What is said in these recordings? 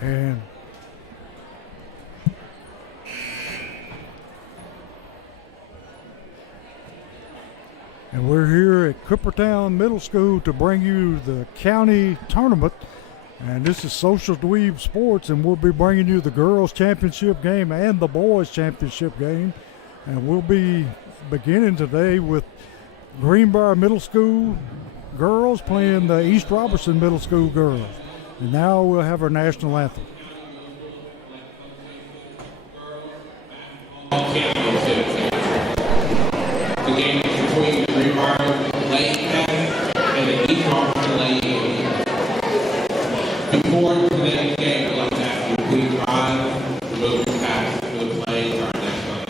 And we're here at Coopertown Middle School to bring you the county tournament. And this is Social Dweeb Sports, and we'll be bringing you the girls' championship game and the boys' championship game. And we'll be beginning today with Greenbrier Middle School girls playing the East Robertson Middle School girls. And now we'll have our national anthem. The game is between the Greenbrier Lady Academy and the East Robertson Lady Indians. Before today's game, I'd like to ask you to please rise and move past for the playing of our national anthem.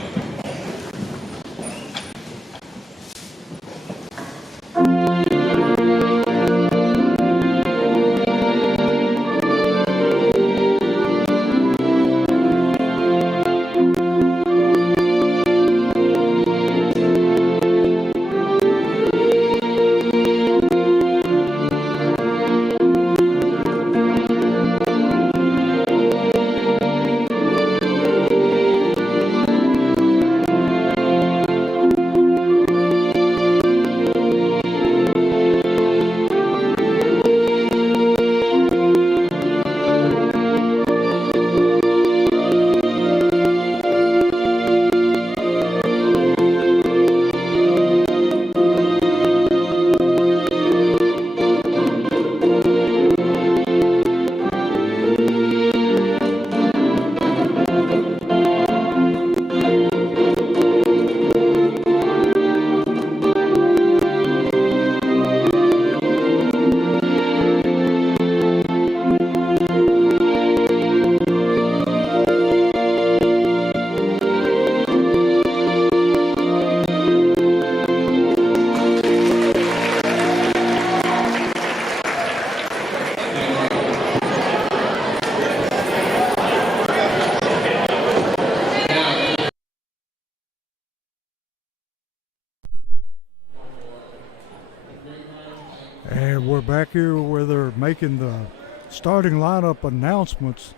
And we're back here where they're making the starting lineup announcements.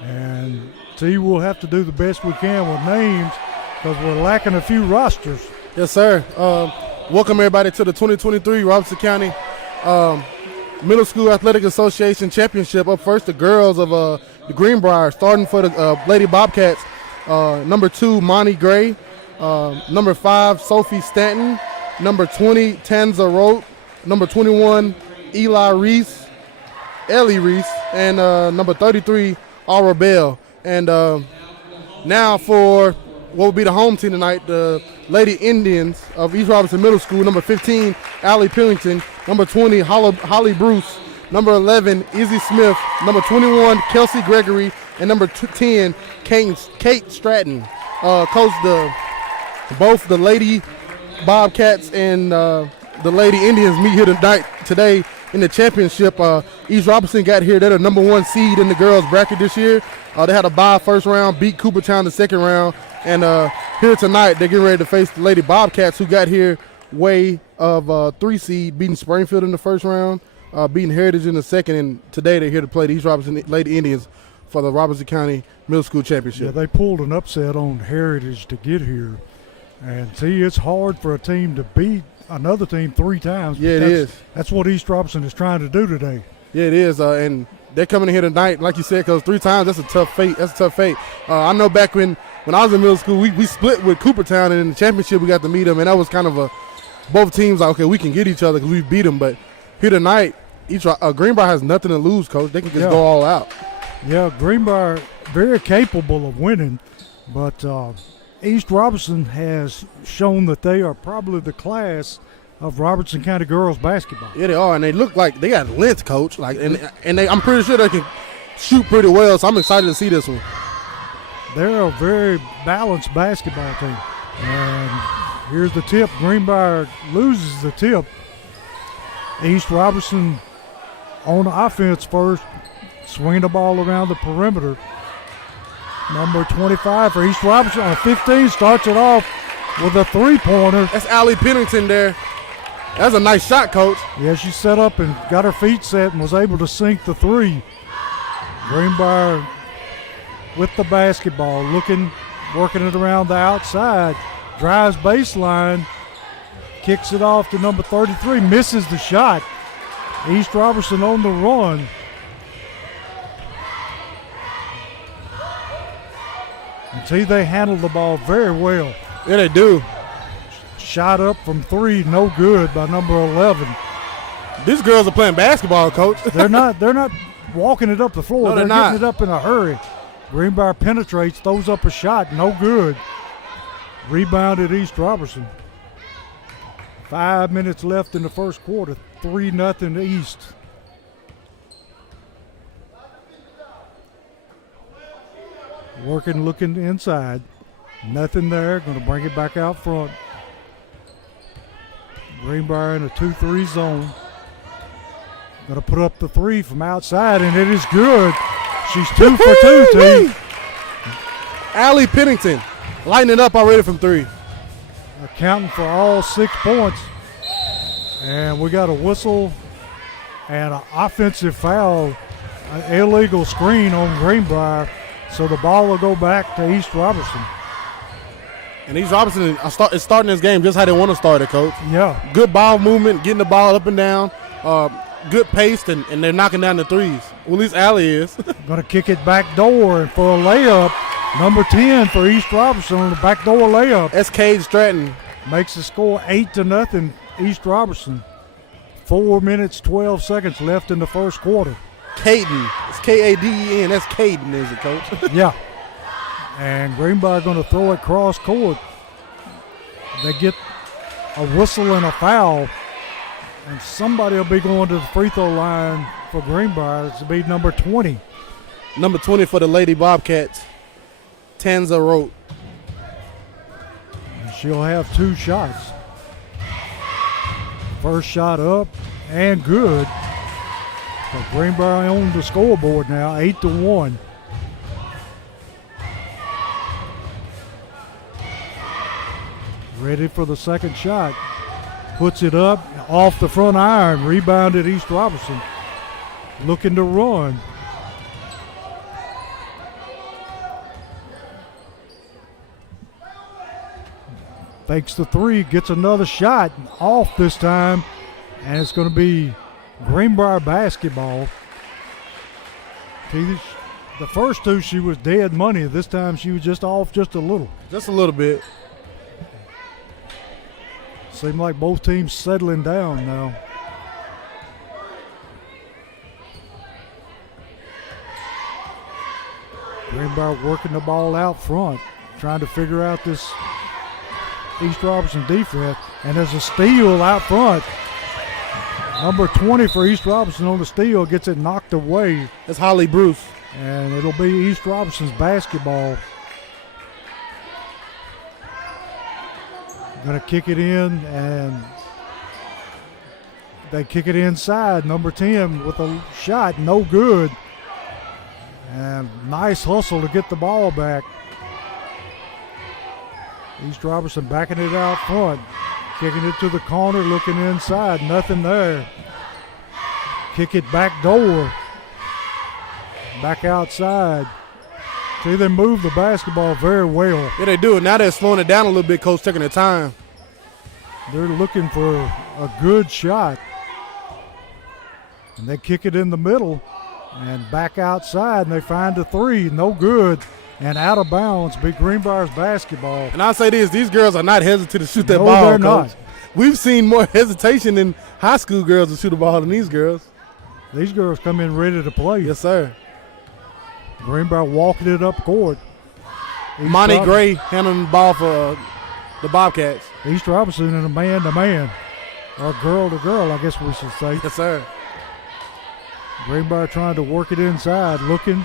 And see, we'll have to do the best we can with names because we're lacking a few rosters. Yes, sir. Welcome everybody to the 2023 Robertson County Middle School Athletic Association Championship. Up first, the girls of the Greenbrier, starting for the Lady Bobcats. Number 2, Monty Gray. Number 5, Sophie Stanton. Number 20, Tanza Rote. Number 21, Ellie Reese. And number 33, Aura Bell. And now for what will be the home team tonight, the Lady Indians of East Robertson Middle School. Number 15, Allie Pillington. Number 20, Holly Bruce. Number 11, Izzy Smith. Number 21, Kelsey Gregory. And number 10, Kate Stratton. Coach, both the Lady Bobcats and the Lady Indians meet here today in the championship. East Robertson got here. They're the number 1 seed in the girls bracket this year. They had a bye first round, beat Coopertown the second round. And here tonight, they're getting ready to face the Lady Bobcats, who got here way of 3 seed, beating Springfield in the first round, beating Heritage in the second. And today they're here to play the East Robertson Lady Indians for the Robertson County Middle School Championship. Yeah, they pulled an upset on Heritage to get here. And see, it's hard for a team to beat another team 3 times. Yeah, it is. That's what East Robertson is trying to do today. Yeah, it is. And they're coming in here tonight, like you said, because 3 times, that's a tough fate. I know back when I was in middle school, we split with Coopertown, and in the championship we got to meet them, and that was kind of both teams like, okay, we can get each other because we beat them. But here tonight, Greenbrier has nothing to lose, Coach. They can just go all out. Yeah, Greenbrier very capable of winning, but East Robertson has shown that they are probably the class of Robertson County girls basketball. Yeah, they are, and they look like they got length, Coach. Like, and I'm pretty sure they can shoot pretty well. So I'm excited to see this one. They're a very balanced basketball team. And here's the tip. Greenbrier loses the tip. East Robertson on the offense first, swinging the ball around the perimeter. Number 25 for East Robertson on 15 starts it off with a 3-pointer. That's Allie Pennington there. That's a nice shot, Coach. Yeah, she set up and got her feet set and was able to sink the 3. Greenbrier with the basketball, working it around the outside, drives baseline, kicks it off to number 33, misses the shot. East Robertson on the run. And see, they handle the ball very well. Yeah, they do. Shot up from 3, no good by number 11. These girls are playing basketball, Coach. They're not walking it up the floor. No, they're not. getting it up in a hurry. Greenbrier penetrates, throws up a shot, no good. Rebounded East Robertson. 5 minutes left in the first quarter, 3-0 East. Working, looking inside. Nothing there, going to bring it back out front. Greenbrier in a 2-3 zone. Going to put up the 3 from outside, and it is good. She's 2 for 2, T. Allie Pennington lighting it up already from 3. Accounting for all 6 points. And we got a whistle and an offensive foul, an illegal screen on Greenbrier. So the ball will go back to East Robertson. And East Robertson is starting this game just how they want to start it, Coach. Yeah. Good ball movement, getting the ball up and down, good pace, and they're knocking down the 3s. Well, at least Allie is. Going to kick it back door and for a layup. Number 10 for East Robertson on the back door layup. That's Cade Stratton. Makes the score 8-0 East Robertson. 4 minutes, 12 seconds left in the first quarter. Caden. It's K-A-D-E-N. That's Caden, is it, Coach? Yeah. And Greenbrier going to throw it cross court. They get a whistle and a foul. And somebody will be going to the free throw line for Greenbrier. It's to be number 20. Number 20 for the Lady Bobcats, Tanza Rote. And she'll have 2 shots. First shot up and good. So Greenbrier on the scoreboard now, 8-1. Ready for the second shot. Puts it up off the front iron. Rebounded East Robertson. Looking to run. Fakes the 3, gets another shot off this time, and it's going to be Greenbrier basketball. See, the first 2 she was dead money. This time she was just off just a little. Just a little bit. Seemed like both teams settling down now. Greenbrier working the ball out front, trying to figure out this East Robertson defense. And there's a steal out front. Number 20 for East Robertson on the steal, gets it knocked away. That's Holly Bruce. And it'll be East Robertson's basketball. Going to kick it in, and they kick it inside. Number 10 with a shot, no good. And nice hustle to get the ball back. East Robertson backing it out front. Kicking it to the corner, looking inside, nothing there. Kick it back door. Back outside. See, they move the basketball very well. Yeah, they do. Now they're slowing it down a little bit, Coach, taking their time. They're looking for a good shot. And they kick it in the middle and back outside, and they find a 3. No good. And out of bounds, be Greenbrier's basketball. And I'll say this, these girls are not hesitant to shoot that No, ball, they're Coach. not. We've seen more hesitation in high school girls to shoot the ball than these girls. These girls come in ready to play. Yes, sir. Greenbrier walking it up court. Monty Gray handling the ball for the Bobcats. East Robertson in a man-to-man. Or girl-to-girl, I guess we should say. Yes, sir. Greenbrier trying to work it inside, looking.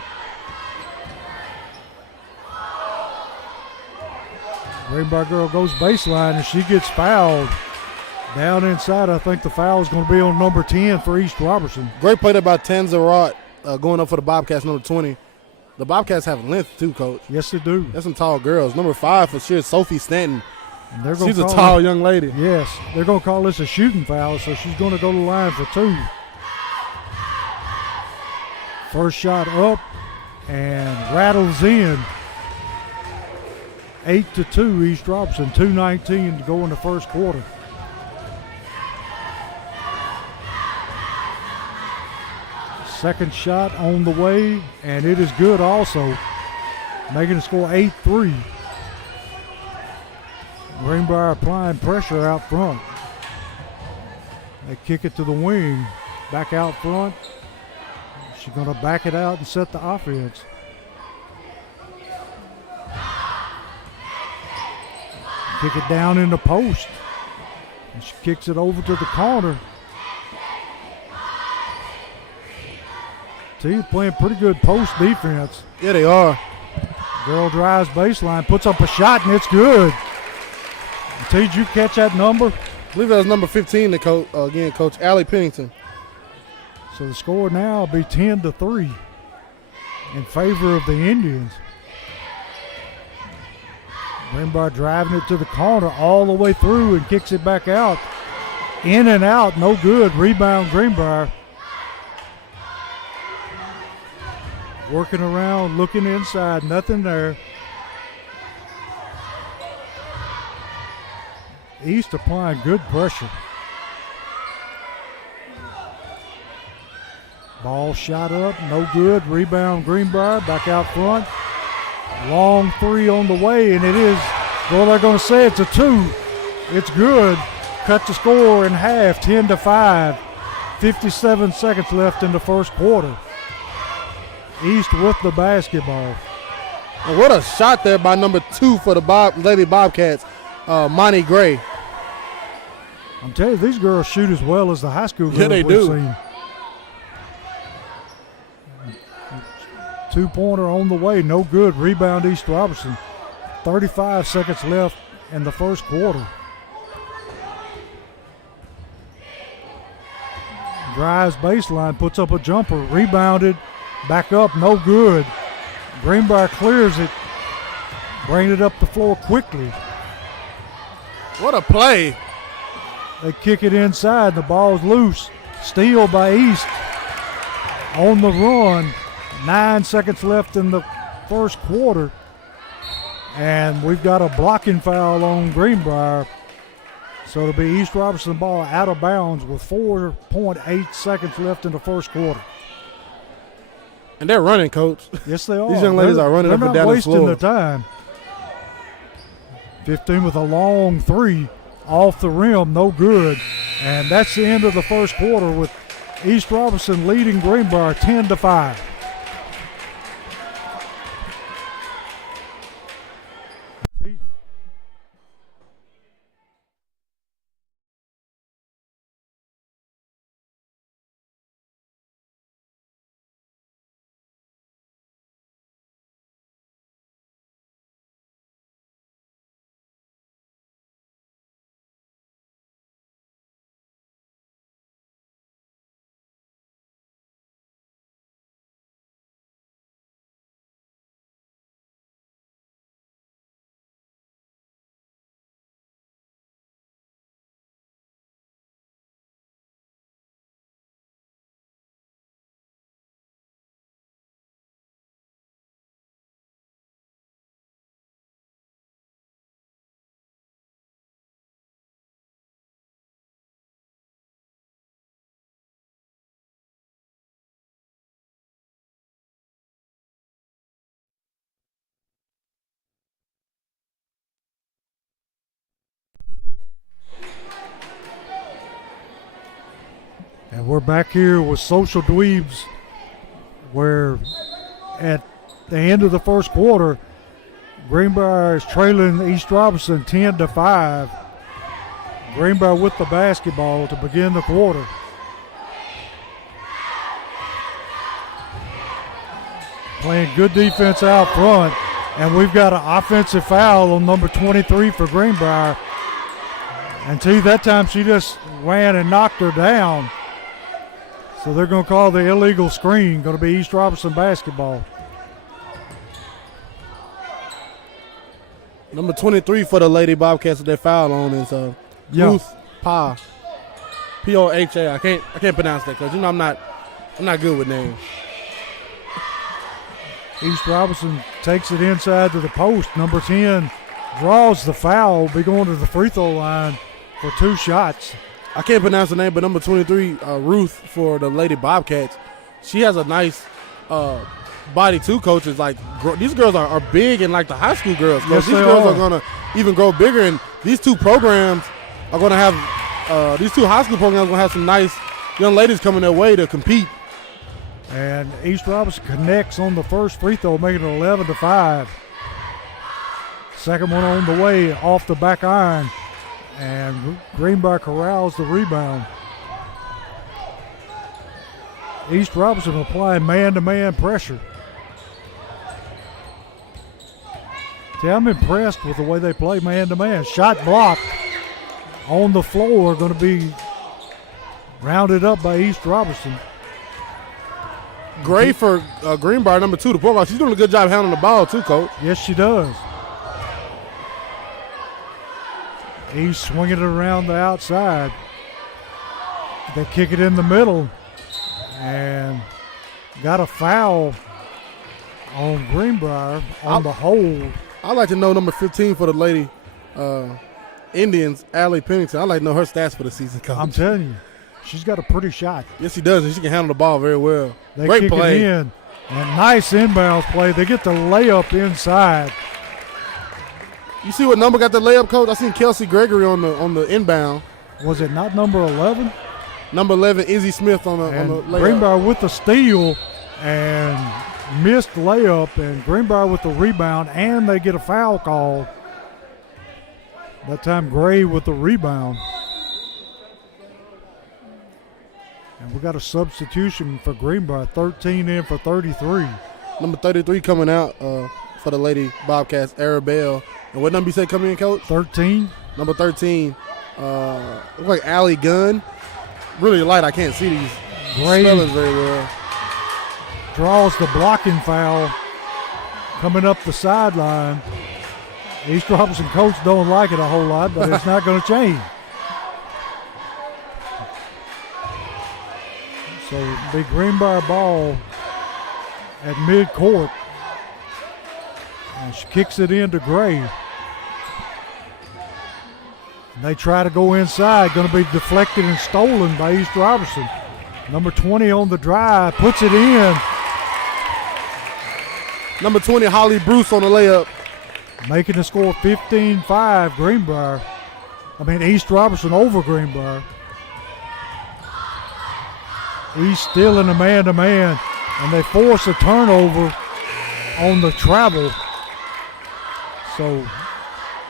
Greenbrier girl goes baseline, and she gets fouled. Down inside, I think the foul is going to be on number 10 for East Robertson. Great play there by Tanza Rote, going up for the Bobcats, number 20. The Bobcats have length too, Coach. Yes, they do. That's some tall girls. Number 5 for sure, Sophie Stanton. And they're gonna She's a call tall it, young lady. Yes, they're going to call this a shooting foul, so she's going to go to the line for 2. First shot up and rattles in. 8-2 East Robertson, 2:19 to go in the first quarter. Second shot on the way, and it is good also, making the score 8-3. Greenbrier applying pressure out front. They kick it to the wing, back out front. She's going to back it out and set the offense. Kick it down in the post. And she kicks it over to the corner. See, playing pretty good post defense. Yeah, they are. Girl drives baseline, puts up a shot, and it's good. T, did you catch that number? I believe that was number 15, Coach Allie Pennington. So the score now will be 10-3 in favor of the Indians. Greenbrier driving it to the corner all the way through and kicks it back out. In and out, no good. Rebound Greenbrier. Working around, looking inside, nothing there. East applying good pressure. Ball shot up, no good. Rebound Greenbrier, back out front. Long three on the way, and it is, well, they're going to say it's a 2. It's good. Cut the score in half, 10-5. 57 seconds left in the first quarter. East with the basketball. And what a shot there by number 2 for the Lady Bobcats, Monty Gray. I'm telling you, these girls shoot as well as the high school girls. Yeah, they we've do. Seen. Two-pointer on the way, no good. Rebound East Robertson. 35 seconds left in the first quarter. Drives baseline, puts up a jumper, rebounded, back up, no good. Greenbrier clears it, bring it up the floor quickly. What a play. They kick it inside, the ball's loose. Steal by East on the run. 9 seconds left in the first quarter. And we've got a blocking foul on Greenbrier. So it'll be East Robertson ball out of bounds with 4.8 seconds left in the first quarter. And they're running, Coach. Yes, they are. These young ladies are running up and down the They're not wasting floor. their time. 15 with a long three off the rim, no good. And that's the end of the first quarter with East Robertson leading Greenbrier 10-5. And we're back here with Social Dweebs, where at the end of the first quarter, Greenbrier is trailing East Robertson 10-5. Greenbrier with the basketball to begin the quarter. Playing good defense out front, and we've got an offensive foul on number 23 for Greenbrier. And see, that time she just ran and knocked her down. So they're going to call the illegal screen. Going to be East Robertson basketball. Number 23 for the Lady Bobcats that they foul on is Ruth Pa. P-O-H-A. I can't pronounce that because I'm not good with names. East Robinson takes it inside to the post. Number 10 draws the foul, be going to the free throw line for 2 shots. I can't pronounce the name, but number 23, Ruth, for the Lady Bobcats. She has a nice body too, coaches. Like, these girls are big and like the high school girls. Yes, these girls are going to even grow bigger, and these 2 programs are going to have, these 2 high school programs are going to have some nice young ladies coming their way to compete. And East Robinson connects on the first free throw, making it 11-5. Second one on the way off the back iron. And Greenbrier corrals the rebound. East Robinson applying man-to-man pressure. See, I'm impressed with the way they play man-to-man. Shot blocked on the floor, going to be rounded up by East Robinson. Gray for Greenbrier, number 2, the point guard. She's doing a good job handling the ball too, Coach. Yes, she does. He's swinging it around the outside. They kick it in the middle and got a foul on Greenbrier on the hold. I'd like to know number 15 for the Lady Indians, Allie Pennington. I'd like to know her stats for the season, Coach. I'm telling you, she's got a pretty shot. Yes, she does, and she can handle the ball very well. They Great kick play. it in. And nice inbounds play. They get the layup inside. You see what number got the layup, Coach? I seen Kelsey Gregory on the inbound. Was it not number 11? Number 11, Izzy Smith on the layup. Greenbrier with the steal and missed layup, and Greenbrier with the rebound, and they get a foul call. That time Gray with the rebound. And we got a substitution for Greenbrier, 13 in for 33. Number 33 coming out for the Lady Bobcats, Arabelle. And what number you say coming in, Coach? 13. Number 13, look like Allie Gunn. Really light, I can't see these spellings very well. Draws the blocking foul coming up the sideline. East Robinson coach don't like it a whole lot, but it's not going to change. So big Greenbrier ball at midcourt. And she kicks it into Gray. They try to go inside, going to be deflected and stolen by East Robertson. Number 20 on the drive, puts it in. Number 20, Holly Bruce on the layup. Making the score 15-5, Greenbrier. East Robertson over Greenbrier. East still in a man-to-man, and they force a turnover on the travel. So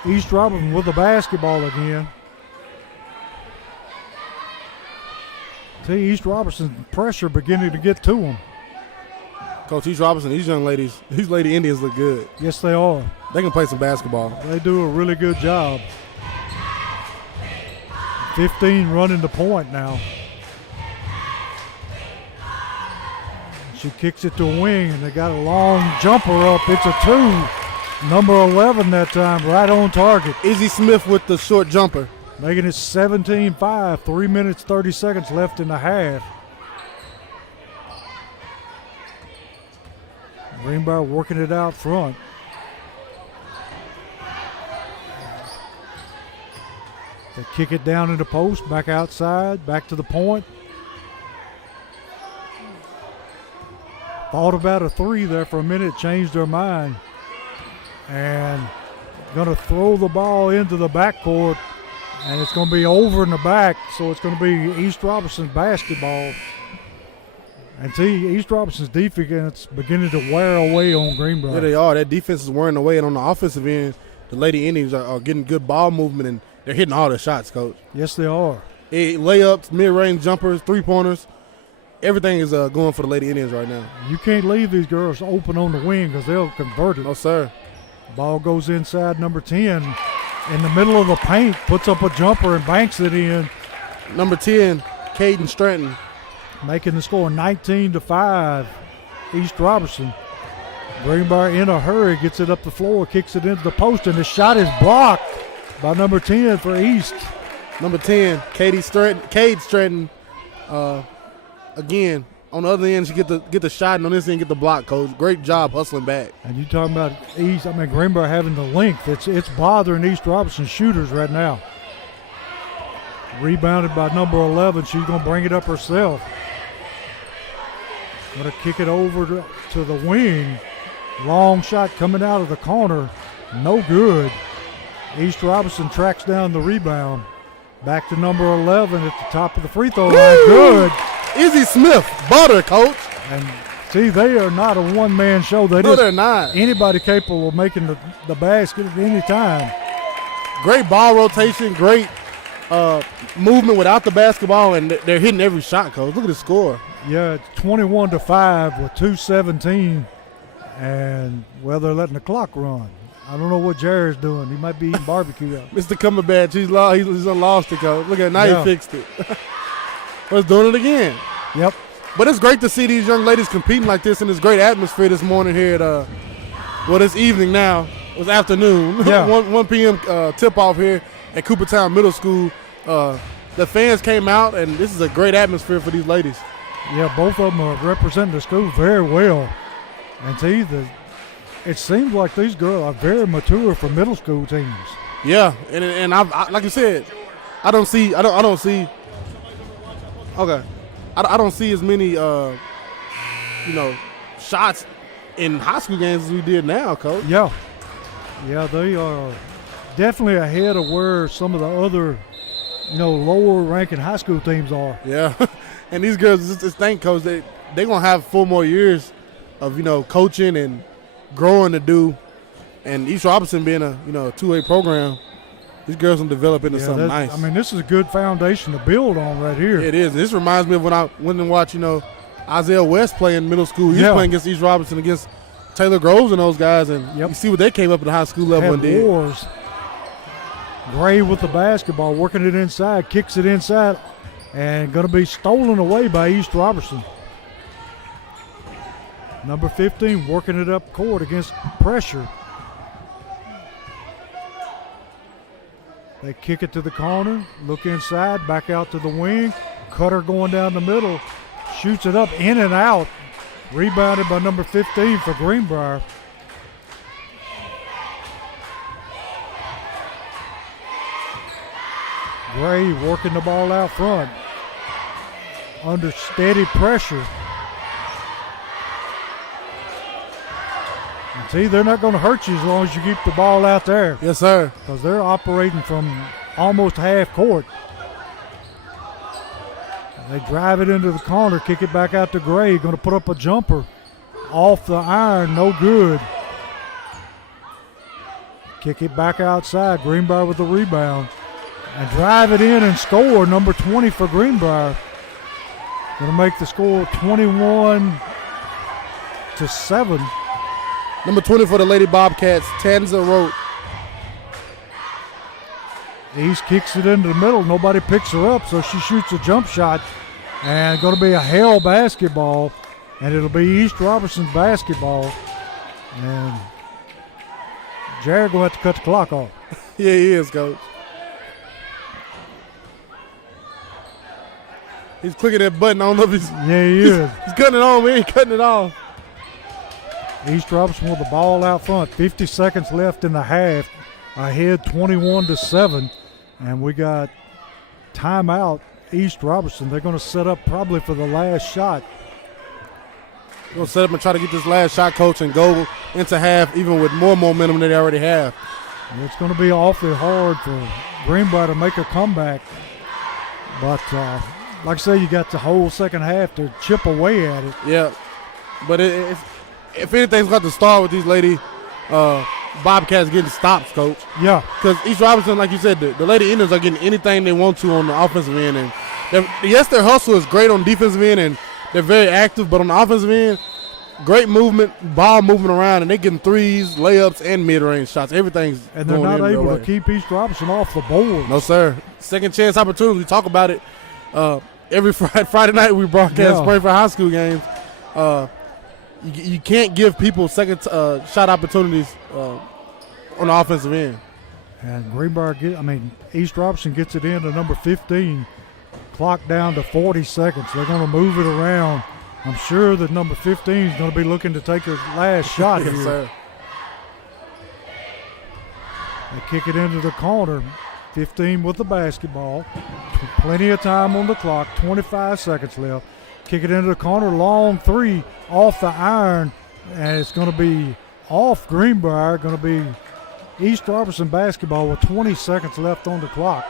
East Robertson with the basketball again. See, East Robertson's pressure beginning to get to them. Coach, East Robertson, these young ladies, these Lady Indians look good. Yes, they are. They can play some basketball. They do a really good job. 15 running the point now. She kicks it to a wing, and they got a long jumper up. It's a 2. Number 11 that time, right on target. Izzy Smith with the short jumper. Making it 17-5, 3 minutes, 30 seconds left in the half. Greenbrier working it out front. They kick it down in the post, back outside, back to the point. Thought about a 3 there for a minute, changed their mind. And going to throw the ball into the backcourt, and it's going to be over in the back, so it's going to be East Robertson's basketball. And see, East Robertson's defense beginning to wear away on Greenbrier. Yeah, they are. That defense is wearing away, and on the offensive end, the Lady Indians are getting good ball movement, and they're hitting all their shots, Coach. Yes, they are. Layups, mid-range jumpers, three-pointers. Everything is going for the Lady Indians right now. You can't leave these girls open on the wing because they'll convert it. No, sir. Ball goes inside number 10. In the middle of the paint, puts up a jumper and banks it in. Number 10, Caden Stratton. Making the score 19-5. East Robertson. Greenbrier in a hurry, gets it up the floor, kicks it into the post, and the shot is blocked by number 10 for East. Number 10, Cade Stratton, again, on the other end, she get the shot, and on this end, get the block, Coach. Great job hustling back. And you talking about East, Greenbrier having the length. It's bothering East Robertson shooters right now. Rebounded by number 11. She's going to bring it up herself. Going to kick it over to the wing. Long shot coming out of the corner. No good. East Robertson tracks down the rebound. Back to number 11 at the top of the free throw line. Good. Izzy Smith, butter, Coach. And see, they are not a one-man show. They're not. Anybody capable of making the basket at any time. Great ball rotation, great movement without the basketball, and they're hitting every shot, Coach. Look at the score. Yeah, it's 21-5 with 2:17, and well, they're letting the clock run. I don't know what Jared's doing. He might be eating barbecue out. Mr. Cumberbatch, he's lost it, Coach. Look at it, now he fixed it. Let's doing it again. Yep. But it's great to see these young ladies competing like this in this great atmosphere this morning here at this evening now. It was afternoon. Yeah. 1 p.m. Tip-off here at Coopertown Middle School. The fans came out, and this is a great atmosphere for these ladies. Yeah, both of them are representing the school very well. And see, it seems like these girls are very mature for middle school teams. Yeah, and I like you said, I don't see as many shots in high school games as we did now, Coach. Yeah, they are definitely ahead of where some of the other lower ranking high school teams are. Yeah, and these girls just think, Coach, they're gonna have 4 more years of coaching and growing to do, and East Robertson being a 2A program, these girls can develop into something nice. This is a good foundation to build on right here. It is. This reminds me of when I went and watched Isaiah West play in middle school. He was playing against East Robertson, against Taylor Groves and those guys, and you see what they came up at the high school level and did. Wars. Gray with the basketball, working it inside, kicks it inside, and going to be stolen away by East Robertson. Number 15 working it up court against pressure. They kick it to the corner, look inside, back out to the wing. Cutter going down the middle, shoots it up, in and out. Rebounded by number 15 for Greenbrier. Gray working the ball out front under steady pressure. And see, they're not going to hurt you as long as you keep the ball out there. Yes, sir. Because they're operating from almost half court. They drive it into the corner, kick it back out to Gray. Going to put up a jumper off the iron, no good. Kick it back outside. Greenbrier with the rebound. And drive it in and score. Number 20 for Greenbrier. Going to make the score 21-7. Number 20 for the Lady Bobcats, Tanza Rote. East kicks it into the middle. Nobody picks her up, so she shoots a jump shot. And going to be a hell basketball. And it'll be East Robertson's basketball. And Jared going to have to cut the clock off. Yeah, he is, Coach. He's clicking that button. I don't know if he's. Yeah, he is. He's cutting it on. We ain't cutting it off. East Robertson with the ball out front. 50 seconds left in the half. Ahead 21-7. And we got timeout. East Robertson. They're going to set up probably for the last shot. We're going to set up and try to get this last shot, Coach, and go into half even with more momentum than they already have. And it's going to be awfully hard for Greenbrier to make a comeback. But like I say, you got the whole second half to chip away at it. Yeah. But if anything's got to start with these lady Bobcats getting stops, Coach. Yeah. Because East Robertson, like you said, the Lady Indians are getting anything they want to on the offensive end. And their hustle is great on the defensive end, and they're very active. But on the offensive end, great movement, ball moving around, and they're getting threes, layups, and mid-range shots. Everything's and they're going not able to keep East Robertson off the board. No, sir. Second chance opportunities. We talk about it every Friday night. We broadcast Springfield High School games. You can't give people second shot opportunities on the offensive end. And Greenbrier East Robertson gets it in to number 15. Clock down to 40 seconds. They're going to move it around. I'm sure that number 15 is going to be looking to take her last shot Yes, here. sir. They kick it into the corner. 15 with the basketball. Plenty of time on the clock. 25 seconds left. Kick it into the corner. Long three off the iron. And it's going to be off Greenbrier. Going to be East Robertson basketball with 20 seconds left on the clock.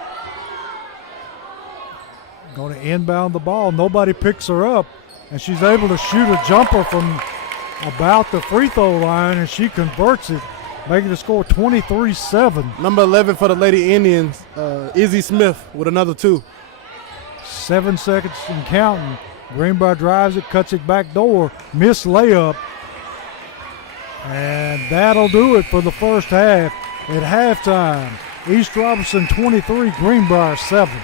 Going to inbound the ball. Nobody picks her up. And she's able to shoot a jumper from about the free throw line. And she converts it, making the score 23-7. Number 11 for the Lady Indians, Izzy Smith with another 2. 7 seconds and counting. Greenbrier drives it, cuts it back door. Missed layup. And that'll do it for the first half. At halftime, East Robertson 23, Greenbrier 7.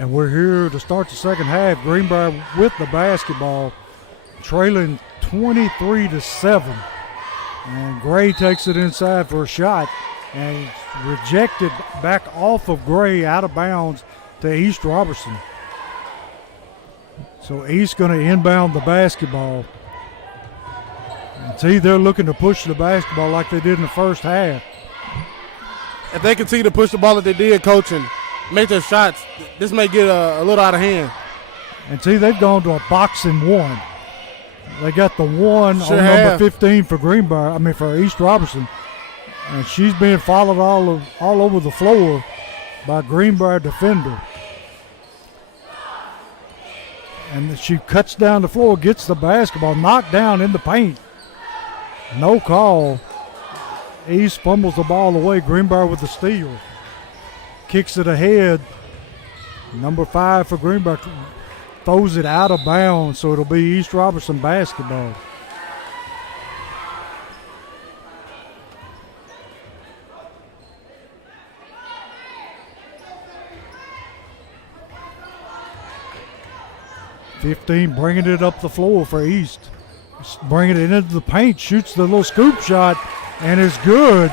And we're here to start the second half. Greenbrier with the basketball, trailing 23-7. And Gray takes it inside for a shot and rejected back off of Gray, out of bounds to East Robertson. So East going to inbound the basketball. And see, they're looking to push the basketball like they did in the first half. If they continue to push the ball that they did, coach, and make their shots, this may get a little out of hand. And see, they've gone to a boxing one. They got the one Sure on have. number 15 for Greenbrier, for East Robertson. And she's being followed all over the floor by Greenbrier defender. And she cuts down the floor, gets the basketball, knocked down in the paint. No call. East fumbles the ball away. Greenbrier with the steal. Kicks it ahead. Number 5 for Greenbrier throws it out of bounds, so it'll be East Robertson basketball. .15 bringing it up the floor for East. Bringing it into the paint, shoots the little scoop shot, and it's good.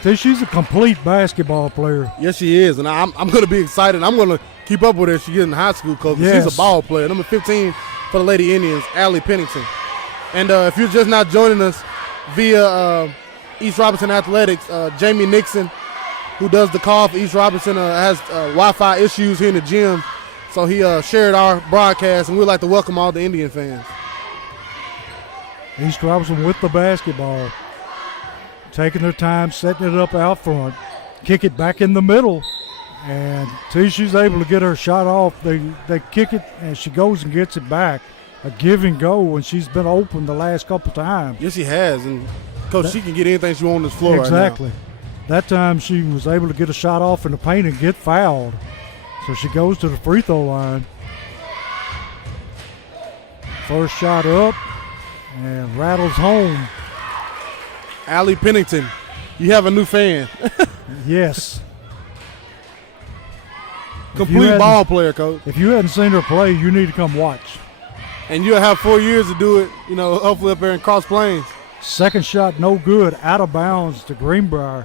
See, she's a complete basketball player. Yes, she is, and I'm going to be excited. I'm going to keep up with her as she gets in high school, coach. Yes. She's a ball player. Number 15 for the Lady Indians, Allie Pennington. And if you're just not joining us via East Robertson Athletics, Jamie Nixon, who does the call for East Robertson, has Wi-Fi issues here in the gym. So he shared our broadcast, and we'd like to welcome all the Indian fans. East Robertson with the basketball. Taking their time, setting it up out front. Kick it back in the middle. And see, she's able to get her shot off. They kick it, and she goes and gets it back. A give and go, and she's been open the last couple times. Yes, she has. And, Coach, she can get anything she wants on this floor exactly. right now. That time she was able to get a shot off in the paint and get fouled. So she goes to the free throw line. First shot up and rattles home. Allie Pennington, you have a new fan. Yes. Complete ball player, Coach. If you hadn't seen her play, you need to come watch. And you'll have 4 years to do it, hopefully up there in Cross Plains. Second shot, no good, out of bounds to Greenbrier.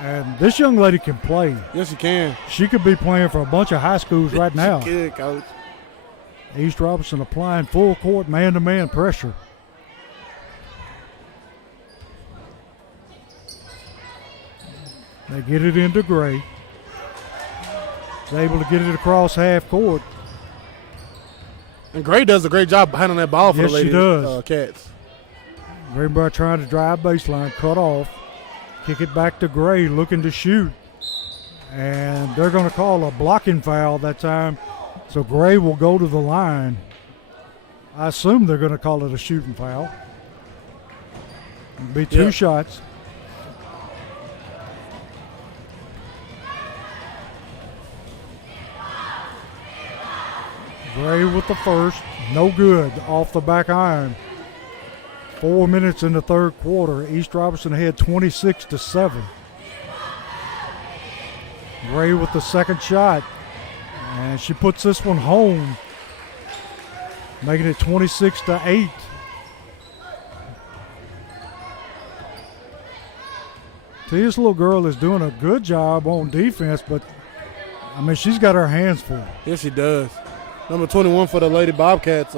And this young lady can play. Yes, she can. She could be playing for a bunch of high schools right now. She could, Coach. East Robertson applying full court man-to-man pressure. They get it into Gray. He's able to get it across half court. And Gray does a great job handling that ball for Yes, the Lady she does. Cats. Greenbrier trying to drive baseline, cut off. Kick it back to Gray, looking to shoot. And they're going to call a blocking foul that time. So Gray will go to the line. I assume they're going to call it a shooting foul. It'll be two shots. Gray with the first. No good. Off the back iron. 4 minutes in the third quarter. East Robertson ahead 26-7. Gray with the second shot. And she puts this one home, making it 26-8. This little girl is doing a good job on defense, but, she's got her hands full. Yes, she does. Number 21 for the Lady Bobcats,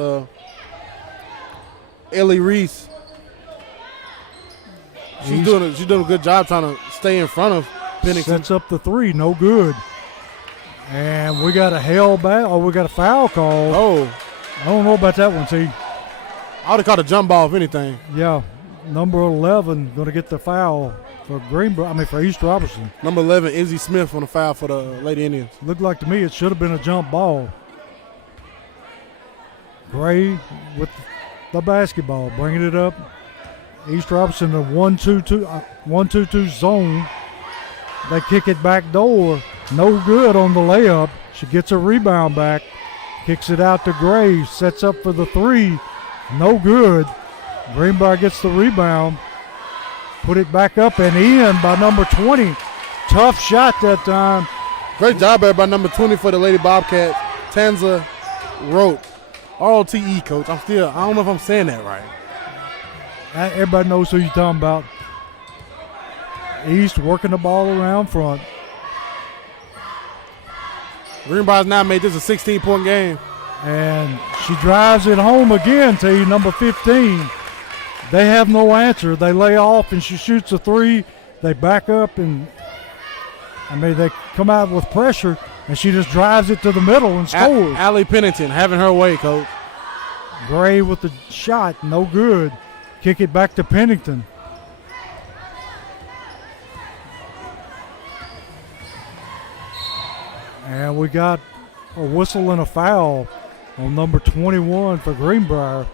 Ellie Reese. She's doing a good job trying to stay in front of Pennington. Sets up the three, no good. And we got a we got a foul call. Oh. I don't know about that one, T. I would have caught a jump ball if anything. Yeah, number 11 going to get the foul for for East Robertson. Number 11, Izzy Smith on the foul for the Lady Indians. Looked like to me it should have been a jump ball. Gray with the basketball, bringing it up. East Robertson, the 1-2-2 zone. They kick it back door. No good on the layup. She gets a rebound back. Kicks it out to Gray. Sets up for the three. No good. Greenbrier gets the rebound. Put it back up and in by number 20. Tough shot that time. Great job there by number 20 for the Lady Bobcats, Tanza Rote. R-O-T-E, Coach. I don't know if I'm saying that right. Everybody knows who you're talking about. East working the ball around front. Greenbrier's now made this a 16-point game. And she drives it home again to you, number 15. They have no answer. They lay off and she shoots a three. They back up and they come out with pressure and she just drives it to the middle and scores. Allie Pennington having her way, Coach. Gray with the shot, no good. Kick it back to Pennington. And we got a whistle and a foul on number 21 for Greenbrier.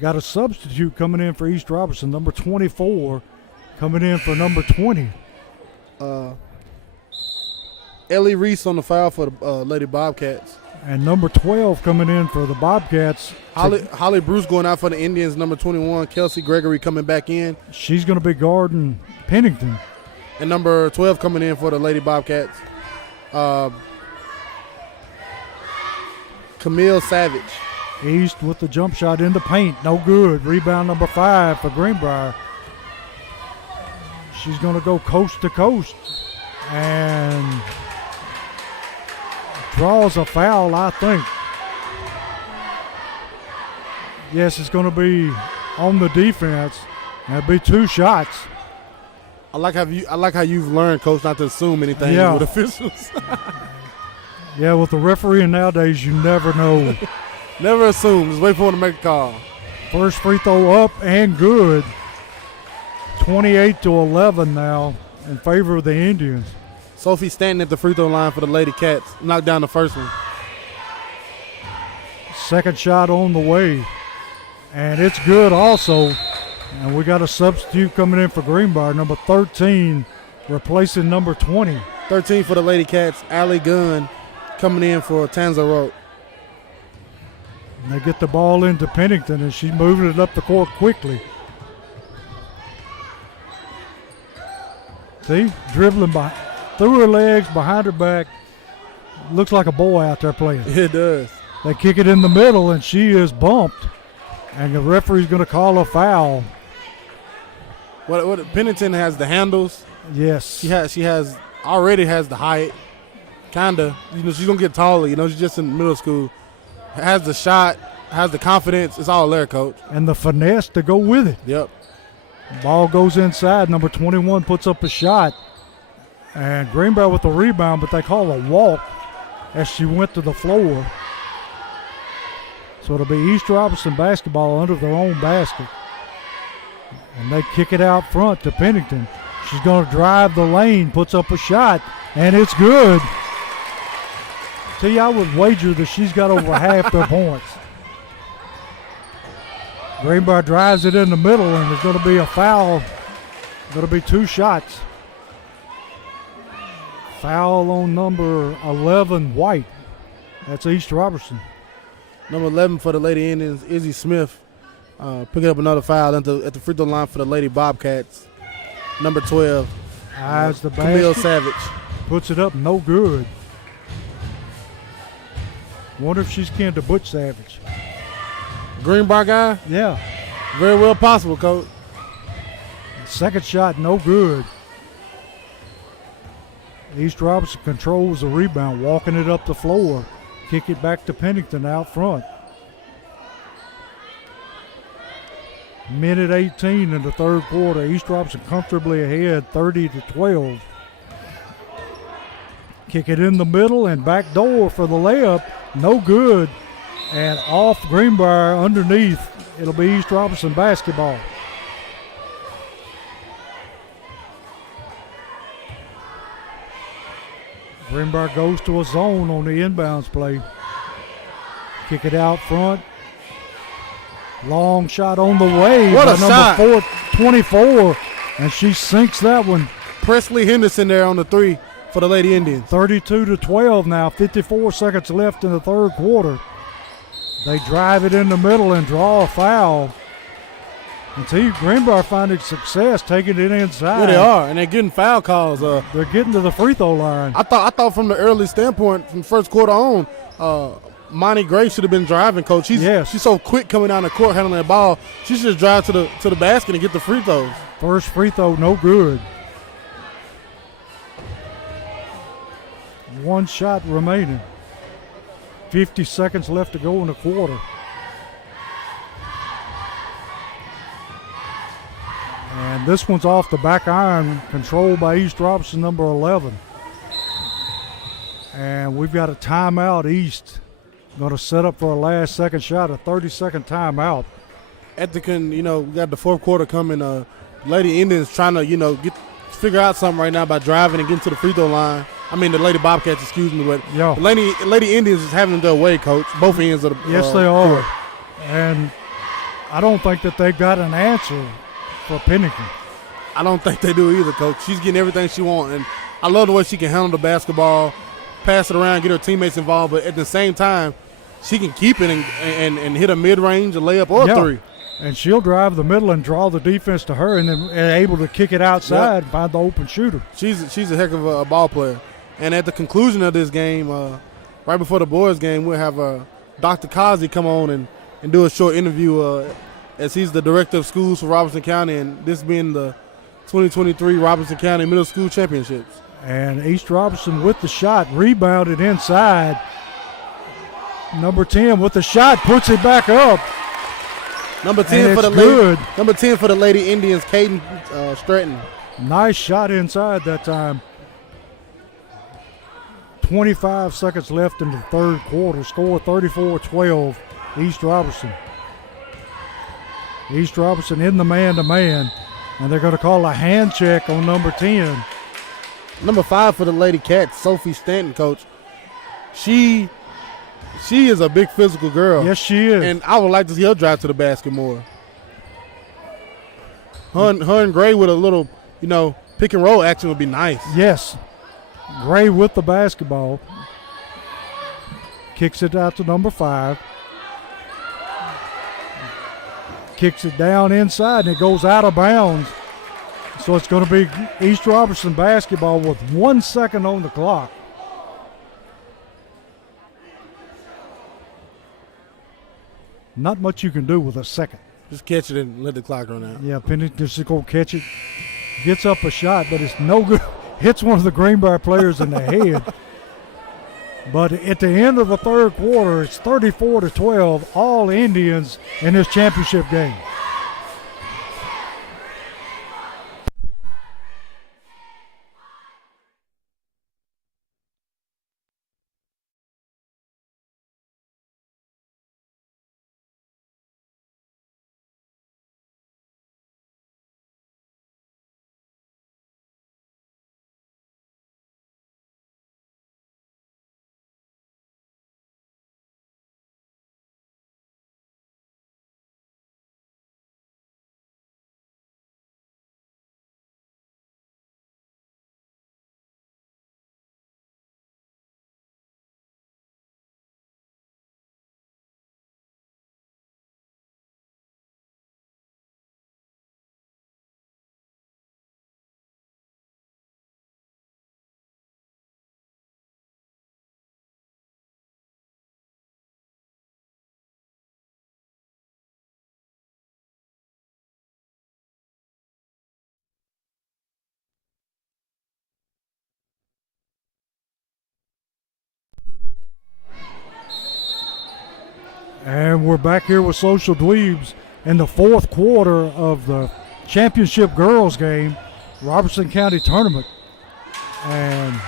Got a substitute coming in for East Robertson, number 24 coming in for number 20. Ellie Reese on the foul for the Lady Bobcats. And number 12 coming in for the Bobcats. Holly Bruce going out for the Indians, number 21. Kelsey Gregory coming back in. She's going to be guarding Pennington. And number 12 coming in for the Lady Bobcats. Camille Savage. East with the jump shot in the paint, no good. Rebound number 5 for Greenbrier. She's going to go coast to coast and draws a foul, I think. Yes, it's going to be on the defense. That'll be 2 shots. I like how you've learned, Coach, not to assume anything with officials. Yeah, with the refereeing nowadays, you never know. Never assume. Just wait for him to make a call. First free throw up and good. 28-11 now in favor of the Indians. Sophie Stanton at the free throw line for the Lady Cats. Knocked down the first one. Second shot on the way. And it's good also. And we got a substitute coming in for Greenbrier, number 13, replacing number 20. 13 for the Lady Cats. Allie Gunn coming in for Tanza Rote. And they get the ball into Pennington, and she's moving it up the court quickly. See, dribbling through her legs, behind her back. Looks like a boy out there playing. It does. They kick it in the middle, and she is bumped. And the referee's going to call a foul. What Pennington has the handles. Yes. She already has the height. Kinda. She's gonna get taller, she's just in middle school. Has the shot, has the confidence. It's all there, Coach. And the finesse to go with it. Yep. Ball goes inside. Number 21 puts up a shot. And Greenbrier with the rebound, but they call a walk as she went to the floor. So it'll be East Robertson basketball under their own basket. And they kick it out front to Pennington. She's going to drive the lane, puts up a shot, and it's good. See, I would wager that she's got over half their points. Greenbrier drives it in the middle, and there's going to be a foul. Going to be 2 shots. Foul on number 11, White. That's East Robertson. Number 11 for the Lady Indians, Izzy Smith, picking up another foul at the free throw line for the Lady Bobcats. Number 12, Eyes the basket. Camille Savage. Puts it up, no good. Wonder if she's kin to Butch Savage. Greenbrier guy? Yeah. Very well possible, Coach. Second shot, no good. East Robertson controls the rebound, walking it up the floor. Kick it back to Pennington out front. Minute 18 in the third quarter. East Robertson comfortably ahead, 30-12. Kick it in the middle and back door for the layup. No good. And off Greenbrier underneath. It'll be East Robertson basketball. Greenbrier goes to a zone on the inbounds play. Kick it out front. Long shot on the way. What a shot. Number 24, and she sinks that one. Presley Henderson there on the 3 for the Lady Indians. 32-12 now. 54 seconds left in the third quarter. They drive it in the middle and draw a foul. And see, Greenbrier finding success taking it inside. Yeah, they are, and they're getting foul calls. They're getting to the free throw line. I thought from the early standpoint, from first quarter on, Monty Gray should have been driving, coach. She's so quick coming down the court handling the ball. She should just drive to the basket and get the free throws. First free throw, no good. One shot remaining. 50 seconds left to go in the quarter. And this one's off the back iron, controlled by East Robertson, number 11. And we've got a timeout, East. Going to set up for a last second shot, a 30-second timeout. We got the fourth quarter coming. Lady Indians trying to, figure out something right now by driving and getting to the free throw line. I mean, the Lady Bobcats, excuse me, but Yeah. the Lady Indians is having their way, coach. Both ends of the Yes, they are. court. And I don't think that they've got an answer for Pennington. I don't think they do either, coach. She's getting everything she wants, and I love the way she can handle the basketball, pass it around, get her teammates involved, but at the same time, she can keep it and hit a mid-range, a layup, or a three. And she'll drive the middle and draw the defense to her and then able to kick it outside and find the open shooter. She's a heck of a ball player. And at the conclusion of this game, right before the boys' game, we'll have Dr. Kazi come on and do a short interview as he's the director of schools for Robertson County, and this being the 2023 Robertson County Middle School Championships. And East Robertson with the shot, rebounded inside. Number 10 with the shot, puts it back up. Number 10 for the good. Number 10 for the Lady Indians, Caden Stratton. Nice shot inside that time. 25 seconds left in the third quarter. Score 34-12, East Robertson. East Robertson in the man-to-man, and they're going to call a hand check on number 10. Number 5 for the Lady Cats, Sophie Stanton, coach. She is a big physical girl. Yes, she is. And I would like to see her drive to the basket more. Her and Gray with a little, pick and roll action would be nice. Yes. Gray with the basketball. Kicks it out to number 5. Kicks it down inside, and it goes out of bounds. So it's going to be East Robertson basketball with 1 second on the clock. Not much you can do with a second. Just catch it and let the clock run out. Yeah, Pennington just go catch it. Gets up a shot, but it's no good. Hits one of the Greenbrier players in the head. But at the end of the third quarter, it's 34-12, all Indians in this championship game. And we're back here with Social Dweebs in the fourth quarter of the championship girls game, Robertson County tournament. And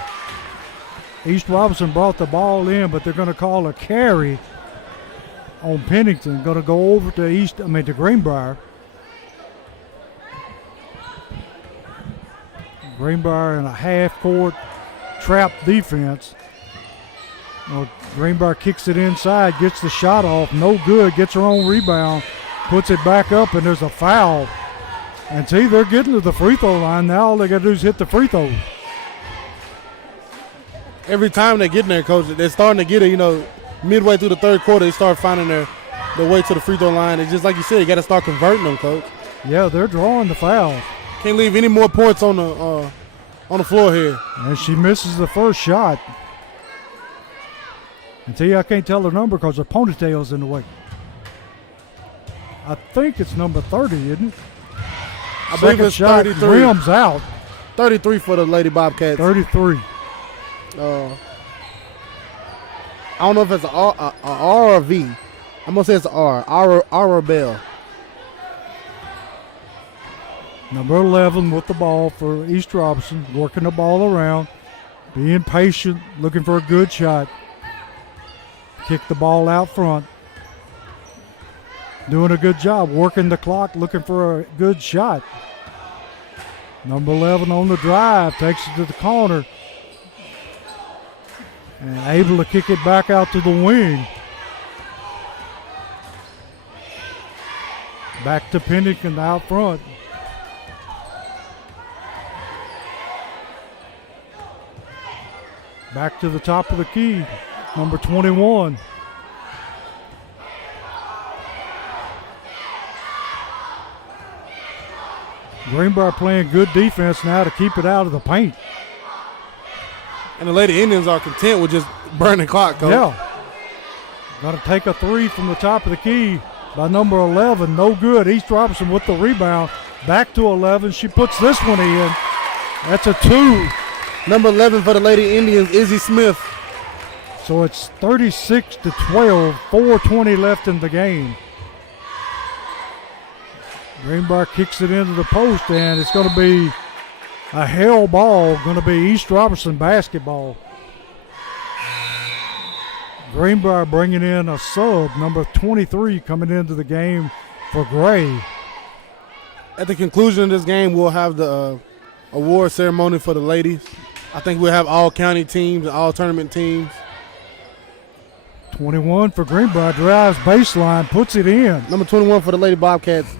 East Robertson brought the ball in, but they're going to call a carry on Pennington. Going to go over to Greenbrier. Greenbrier in a half-court trap defense. Well, Greenbrier kicks it inside, gets the shot off, no good, gets her own rebound, puts it back up, and there's a foul. And see, they're getting to the free throw line. Now all they got to do is hit the free throw. Every time they get in there, coach, they're starting to get it, midway through the third quarter, they start finding their way to the free throw line. It's just like you said, you got to start converting them, coach. Yeah, they're drawing the foul. Can't leave any more points on the floor here. And she misses the first shot. And tell you, I can't tell her number because her ponytail's in the way. I think it's number 30, isn't it? I believe it's shot, 33. Rims out. 33 for the Lady Bobcats. 33. I don't know if it's a R or a V. I'm going to say it's an R. Bell. Number 11 with the ball for East Robinson, working the ball around, being patient, looking for a good shot. Kick the ball out front. Doing a good job, working the clock, looking for a good shot. Number 11 on the drive, takes it to the corner. And able to kick it back out to the wing. Back to Pennington out front. Back to the top of the key, number 21. Greenbrier playing good defense now to keep it out of the paint. And the Lady Indians are content with just burning the clock, Coach. Yeah. Got to take a three from the top of the key by number 11. No good. East Robinson with the rebound. Back to 11. She puts this one in. That's a 2. Number 11 for the Lady Indians, Izzy Smith. So it's 36-12. 4:20 left in the game. Greenbrier kicks it into the post, and it's going to be a hell ball, going to be East Robinson basketball. Greenbrier bringing in a sub, number 23 coming into the game for Gray. At the conclusion of this game, we'll have the award ceremony for the ladies. I think we'll have all county teams and all tournament teams. 21 for Greenbrier, drives baseline, puts it in. Number 21 for the Lady Bobcats,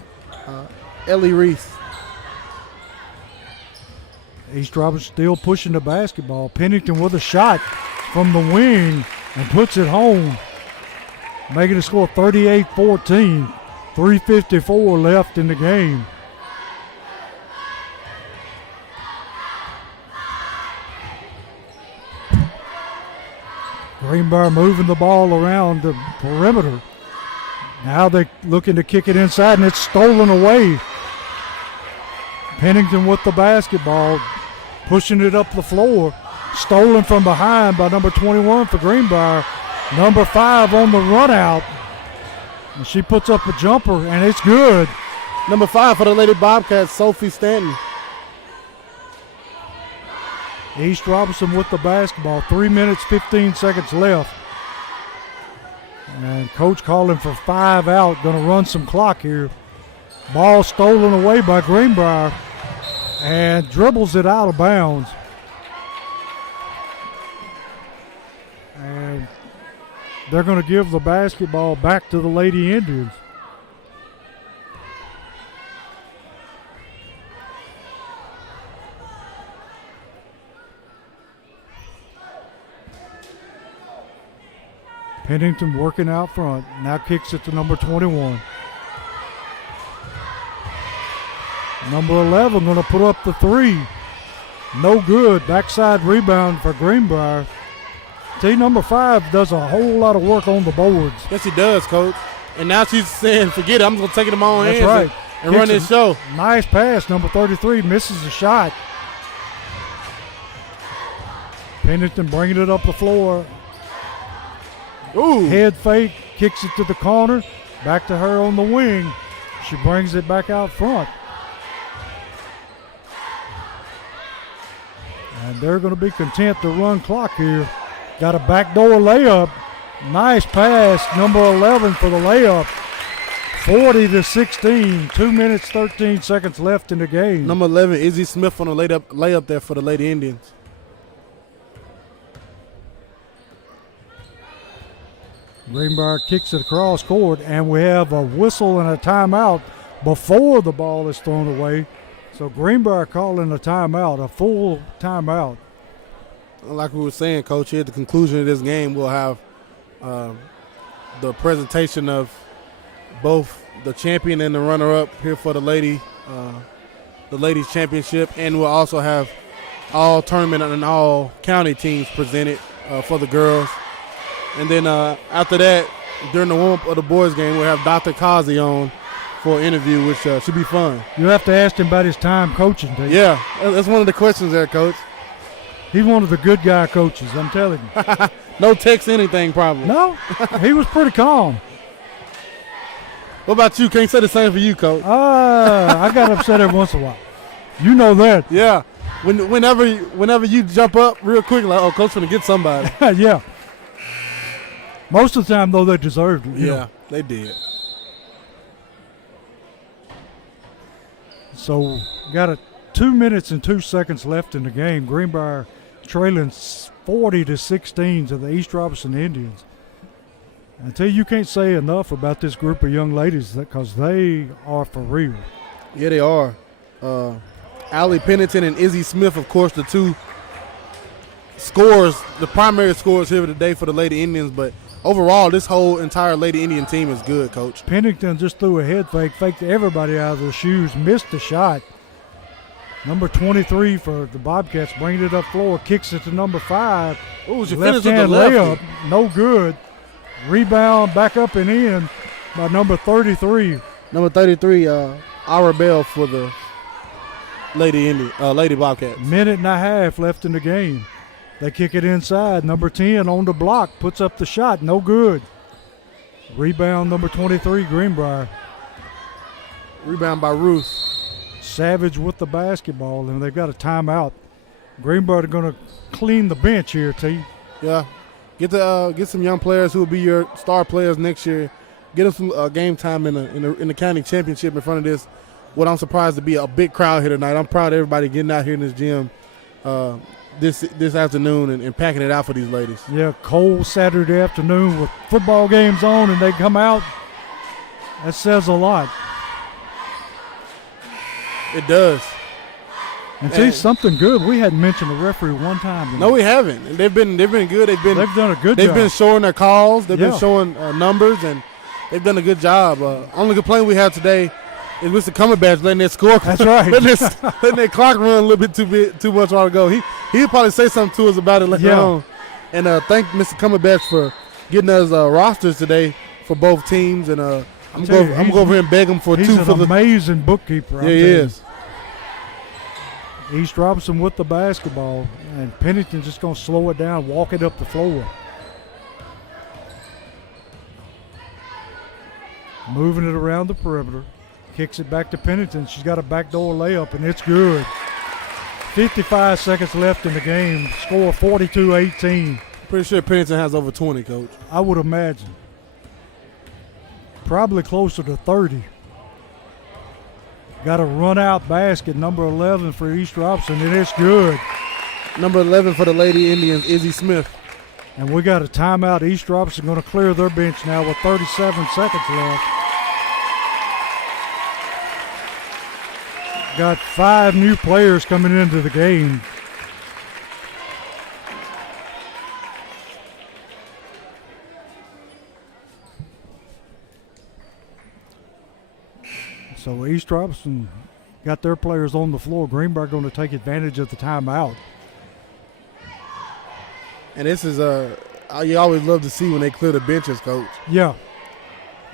Ellie Reese. East Robinson still pushing the basketball. Pennington with a shot from the wing and puts it home, making the score 38-14. 3:54 left in the game. Greenbrier moving the ball around the perimeter. Now they're looking to kick it inside, and it's stolen away. Pennington with the basketball, pushing it up the floor. Stolen from behind by number 21 for Greenbrier. Number 5 on the run out. And she puts up a jumper, and it's good. Number 5 for the Lady Bobcats, Sophie Stanton. East Robinson with the basketball. 3 minutes, 15 seconds left. And coach calling for 5 out. Going to run some clock here. Ball stolen away by Greenbrier. And dribbles it out of bounds. And they're going to give the basketball back to the Lady Indians. Pennington working out front. Now kicks it to number 21. Number 11 going to put up the 3. No good. Backside rebound for Greenbrier. Number 5 does a whole lot of work on the boards. Yes, he does, Coach. And now she's saying, forget it, I'm going to take it in my own hands. That's right. And run this show. Nice pass. Number 33 misses the shot. Pennington bringing it up the floor. Ooh. Head fake, kicks it to the corner. Back to her on the wing. She brings it back out front. And they're going to be content to run clock here. Got a backdoor layup. Nice pass, number 11 for the layup. 40-16. 2 minutes, 13 seconds left in the game. Number 11, Izzy Smith on the layup there for the Lady Indians. Greenbrier kicks it across court, and we have a whistle and a timeout before the ball is thrown away. So Greenbrier calling a timeout, a full timeout. Like we were saying, Coach, here at the conclusion of this game, we'll have the presentation of both the champion and the runner-up here for the ladies championship, and we'll also have all tournament and all county teams presented for the girls. And then after that, during the warm-up of the boys game, we'll have Dr. Kazi on for an interview, which should be fun. You have to ask him about his time coaching, Dave. Yeah, that's one of the questions there, Coach. He's one of the good guy coaches, I'm telling you. No text anything, probably. No, he was pretty calm. What about you? Can't say the same for you, Coach. I got upset every once in a while. You know that. Yeah. Whenever you jump up real quick, like, oh, Coach gonna get somebody. Yeah. Most of the time, though, they deserved it. You know. They did. So, got 2 minutes and 2 seconds left in the game. Greenbrier trailing 40-16 to the East Robertson Indians. I tell you can't say enough about this group of young ladies because they are for real. Yeah, they are. Allie Pennington and Izzy Smith, of course, the two scores, the primary scores here today for the Lady Indians. But overall, this whole entire Lady Indian team is good, Coach. Pennington just threw a head fake, faked everybody out of their shoes, missed the shot. Number 23 for the Bobcats, bringing it up floor, kicks it to number 5. Ooh, she finished with the Left-hand lefty. layup, no good. Rebound back up and in by number 33. Number 33, Arabelle for the Lady Bobcats. Minute and a half left in the game. They kick it inside. Number 10 on the block, puts up the shot, no good. Rebound number 23, Greenbrier. Rebound by Ruth. Savage with the basketball, and they've got a timeout. Greenbrier are going to clean the bench here, T. Yeah. Get some young players who will be your star players next year. Get them some game time in the county championship in front of this. What I'm surprised to be a big crowd here tonight. I'm proud of everybody getting out here in this gym this afternoon and packing it out for these ladies. Yeah, cold Saturday afternoon with football games on, and they come out. That says a lot. It does. And see, something good. We hadn't mentioned the referee one time tonight. No, we haven't. And they've been good. They've done a good job. They've been showing their calls. They've been showing numbers, and they've done a good job. Only complaint we have today is Mr. Cumberbatch letting that score. That's right. letting that clock run a little bit too much while ago. He'll probably say something to us about it later on. And thank Mr. Cumberbatch for getting us rosters today for both teams. And I'm going to go over here and beg him for 2 for the. He's an amazing bookkeeper. Yeah, he is. East Robinson with the basketball, and Pennington just going to slow it down, walk it up the floor. Moving it around the perimeter. Kicks it back to Pennington. She's got a backdoor layup, and it's good. 55 seconds left in the game. Score 42-18. Pretty sure Pennington has over 20, Coach. I would imagine. Probably closer to 30. Got a run-out basket, number 11 for East Robinson, and it's good. Number 11 for the Lady Indians, Izzy Smith. And we got a timeout. East Robinson going to clear their bench now with 37 seconds left. Got 5 new players coming into the game. So East Robinson got their players on the floor. Greenbrier going to take advantage of the timeout. And this is you always love to see when they clear the benches, Coach. Yeah.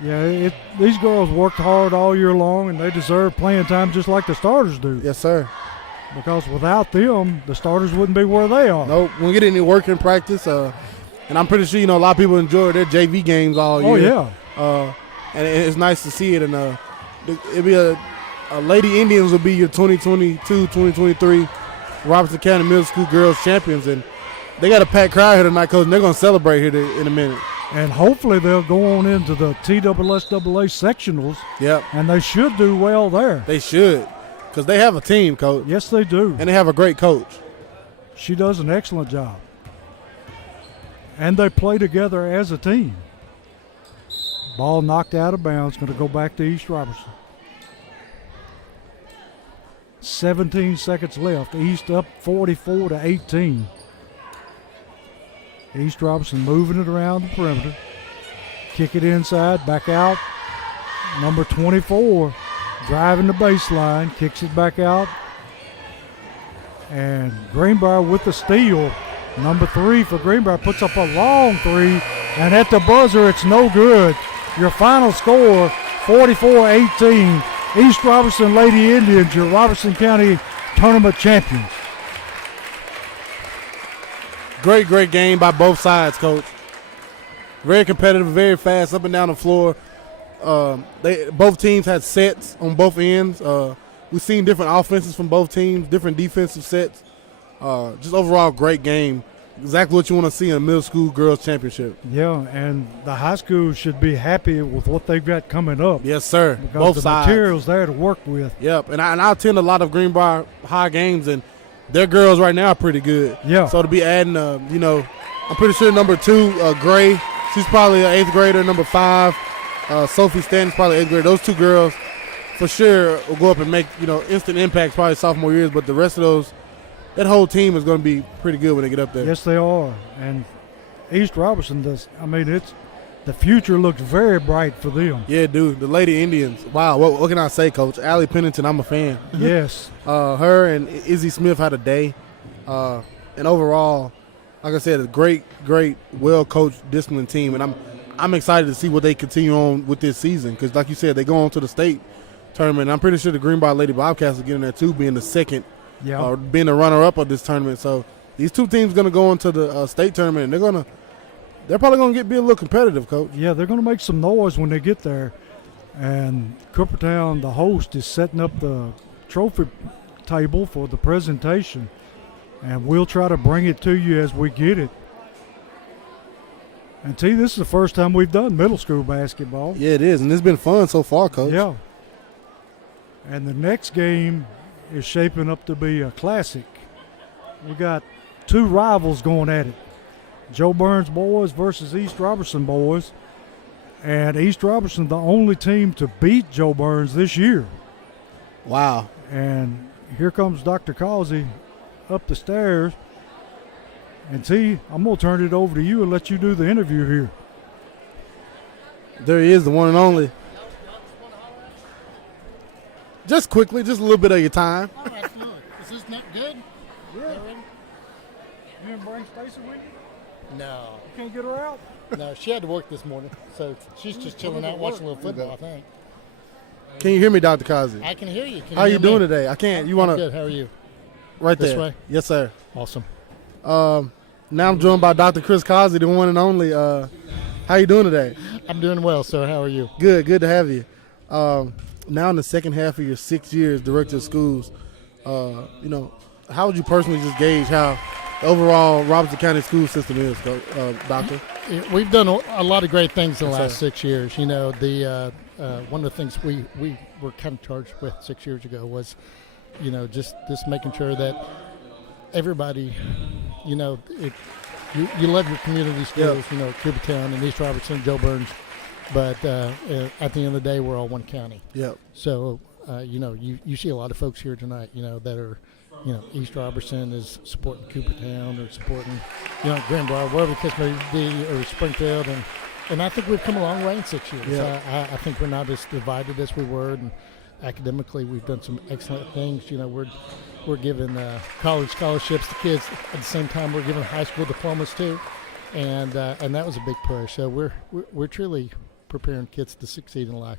Yeah, these girls worked hard all year long, and they deserve playing time just like the starters do. Yes, sir. Because without them, the starters wouldn't be where they are. Nope. We get any work in practice. And I'm pretty sure, a lot of people enjoy their JV games all year. Oh, yeah. And it's nice to see it. And it'll be a Lady Indians will be your 2022-2023 Robertson County Middle School Girls Champions. And they got a packed crowd here tonight, Coach, and they're going to celebrate here in a minute. And hopefully they'll go on into the TSSAA sectionals. Yep. And they should do well there. They should, because they have a team, Coach. Yes, they do. And they have a great coach. She does an excellent job. And they play together as a team. Ball knocked out of bounds, going to go back to East Robertson. 17 seconds left. East up 44-18. East Robertson moving it around the perimeter. Kick it inside, back out. number 24, driving the baseline, kicks it back out. And Greenbrier with the steal. Number 3 for Greenbrier puts up a long 3. And at the buzzer, it's no good. Your final score, 44-18. East Robertson Lady Indians, your Robertson County tournament champions. Great game by both sides, Coach. Very competitive, very fast, up and down the floor. Both teams had sets on both ends. We've seen different offenses from both teams, different defensive sets. Just overall great game. Exactly what you want to see in a middle school girls championship. Yeah, and the high school should be happy with what they've got coming up. Yes, sir. Because both the sides. materials there to work with. Yep, and I attend a lot of Greenbrier High games, and their girls right now are pretty good. Yeah. So to be adding, I'm pretty sure number 2, Gray, she's probably an 8th grader. Number 5, Sophie Stanton's probably 8th grader. Those 2 girls for sure will go up and make, instant impacts probably sophomore years, but the rest of those, that whole team is going to be pretty good when they get up there. Yes, they are. And East Robertson does. The future looks very bright for them. Yeah, dude. The Lady Indians. Wow. What can I say, Coach? Allie Pennington, I'm a fan. Yes. Her and Izzy Smith had a day. And overall, like I said, a great, well-coached, disciplined team. And I'm excited to see what they continue on with this season because, like you said, they go on to the state tournament. And I'm pretty sure the Greenbrier Lady Bobcats are getting there, too, being the second. Yeah. Or being the runner-up of this tournament. So these 2 teams going to go into the state tournament, and they're probably going to be a little competitive, Coach. Yeah, they're going to make some noise when they get there. And Coopertown, the host, is setting up the trophy table for the presentation. And we'll try to bring it to you as we get it. And T, this is the first time we've done middle school basketball. Yeah, it is, and it's been fun so far, Coach. Yeah. And the next game is shaping up to be a classic. We got 2 rivals going at it. Joe Burns boys versus East Robertson boys. And East Robertson, the only team to beat Joe Burns this year. Wow. And here comes Dr. Causey up the stairs. And T, I'm going to turn it over to you and let you do the interview here. There he is, the one and only. Just quickly, just a little bit of your time. Oh, absolutely. Is this not good? Yeah. You didn't bring Stacy with you? No. You can't get her out? No, she had to work this morning, so she's just chilling out watching a little football, I think. Can you hear me, Dr. Causey? I can hear you. Can How you hear doing me? today? I can't. You I'm want to? good. How are you? Right This there. way? Yes, sir. Awesome. Now I'm joined by Dr. Chris Causey, the one and only. How you doing today? I'm doing well, sir. How are you? Good to have you. Now in the second half of your 6 years director of schools, how would you personally just gauge how the overall Robertson County school system is, Doctor? We've done a lot of great things in the Yes, last sir. 6 years. One of the things we were kind of charged with 6 years ago was, just making sure that everybody, you love your community schools, Coopertown and East Robertson, Joe Burns. But at the end of the day, we're all one county. Yep. So, you see a lot of folks here tonight, that are, East Robertson is supporting Coopertown or supporting, Greenbrier, wherever the case may be, or Springfield. And I think we've come a long way in 6 years. Yeah. I think we're not as divided as we were. And academically, we've done some excellent things. We're giving college scholarships to kids. At the same time, we're giving high school diplomas too. And that was a big push. So we're truly preparing kids to succeed in life.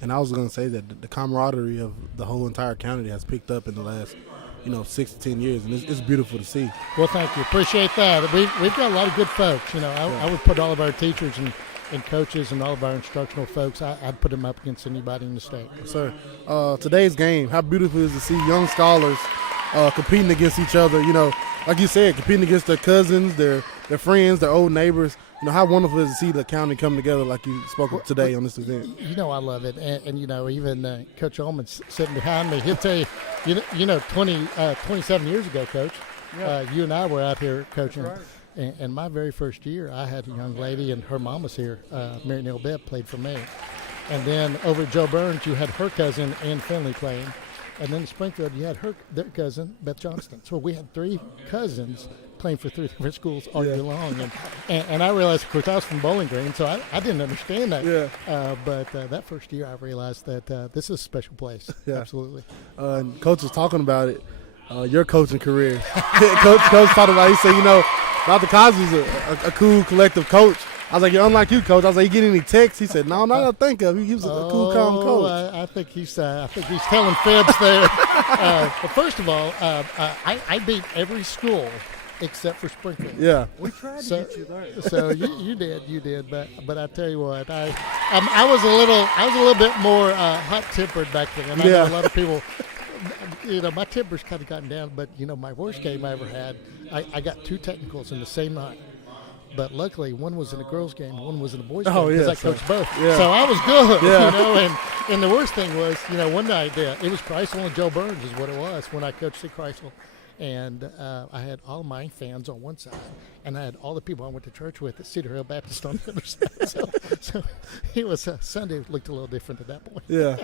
And I was going to say that the camaraderie of the whole entire county has picked up in the last, 6 to 10 years, and it's beautiful to see. Well, thank you. Appreciate that. We've got a lot of good folks. I would put all of our teachers and coaches and all of our instructional folks, I'd put them up against anybody in the state. Yes, sir. Today's game, how beautiful it is to see young scholars competing against each other, like you said, competing against their cousins, their friends, their old neighbors. How wonderful it is to see the county come together like you spoke of today on this event. I love it. And even Coach Ullman's sitting behind me. He'll tell you, 27 years ago, Coach, you and I were out here coaching. That's right. And my very first year, I had a young lady, and her mom was here. Mary Neal Bebb played for me. And then over at Joe Burns, you had her cousin Ann Finley playing. And then in Springfield, you had their cousin, Beth Johnston. So we had 3 cousins playing for 3 different schools all year long. And I realized, of course, I was from Bowling Green, so I didn't understand that. Yeah. But that first year, I realized that this is a special place. Yeah. Absolutely. And Coach was talking about it, your coaching career. Coach talked about it. He said, you know, Dr. Cosby's a cool, collective coach. I was like, you're unlike you, Coach. I was like, you get any texts? He said, no, not that I think of. He was a cool, calm coach. I think he's telling fibs there. But first of all, I beat every school except for Springfield. Yeah. We tried to get you there. So you did, but I tell you what, I was a little bit more hot-tempered back then. And I know a lot of people, you know, my temper's kind of gotten down. But you know, my worst game I ever had, I got 2 technicals in the same night. But luckily, one was in a girls' game, one was in a boys' game because I coached both. Yeah. So I was good, you know. And the worst thing was, you know, one night it was Kreisel and Joe Burns is what it was when I coached at Kreisel. And I had all my fans on one side, and I had all the people I went to church with at Cedar Hill Baptist on the other side. So it was Sunday looked a little different at that point. Yeah.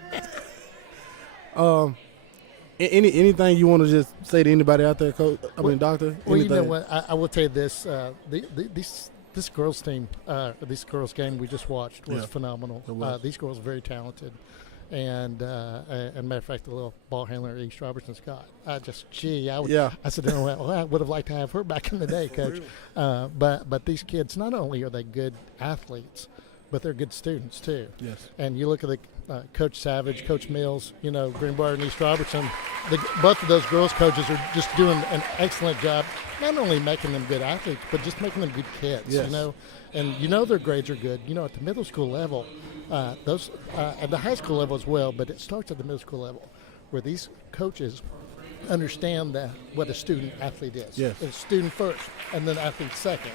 Anything you want to just say to anybody out there, Coach? Doctor? Well, you know what? I will tell you this. This girls team, this girls game we just watched was phenomenal. These girls are very talented. And as a matter of fact, the little ball handler, East Robertson Scott, I said, well, I would have liked to have her back in the day, Coach. But these kids, not only are they good athletes, but they're good students too. Yes. And you look at the Coach Savage, Coach Mills, you know, Greenbrier and East Robertson. Both of those girls coaches are just doing an excellent job, not only making them good athletes, but just making them good kids. Yes. You know, and you know their grades are good. You know, at the middle school level, those at the high school level as well, but it starts at the middle school level, where these coaches understand what a student athlete is. Yes. It's student first, and then athlete second.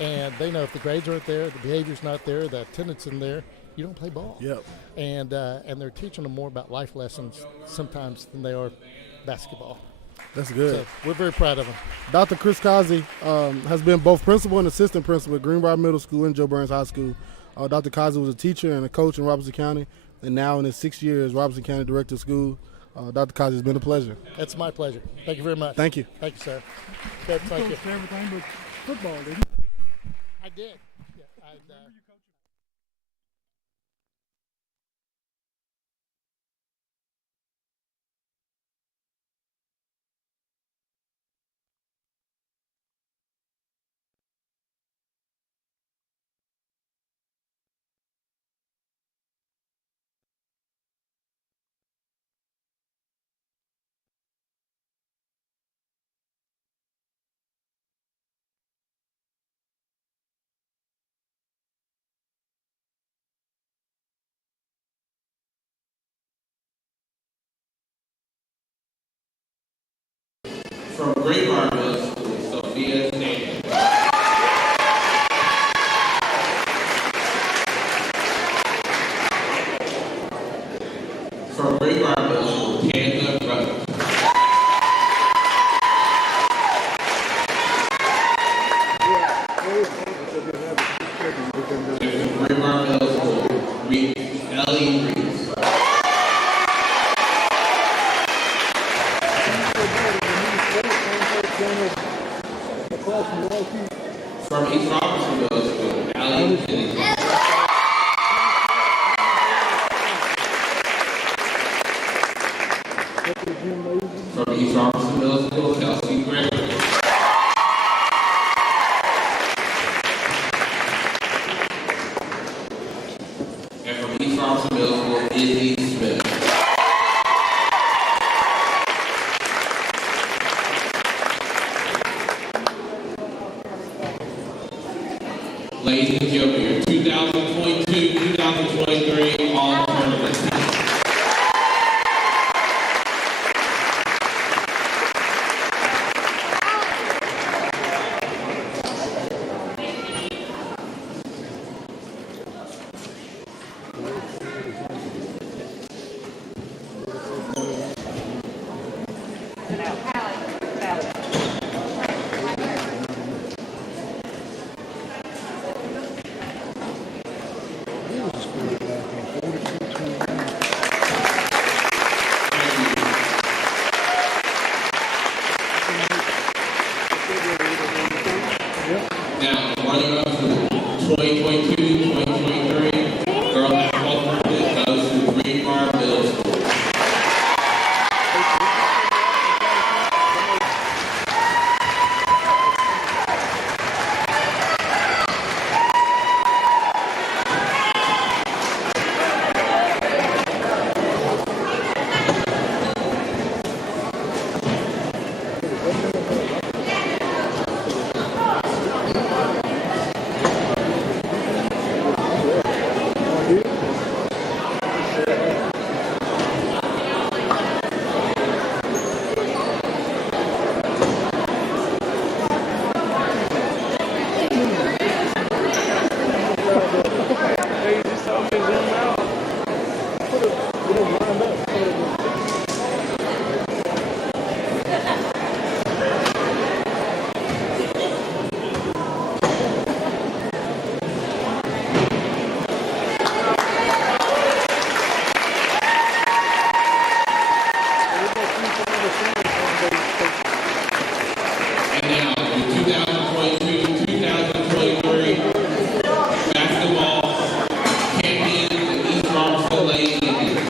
And they know if the grades aren't there, the behavior's not there, the attendance isn't there, you don't play ball. Yep. And they're teaching them more about life lessons sometimes than they are basketball. That's good. So we're very proud of them. Dr. Chris Cosby has been both principal and assistant principal at Greenbrier Middle School and Joe Burns High School. Dr. Cosby was a teacher and a coach in Robertson County, and now in his 6th year as Robertson County Director of School. Dr. Cosby, it's been a pleasure. It's my pleasure. Thank you very much. Thank you. Thank you, sir. Good, thank you. Everything but football, didn't you? I did. Yeah, From Greenbrier Middle School, Sophia Stanton. From Greenbrier Middle School, Canada Rhodes. From Greenbrier Middle School, Ellie Reeves. From East Robertson Middle School, Allie Kennedy. From East Robertson Middle School, Kelsey Gregory. And from East Robertson Middle School, Izzy Smith. Ladies and gentlemen, your 2022-2023 all-tournament team. Now, runner-up for 2022-2023, girl basketball tournament goes to Greenbrier Middle School. And now, the 2022-2023 basketball champions, the East Hartsville Lady Indians.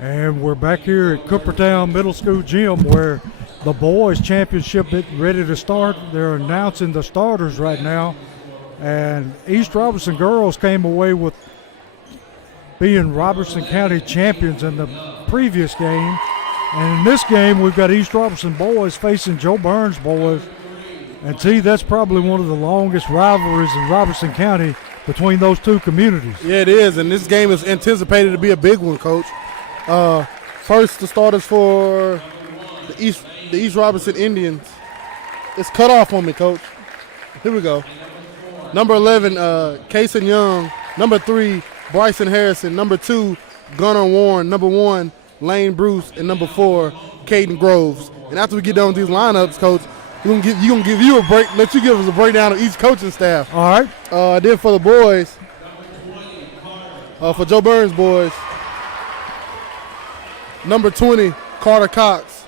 And we're back here at Coopertown Middle School gym where the boys championship is ready to start. They're announcing the starters right now. And East Robertson girls came away with being Robertson County champions in the previous game. And in this game, we've got East Robertson boys facing Joe Burns boys. And see, that's probably one of the longest rivalries in Robertson County between those two communities. Yeah, it is, and this game is anticipated to be a big one, Coach. First, the starters for the East Robertson Indians. It's cut off on me, Coach. Here we go. Number 11, Kason Young. Number 3, Bryson Harrison. Number 2, Gunnar Warren. Number 1, Lane Bruce. And number 4, Caden Groves. And after we get done with these lineups, Coach, we're gonna give you a break. Let you give us a breakdown of each coaching staff. All right. Then for the boys, for Joe Burns boys, number 20, Carter Cox.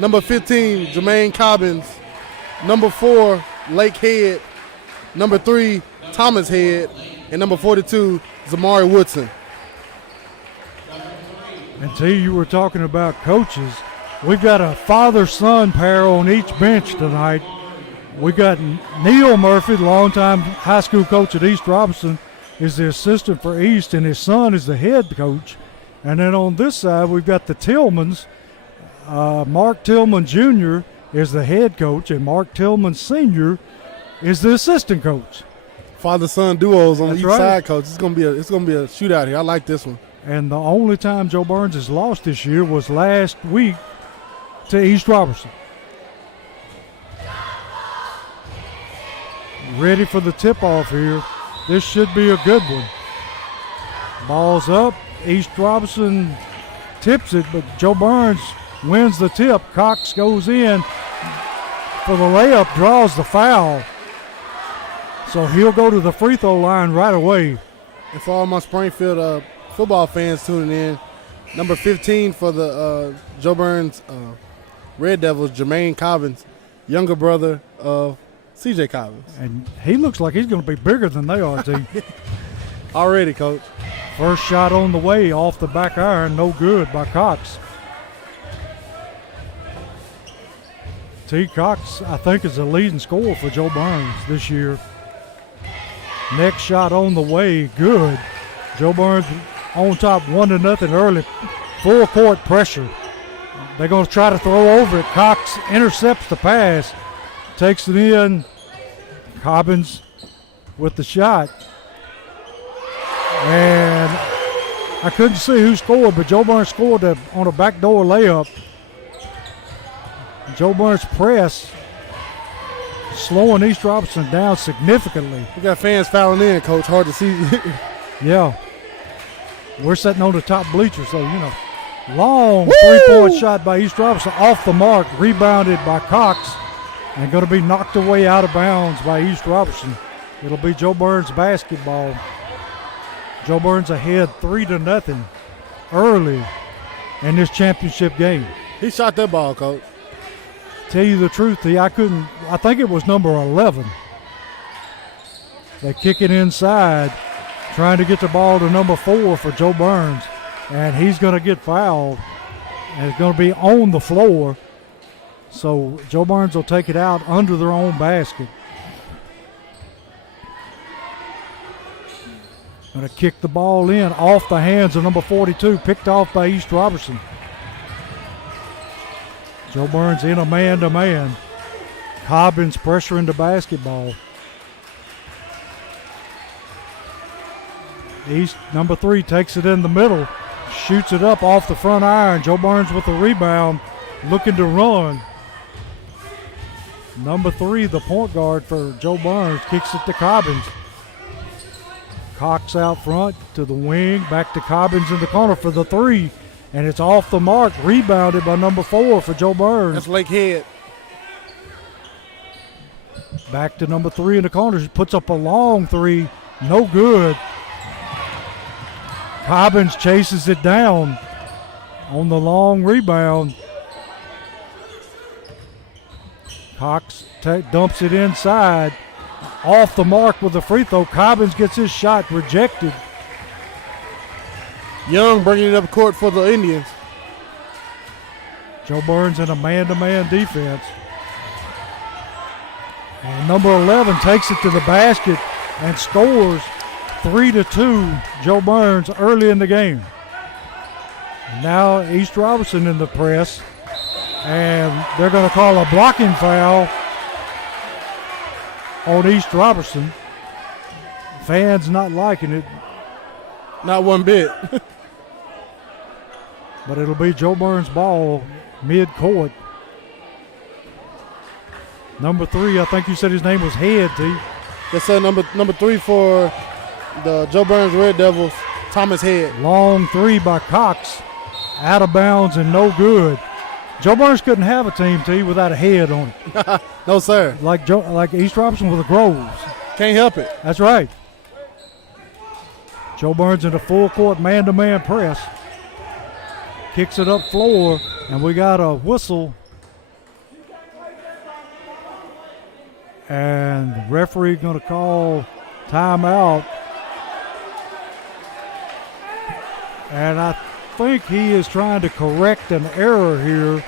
Number 15, Jermaine Cobbins. Number 4, Lake Head. Number 3, Thomas Head. And number 42, Zamari Woodson. And see, you were talking about coaches. We've got a father-son pair on each bench tonight. We got Neil Murphy, longtime high school coach at East Robertson, is the assistant for East, and his son is the head coach. And then on this side, we've got the Tillmans. Mark Tillman Jr. is the head coach, and Mark Tillman Sr. is the assistant coach. Father-son duos on That's each right. side, Coach. It's gonna be a shootout here. I like this one. And the only time Joe Burns has lost this year was last week to East Robertson. Ready for the tip-off here. This should be a good one. Ball's up. East Robertson tips it, but Joe Burns wins the tip. Cox goes in for the layup, draws the foul. So he'll go to the free throw line right away. And for all my Springfield football fans tuning in, number 15 for the Joe Burns Red Devils, Jermaine Cobbins, younger brother of CJ Cobbins. And he looks like he's going to be bigger than they are, T. Already, Coach. First shot on the way off the back iron, no good by Cox. T. Cox, I think, is the leading scorer for Joe Burns this year. Next shot on the way, good. Joe Burns on top 1-0 early. Full court pressure. They're going to try to throw over it. Cox intercepts the pass, takes it in. Cobbins with the shot. And I couldn't see who scored, but Joe Burns scored on a backdoor layup. Joe Burns press, slowing East Robertson down significantly. We got fans fouling in, Coach. Hard to see. Yeah. We're sitting on the top bleachers, so, long three-point shot by East Robertson off the mark, rebounded by Cox, and going to be knocked away out of bounds by East Robertson. It'll be Joe Burns basketball. Joe Burns ahead 3-0 early in this championship game. He shot that ball, Coach. Tell you the truth, I think it was number 11. They kick it inside, trying to get the ball to number 4 for Joe Burns. And he's going to get fouled. And it's going to be on the floor. So Joe Burns will take it out under their own basket. Going to kick the ball in off the hands of number 42, picked off by East Robertson. Joe Burns in a man-to-man. Cobbins pressuring the basketball. East, number 3, takes it in the middle, shoots it up off the front iron. Joe Burns with the rebound, looking to run. Number 3, the point guard for Joe Burns, kicks it to Cobbins. Cox out front to the wing, back to Cobbins in the corner for the 3. And it's off the mark, rebounded by number 4 for Joe Burns. That's Lake Head. Back to number 3 in the corner. Puts up a long 3. No good. Cobbins chases it down on the long rebound. Cox dumps it inside. Off the mark with the free throw. Cobbins gets his shot rejected. Young bringing it up court for the Indians. Joe Burns in a man-to-man defense. And number 11 takes it to the basket and scores 3-2 Joe Burns early in the game. And now East Robertson in the press, and they're going to call a blocking foul on East Robertson. Fans not liking it. Not one bit. But it'll be Joe Burns' ball mid-court. Number 3, I think you said his name was Head, T. That's number 3 for the Joe Burns Red Devils, Thomas Head. Long 3 by Cox. Out of bounds and no good. Joe Burns couldn't have a team, T, without a head on it. No, sir. Like East Robertson with the Groves. Can't help it. That's right. Joe Burns in a full-court man-to-man press. Kicks it up floor, and we got a whistle. And the referee going to call timeout. And I think he is trying to correct an error here.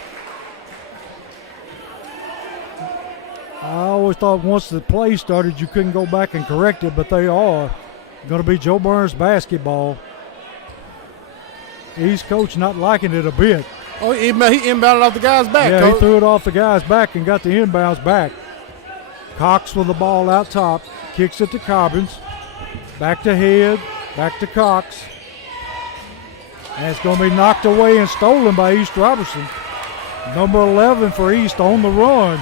I always thought once the play started you couldn't go back and correct it, but they are. Going to be Joe Burns basketball. East coach not liking it a bit. Oh, he inbounded off the guy's back, Yeah, Coach. he threw it off the guy's back and got the inbounds back. Cox with the ball out top. Kicks it to Cobbins. Back to Head. Back to Cox. And it's going to be knocked away and stolen by East Robertson. Number 11 for East on the run.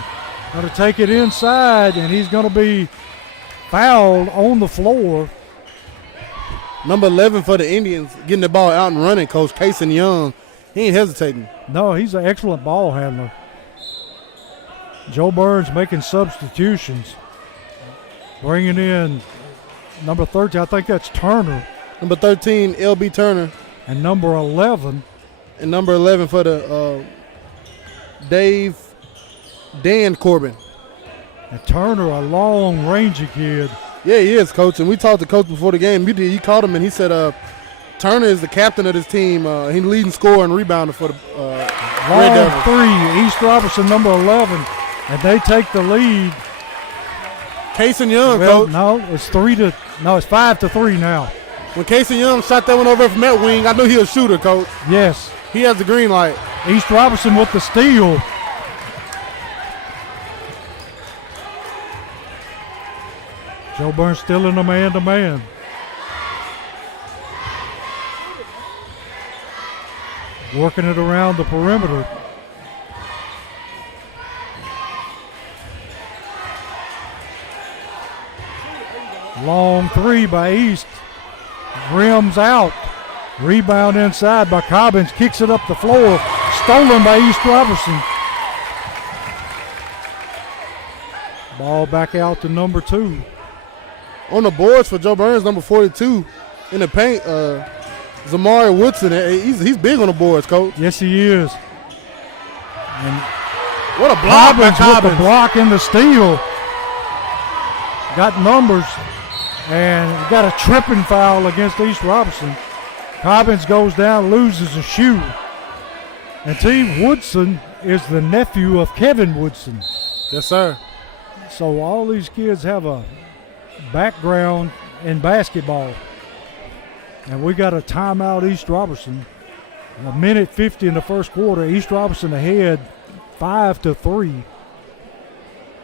Going to take it inside, and he's going to be fouled on the floor. Number 11 for the Indians, getting the ball out and running, Coach Kason Young. He ain't hesitating. No, he's an excellent ball handler. Joe Burns making substitutions. Bringing in number 13, I think that's Turner. Number 13, L.B. Turner. And number 11. And number 11 for the Dan Corbin. And Turner, a long, rangy kid. Yeah, he is, Coach. And we talked to Coach before the game. You called him, and he said Turner is the captain of this team. He's leading scorer and rebounder for the Red Devils. Long 3, East Robertson, number 11. And they take the lead. Kason Young, Well, Coach. no, it's 5-3 now. When Kason Young shot that one over from that wing, I knew he was a shooter, Coach. Yes. He has the green light. East Robertson with the steal. Joe Burns still in a man-to-man. Working it around the perimeter. Long 3 by East. Rims out. Rebound inside by Cobbins. Kicks it up the floor. Stolen by East Robertson. Ball back out to number 2. On the boards for Joe Burns, number 42 in the paint, Zamari Woodson. He's big on the boards, Coach. Yes, he is. And What a block by Cobbins with Cobbins. the block and the steal. Got numbers and got a tripping foul against East Robertson. Cobbins goes down, loses a shoe. And T. Woodson is the nephew of Kevin Woodson. Yes, sir. So all these kids have a background in basketball. And we got a timeout, East Robertson. 1:50 in the first quarter. East Robertson ahead 5-3.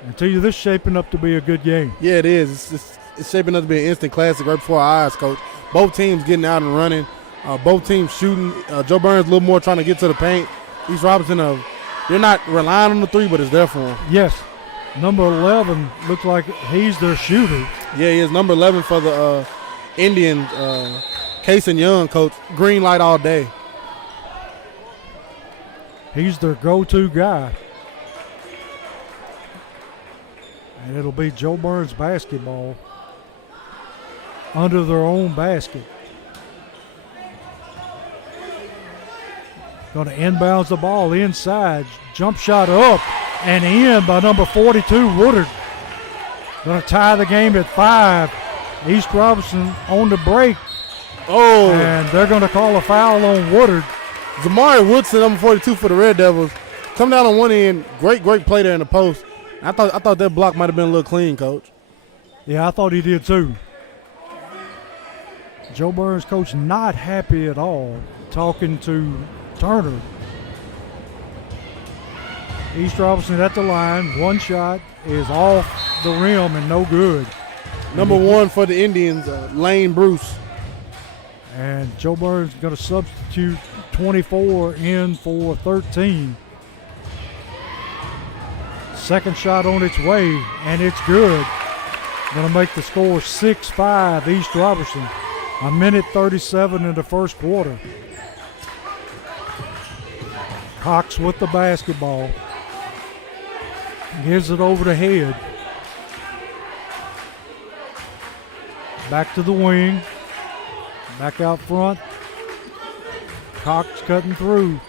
I tell you, this is shaping up to be a good game. Yeah, it is. It's shaping up to be an instant classic right before our eyes, Coach. Both teams getting out and running. Both teams shooting. Joe Burns a little more trying to get to the paint. East Robertson, they're not relying on the three, but it's there for them. Yes. Number 11 looks like he's their shooter. Yeah, he is number 11 for the Indian, Kason Young, Coach. Green light all day. He's their go-to guy. And it'll be Joe Burns basketball under their own basket. Going to inbounds the ball inside. Jump shot up and in by number 42, Woodard. Going to tie the game at 5. East Robertson on the break. Oh, And they're going to call a foul on Woodard. Zamari Woodson, number 42 for the Red Devils. Come down on one end. Great play there in the post. I thought that block might have been a little clean, Coach. Yeah, I thought he did too. Joe Burns' coach not happy at all talking to Turner. East Robertson at the line. One shot is off the rim and no good. Number 1 for the Indians, Lane Bruce. And Joe Burns going to substitute 24 in for 13. Second shot on its way, and it's good. Going to make the score 6-5 East Robertson. A minute 37 in the first quarter. Cox with the basketball. Gives it over the head. Back to the wing. Back out front. Cox cutting through.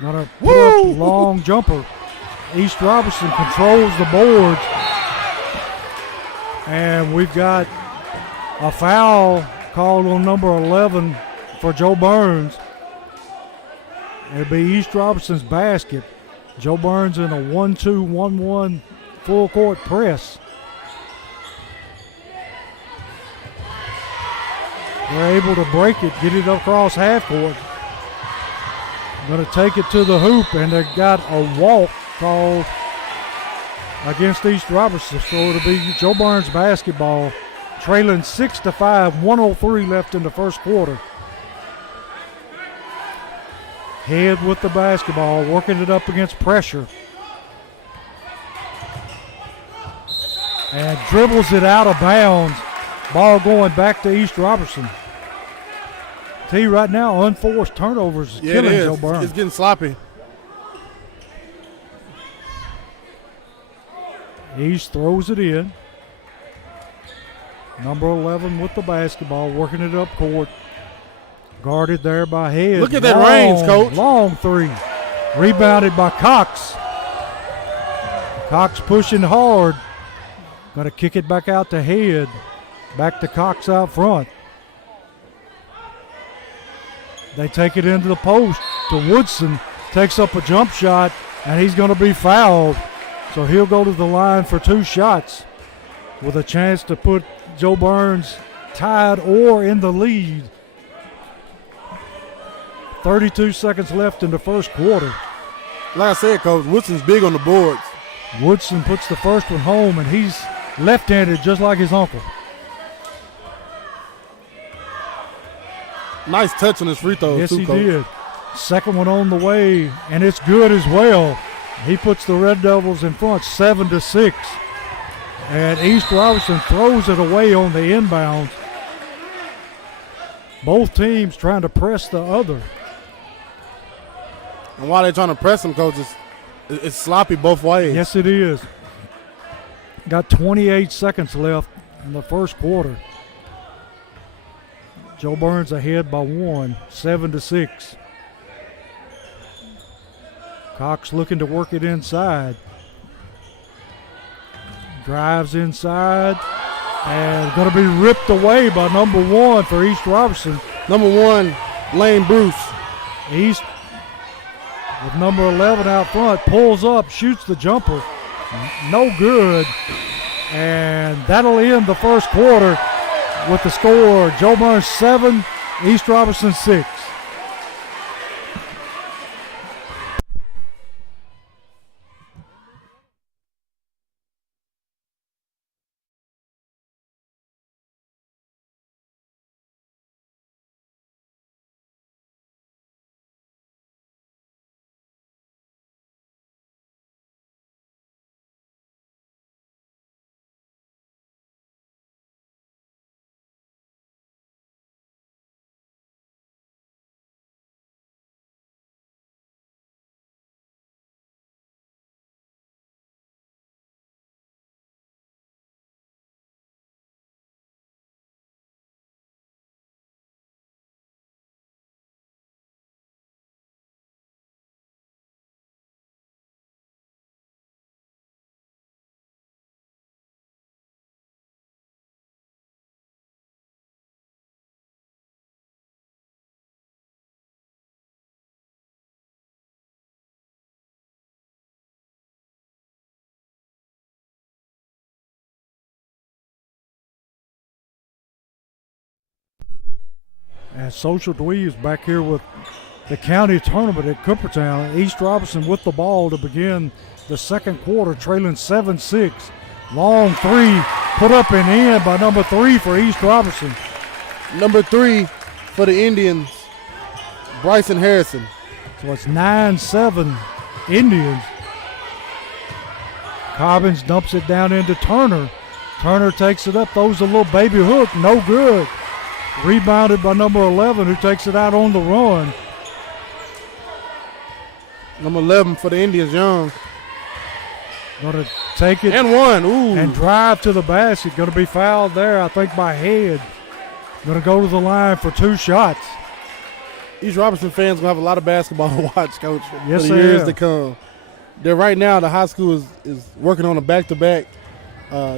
Gonna put up a long jumper. East Robertson controls the boards. And we've got a foul called on number 11 for Joe Burns. It'll be East Robertson's basket. Joe Burns in a 1-2-1-1 full court press. They're able to break it, get it across half court. Going to take it to the hoop, and they've got a walk called against East Robertson. So it'll be Joe Burns basketball, trailing 6-5, 1:03 left in the first quarter. Head with the basketball, working it up against pressure. And dribbles it out of bounds. Ball going back to East Robertson. Tell you right now, unforced turnovers is killing Joe Burns. It's getting sloppy. East throws it in. Number 11 with the basketball, working it up court. Guarded there by Head. Look at that range, Coach. Long three. Rebounded by Cox. Cox pushing hard. Going to kick it back out to Head. Back to Cox out front. They take it into the post to Woodson. Takes up a jump shot, and he's going to be fouled. So he'll go to the line for 2 shots with a chance to put Joe Burns tied or in the lead. 32 seconds left in the first quarter. Like I said, Coach, Woodson's big on the boards. Woodson puts the first one home, and he's left-handed just like his uncle. Nice touch on his free throws, Yes, too, he Coach. did. Second one on the way, and it's good as well. He puts the Red Devils in front 7-6. And East Robertson throws it away on the inbounds. Both teams trying to press the other. And while they're trying to press him, Coach, it's sloppy both ways. Yes, it is. Got 28 seconds left in the first quarter. Joe Burns ahead by 1, 7-6. Cox looking to work it inside. Drives inside. And going to be ripped away by number 1 for East Robertson. Number 1, Lane Bruce. East with number 11 out front. Pulls up, shoots the jumper. No good. And that'll end the first quarter with the score. Joe Burns 7, East Robertson 6. And Social Dweebs back here with the county tournament at Coopertown. East Robertson with the ball to begin the second quarter, trailing 7-6. Long three put up and in by number 3 for East Robertson. Number 3 for the Indians, Bryson Harrison. So it's 9-7 Indians. Cobbins dumps it down into Turner. Turner takes it up, throws a little baby hook, no good. Rebounded by number 11, who takes it out on the run. Number 11 for the Indians, Young. Going to take it And one. Ooh. and drive to the basket. Going to be fouled there, I think, by Head. Going to go to the line for 2 shots. East Robertson fans gonna have a lot of basketball to watch, Coach, Yes, for the they years are. to come. Right now, the high school is working on a back-to-back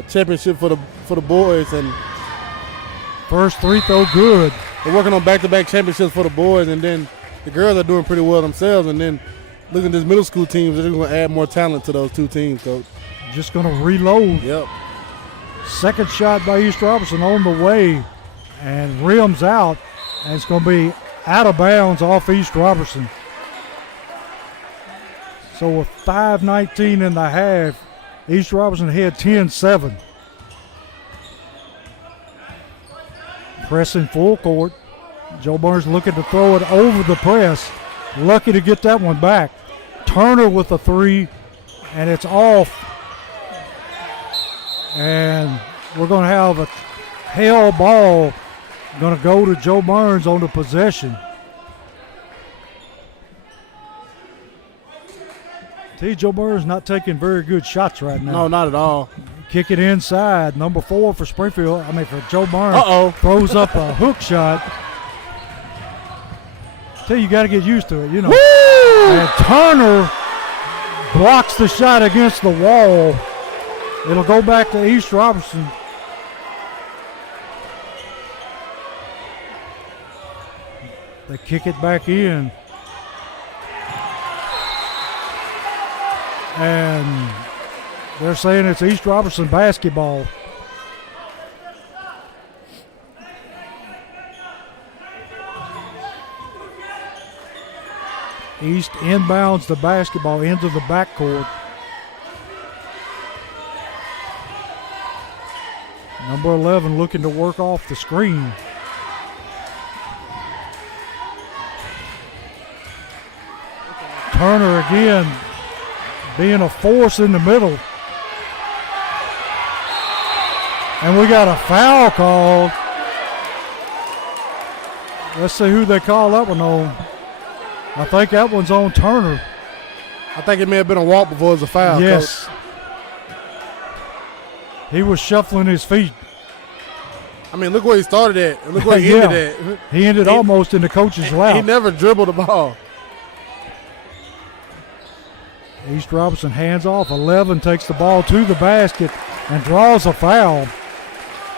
championship for the boys, and First free throw good. they're working on back-to-back championships for the boys, and then the girls are doing pretty well themselves. And then looking at these middle school teams, they're going to add more talent to those 2 teams, Coach. Just going to reload. Yep. Second shot by East Robertson on the way and rims out. And it's going to be out of bounds off East Robertson. So with 5:19 in the half, East Robertson had 10-7. Pressing full court. Joe Burns looking to throw it over the press. Lucky to get that one back. Turner with a 3, and it's off. And we're going to have a hell ball going to go to Joe Burns on the possession. Joe Burns not taking very good shots right now. No, not at all. Kick it inside. Number 4 for Springfield. For Joe Burns. Uh-oh. Throws up a hook shot. You got to get used to it, you know. Woo! And Turner blocks the shot against the wall. It'll go back to East Robertson. They kick it back in. And they're saying it's East Robertson basketball. East inbounds the basketball into the backcourt. Number 11 looking to work off the screen. Turner again being a force in the middle. And we got a foul called. Let's see who they call that one on. I think that one's on Turner. I think it may have been a walk before it was a foul. Yes. Coach. He was shuffling his feet. I mean, look where he started at, and look where he ended at. He ended almost in the coach's lap. He never dribbled the ball. East Robertson hands off. 11 takes the ball to the basket and draws a foul.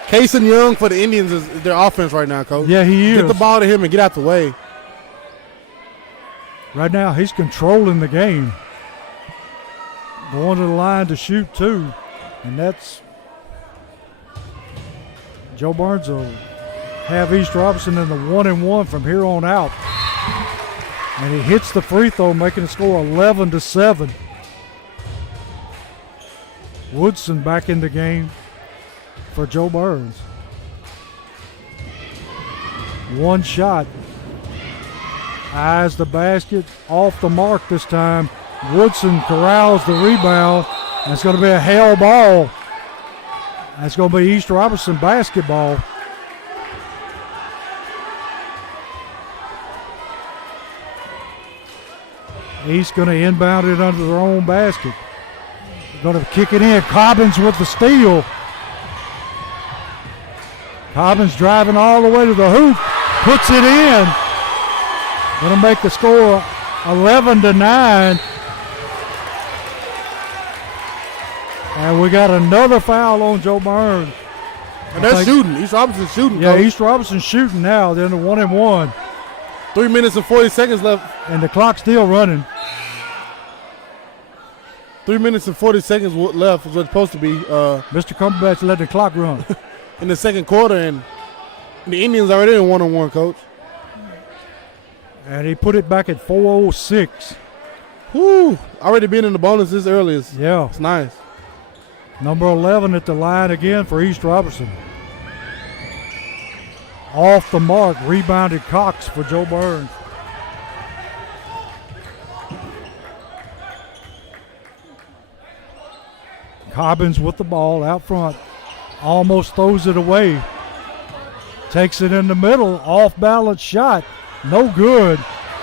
Kason Young for the Indians is their offense right now, Coach. Yeah, he is. Get the ball to him and get out the way. Right now, he's controlling the game. Going to the line to shoot 2. And that's Joe Burns will have East Robertson in the 1-and-1 from here on out. And he hits the free throw, making the score 11-7. Woodson back in the game for Joe Burns. One shot. Eyes the basket, off the mark this time. Woodson corrals the rebound. And it's going to be a hell ball. That's going to be East Robertson basketball. East going to inbound it under their own basket. Going to kick it in. Cobbins with the steal. Cobbins driving all the way to the hoop. Puts it in. Going to make the score 11-9. And we got another foul on Joe Burns. And they're shooting. East Robertson's shooting, Yeah, Coach. East Robertson's shooting now. They're in the 1-and-1. 3 minutes and 40 seconds left. And the clock's still running. 3 minutes and 40 seconds left is what's supposed to be Mr. Cumberbatch let the clock run. in the second quarter, and the Indians already in 1-on-1, Coach. And he put it back at 406. Whoo! Already been in the bonus this early. Yeah. It's nice. Number 11 at the line again for East Robertson. Off the mark, rebounded Cox for Joe Burns. Cobbins with the ball out front. Almost throws it away. Takes it in the middle. Off balance shot. No good.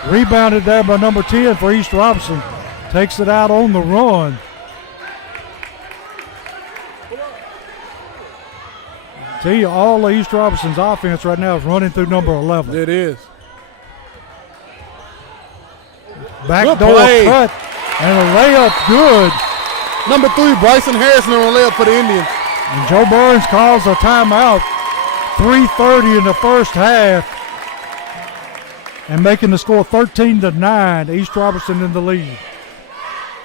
Rebounded there by number 10 for East Robertson. Takes it out on the run. Tell you, all of East Robertson's offense right now is running through number 11. It is. Backdoor cut and a layup good. Number 3, Bryson Harrison on a layup for the Indians. And Joe Burns calls a timeout. 3:30 in the first half. And making the score 13-9. East Robertson in the lead.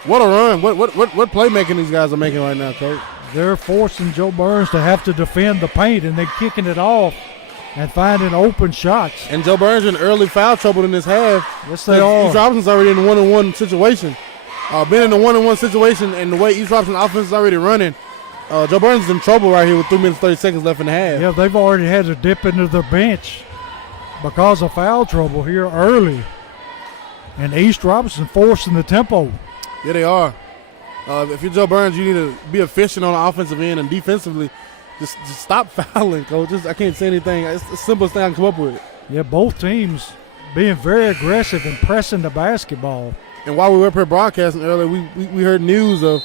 What a run. What playmaking these guys are making right now, Coach? They're forcing Joe Burns to have to defend the paint, and they're kicking it off and finding open shots. And Joe Burns in early foul trouble in this half. Yes, they are. East Robertson's already in a 1-on-1 situation. Been in a 1-on-1 situation, and the way East Robertson offense is already running, Joe Burns is in trouble right here with 3 minutes 30 seconds left in the half. Yeah, they've already had to dip into their bench because of foul trouble here early. And East Robertson forcing the tempo. Yeah, they are. If you're Joe Burns, you need to be efficient on the offensive end and defensively. Just stop fouling, Coach. I can't say anything. It's the simplest thing I can come up with. Yeah, both teams being very aggressive and pressing the basketball. And while we were up here broadcasting earlier, we heard news of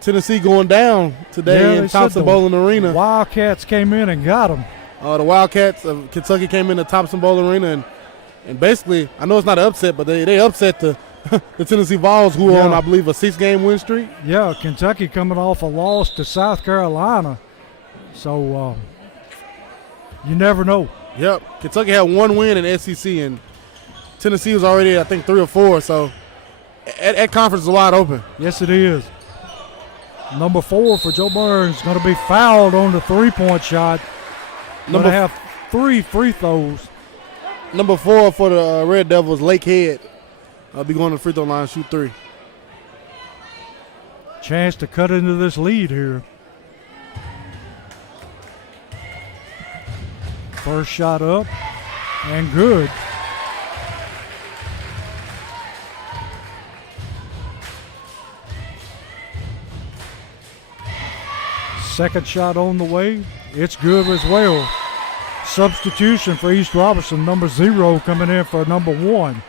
Tennessee going down today in Thompson Bowling Arena. Wildcats came in and got them. The Wildcats of Kentucky came in the Thompson Bowling Arena and basically, I know it's not an upset, but they upset the Tennessee Vols, who are on, I believe, a 6-game win streak. Yeah, Kentucky coming off a loss to South Carolina. So you never know. Yep. Kentucky had 1 win in SEC, and Tennessee was already, I think, 3 or 4. So that conference is wide open. Yes, it is. Number 4 for Joe Burns going to be fouled on the three-point shot. Going to have 3 free throws. Number 4 for the Red Devils, Lakehead. I'll be going to the free throw line, shoot 3. Chance to cut into this lead here. First shot up and good. Second shot on the way. It's good as well. Substitution for East Robertson. Number 0 coming in for number 1.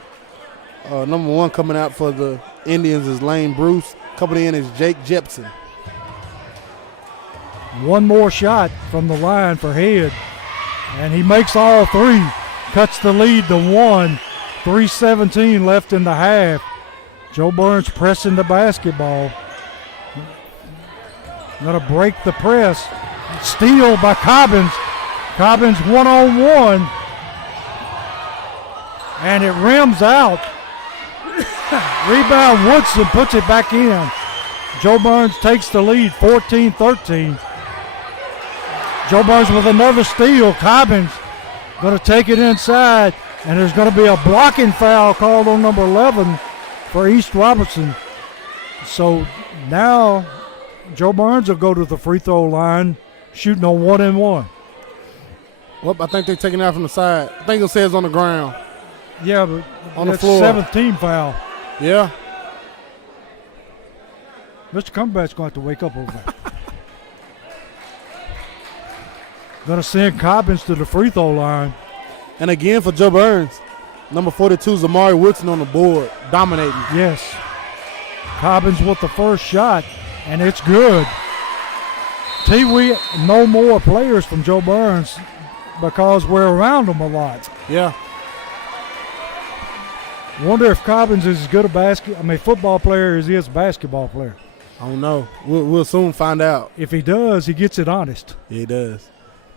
Number 1 coming out for the Indians is Lane Bruce. Coming in is Jake Jepson. One more shot from the line for Head. And he makes all 3. Cuts the lead to 1. 3:17 left in the half. Joe Burns pressing the basketball. Going to break the press. Steal by Cobbins. Cobbins 1-on-1. And it rims out. Rebound Woodson puts it back in. Joe Burns takes the lead 14-13. Joe Burns with another steal. Cobbins going to take it inside, and there's going to be a blocking foul called on number 11 for East Robertson. So now Joe Burns will go to the free throw line shooting on 1-and-1. Well, I think they're taking it out from the side. I think it says on the ground. Yeah, but on the that's floor. 17 foul. Yeah. Mr. Cumberbatch's going to have to wake up over there. Going to send Cobbins to the free throw line. And again for Joe Burns, number 42 is Amari Woodson on the board, dominating. Yes. Cobbins with the first shot, and it's good. We know more players from Joe Burns because we're around him a lot. Yeah. Wonder if Cobbins is as good a football player as he is a basketball player. I don't know. We'll soon find out. If he does, he gets it honest. Yeah, he does.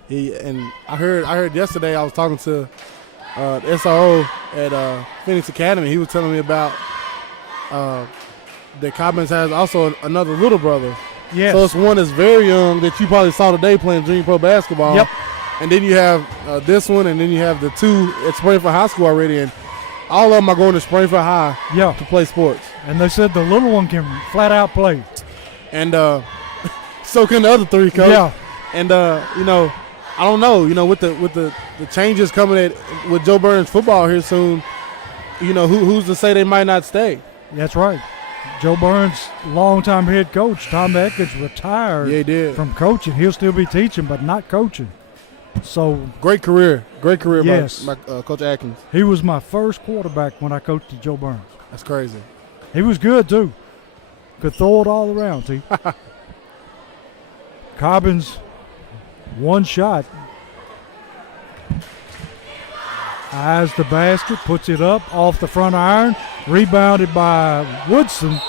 And I heard yesterday I was talking to the SRO at Phoenix Academy. He was telling me about that Cobbins has also another little brother. Yes. So it's one that's very young that you probably saw today playing junior pro basketball. Yep. And then you have this one, and then you have the 2 that's playing for high school already. And All of them are going to Springfield High Yeah. to play sports. And they said the little one can flat out play. And so can the other three, Coach. Yeah. And you know, I don't know. You know, with the changes coming with Joe Burns football here soon, you know, who's to say they might not stay? That's right. Joe Burns, longtime head coach, Tom Eckridge retired Yeah, he did. from coaching. He'll still be teaching, but not coaching. So Great career Yes. by Coach Atkins. he was my first quarterback when I coached at Joe Burns. That's crazy. He was good too. Could throw it all around, see. Cobbins, one shot. Eyes the basket, puts it up off the front iron, rebounded by Woodson,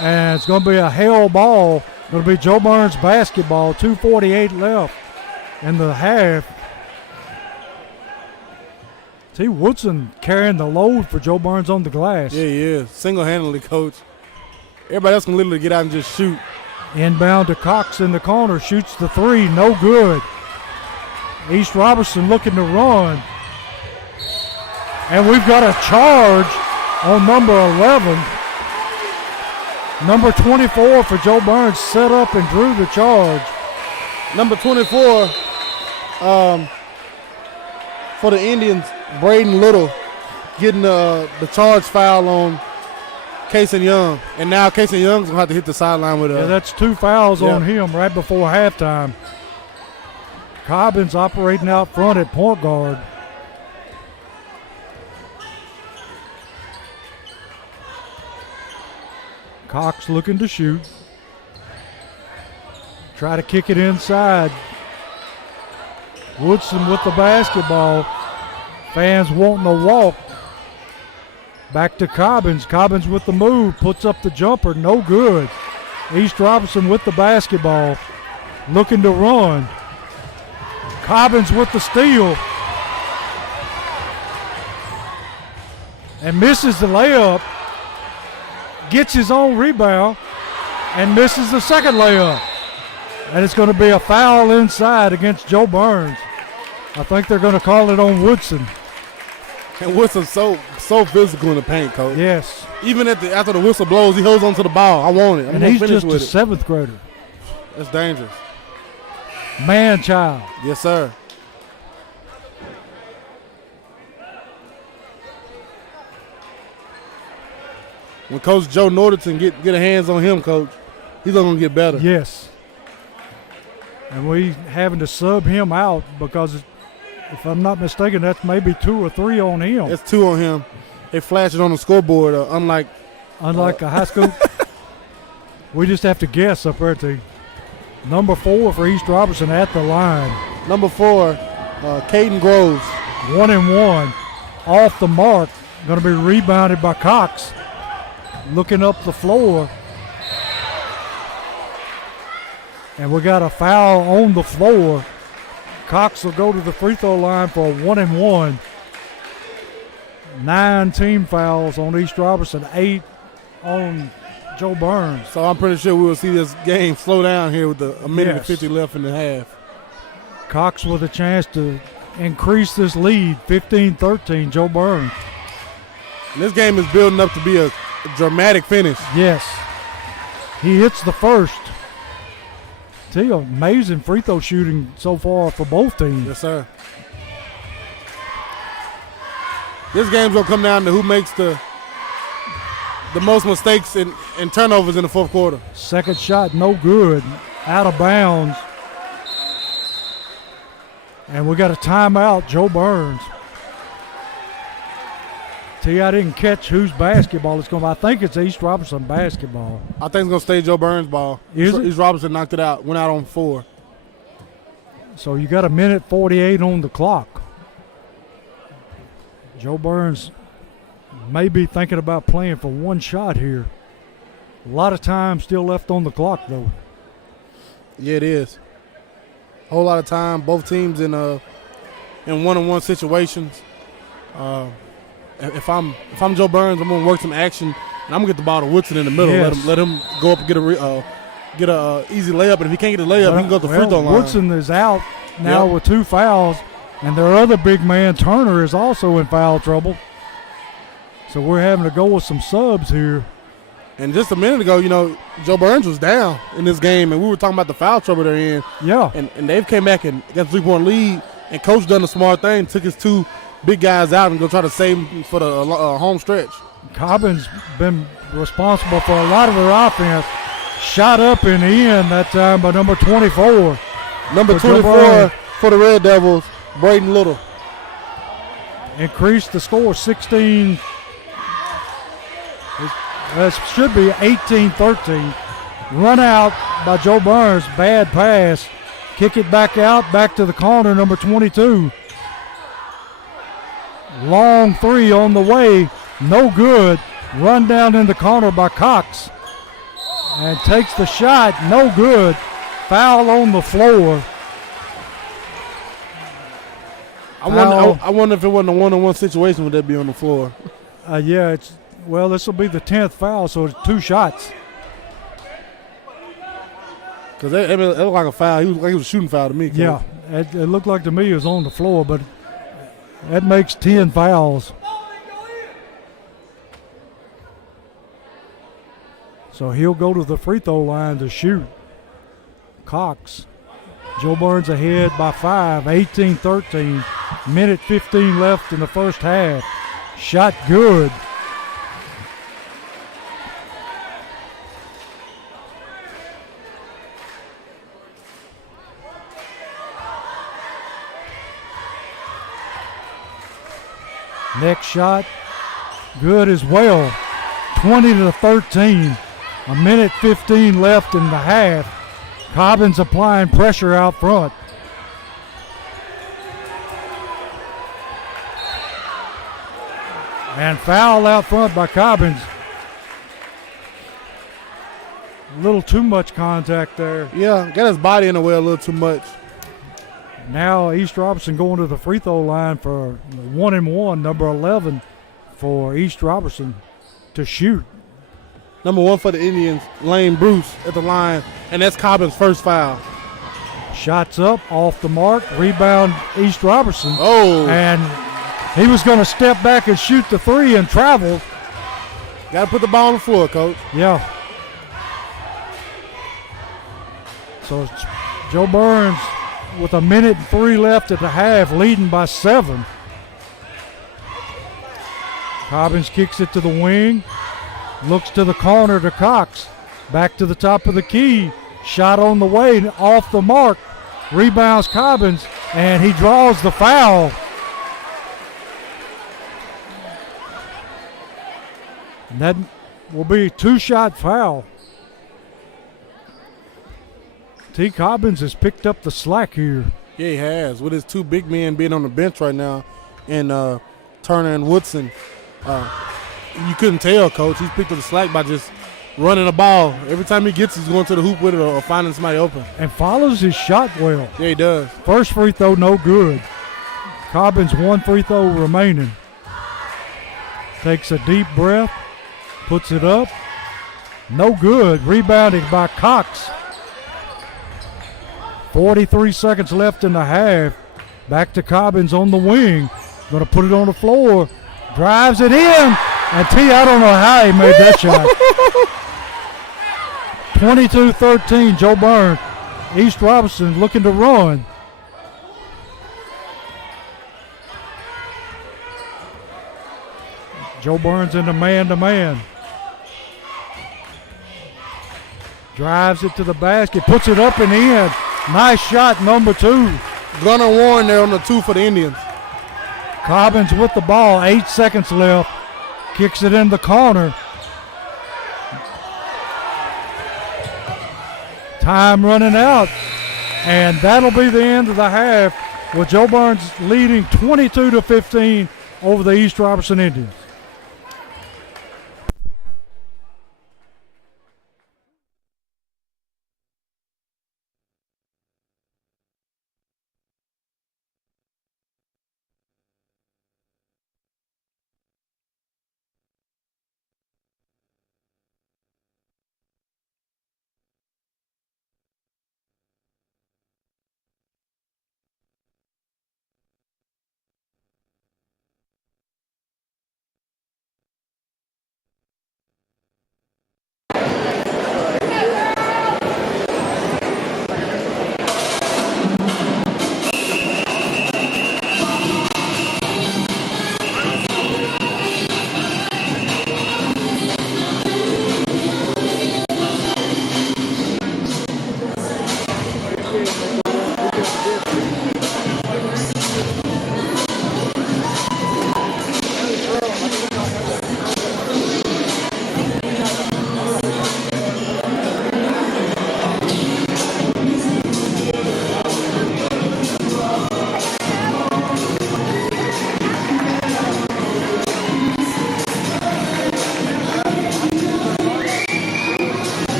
and it's going to be a hell ball. Going to be Joe Burns basketball. 2:48 left in the half. See, Woodson carrying the load for Joe Burns on the glass. Yeah, he is. Single-handedly, Coach. Everybody else can literally get out and just shoot. Inbound to Cox in the corner, shoots the three, no good. East Robertson looking to run. And we've got a charge on number 11. Number 24 for Joe Burns set up and drew the charge. Number 24 for the Indians, Braden Little, getting the charge foul on Kason Young. And now Kason Young's going to have to hit the sideline with Yeah, that's two fouls yeah. on him right before halftime. Cobbins operating out front at point guard. Cox looking to shoot. Try to kick it inside. Woodson with the basketball. Fans wanting to walk. Back to Cobbins. Cobbins with the move. Puts up the jumper. No good. East Robinson with the basketball. Looking to run. Cobbins with the steal. And misses the layup. Gets his own rebound. And misses the second layup. And it's going to be a foul inside against Joe Burns. I think they're going to call it on Woodson. And Woodson's so physical in the paint, Coach. Yes. Even after the whistle blows, he holds onto the ball. I want it. I'm And going he's to finish just a with it. seventh grader. That's dangerous. Man child. Yes, sir. When Coach Joe Norderton get a hands on him, Coach, he's only going to get better. Yes. And we having to sub him out because, if I'm not mistaken, that's maybe 2 or 3 on him. That's 2 on him. They flash it on the scoreboard, unlike Unlike a high school. We just have to guess up there, T. Number 4 for East Robertson at the line. number 4, Caden Groves. 1-1. Off the mark. Going to be rebounded by Cox. Looking up the floor. And we got a foul on the floor. Cox will go to the free throw line for a 1-1. 9 team fouls on East Robertson, 8 on Joe Burns. So I'm pretty sure we will see this game slow down here with a minute Yes. and 50 left in the half. Cox with a chance to increase this lead, 15-13, Joe Burns. And this game is building up to be a dramatic finish. Yes. He hits the first. See, amazing free throw shooting so far for both teams. Yes, sir. This game's going to come down to who makes the most mistakes and turnovers in the fourth quarter. Second shot, no good. Out of bounds. And we got a timeout, Joe Burns. See, I didn't catch whose basketball it's going to be. I think it's East Robertson basketball. I think it's going to stay Joe Burns' ball. Is it? East Robinson knocked it out, went out on 4. So you got a minute 48 on the clock. Joe Burns may be thinking about playing for one shot here. A lot of time still left on the clock, though. Yeah, it is. Whole lot of time. Both teams in one-on-one situations. If I'm Joe Burns, I'm gonna work some action, and I'm gonna get the ball to Woodson in the middle. Yes. Let him go up and get a easy layup. And if he can't get the layup, he can go to the free throw line. Woodson is out now Yep. with 2 fouls, and their other big man, Turner, is also in foul trouble. So we're having to go with some subs here. And just a minute ago, you know, Joe Burns was down in this game, and we were talking about the foul trouble they're in. Yeah. And they've came back and got a 3-point lead, and Coach done a smart thing, took his 2 big guys out and go try to save them for the home stretch. Cobbin's been responsible for a lot of their offense. Shot up in the end that time by number 24. Number For Joe 24 Burns. for the Red Devils, Braden Little. Increased the score 16. It should be 18-13. Run out by Joe Burns. Bad pass. Kick it back out, back to the corner, number 22. Long 3 on the way. No good. Run down in the corner by Cox. And takes the shot. No good. Foul on the floor. I wonder if it wasn't a one-on-one situation, would that be on the floor? Yeah, this will be the 10th foul, so it's 2 shots. Because it looked like a foul. He was a shooting foul to me. Coach. Yeah, it looked like to me it was on the floor, but that makes 10 fouls. So he'll go to the free throw line to shoot. Cox. Joe Burns ahead by 5, 18-13. Minute 15 left in the first half. Shot good. Next shot, good as well. 20-13. A minute 15 left in the half. Cobbins applying pressure out front. And foul out front by Cobbins. A little too much contact there. Yeah, got his body in the way a little too much. Now East Robertson going to the free throw line for 1-and-1, number 11 for East Robertson to shoot. Number 1 for the Indians, Lane Bruce at the line, and that's Cobbins' first foul. Shots up, off the mark, rebound East Robertson. Oh. And he was going to step back and shoot the 3 and travel. Got to put the ball on the floor, Coach. Yeah. So it's Joe Burns with a minute and 3 left at the half, leading by 7. Cobbins kicks it to the wing. Looks to the corner to Cox. Back to the top of the key. Shot on the way, off the mark. Rebounds Cobbins, and he draws the foul. And that will be a 2-shot foul. T. Cobbins has picked up the slack here. Yeah, he has. With his 2 big men being on the bench right now, and Turner and Woodson. You couldn't tell, Coach. He's picked up the slack by just running the ball. Every time he gets, he's going to the hoop with it or finding somebody open. And follows his shot well. Yeah, he does. First free throw, no good. Cobbins 1 free throw remaining. Takes a deep breath, puts it up. No good. Rebounded by Cox. 43 seconds left in the half. Back to Cobbins on the wing. Going to put it on the floor. Drives it in. And I don't know how he made that shot. 22-13, Joe Burns. East Robertson looking to run. Joe Burns in the man-to-man. Drives it to the basket, puts it up and in. Nice shot, number 2. Gunnar Warren there on the 2 for the Indians. Cobbins with the ball, 8 seconds left. Kicks it in the corner. Time running out. And that'll be the end of the half with Joe Burns leading 22-15 over the East Robertson Indians.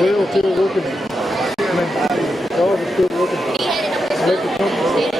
Will still working. Charles is still working. Electric company.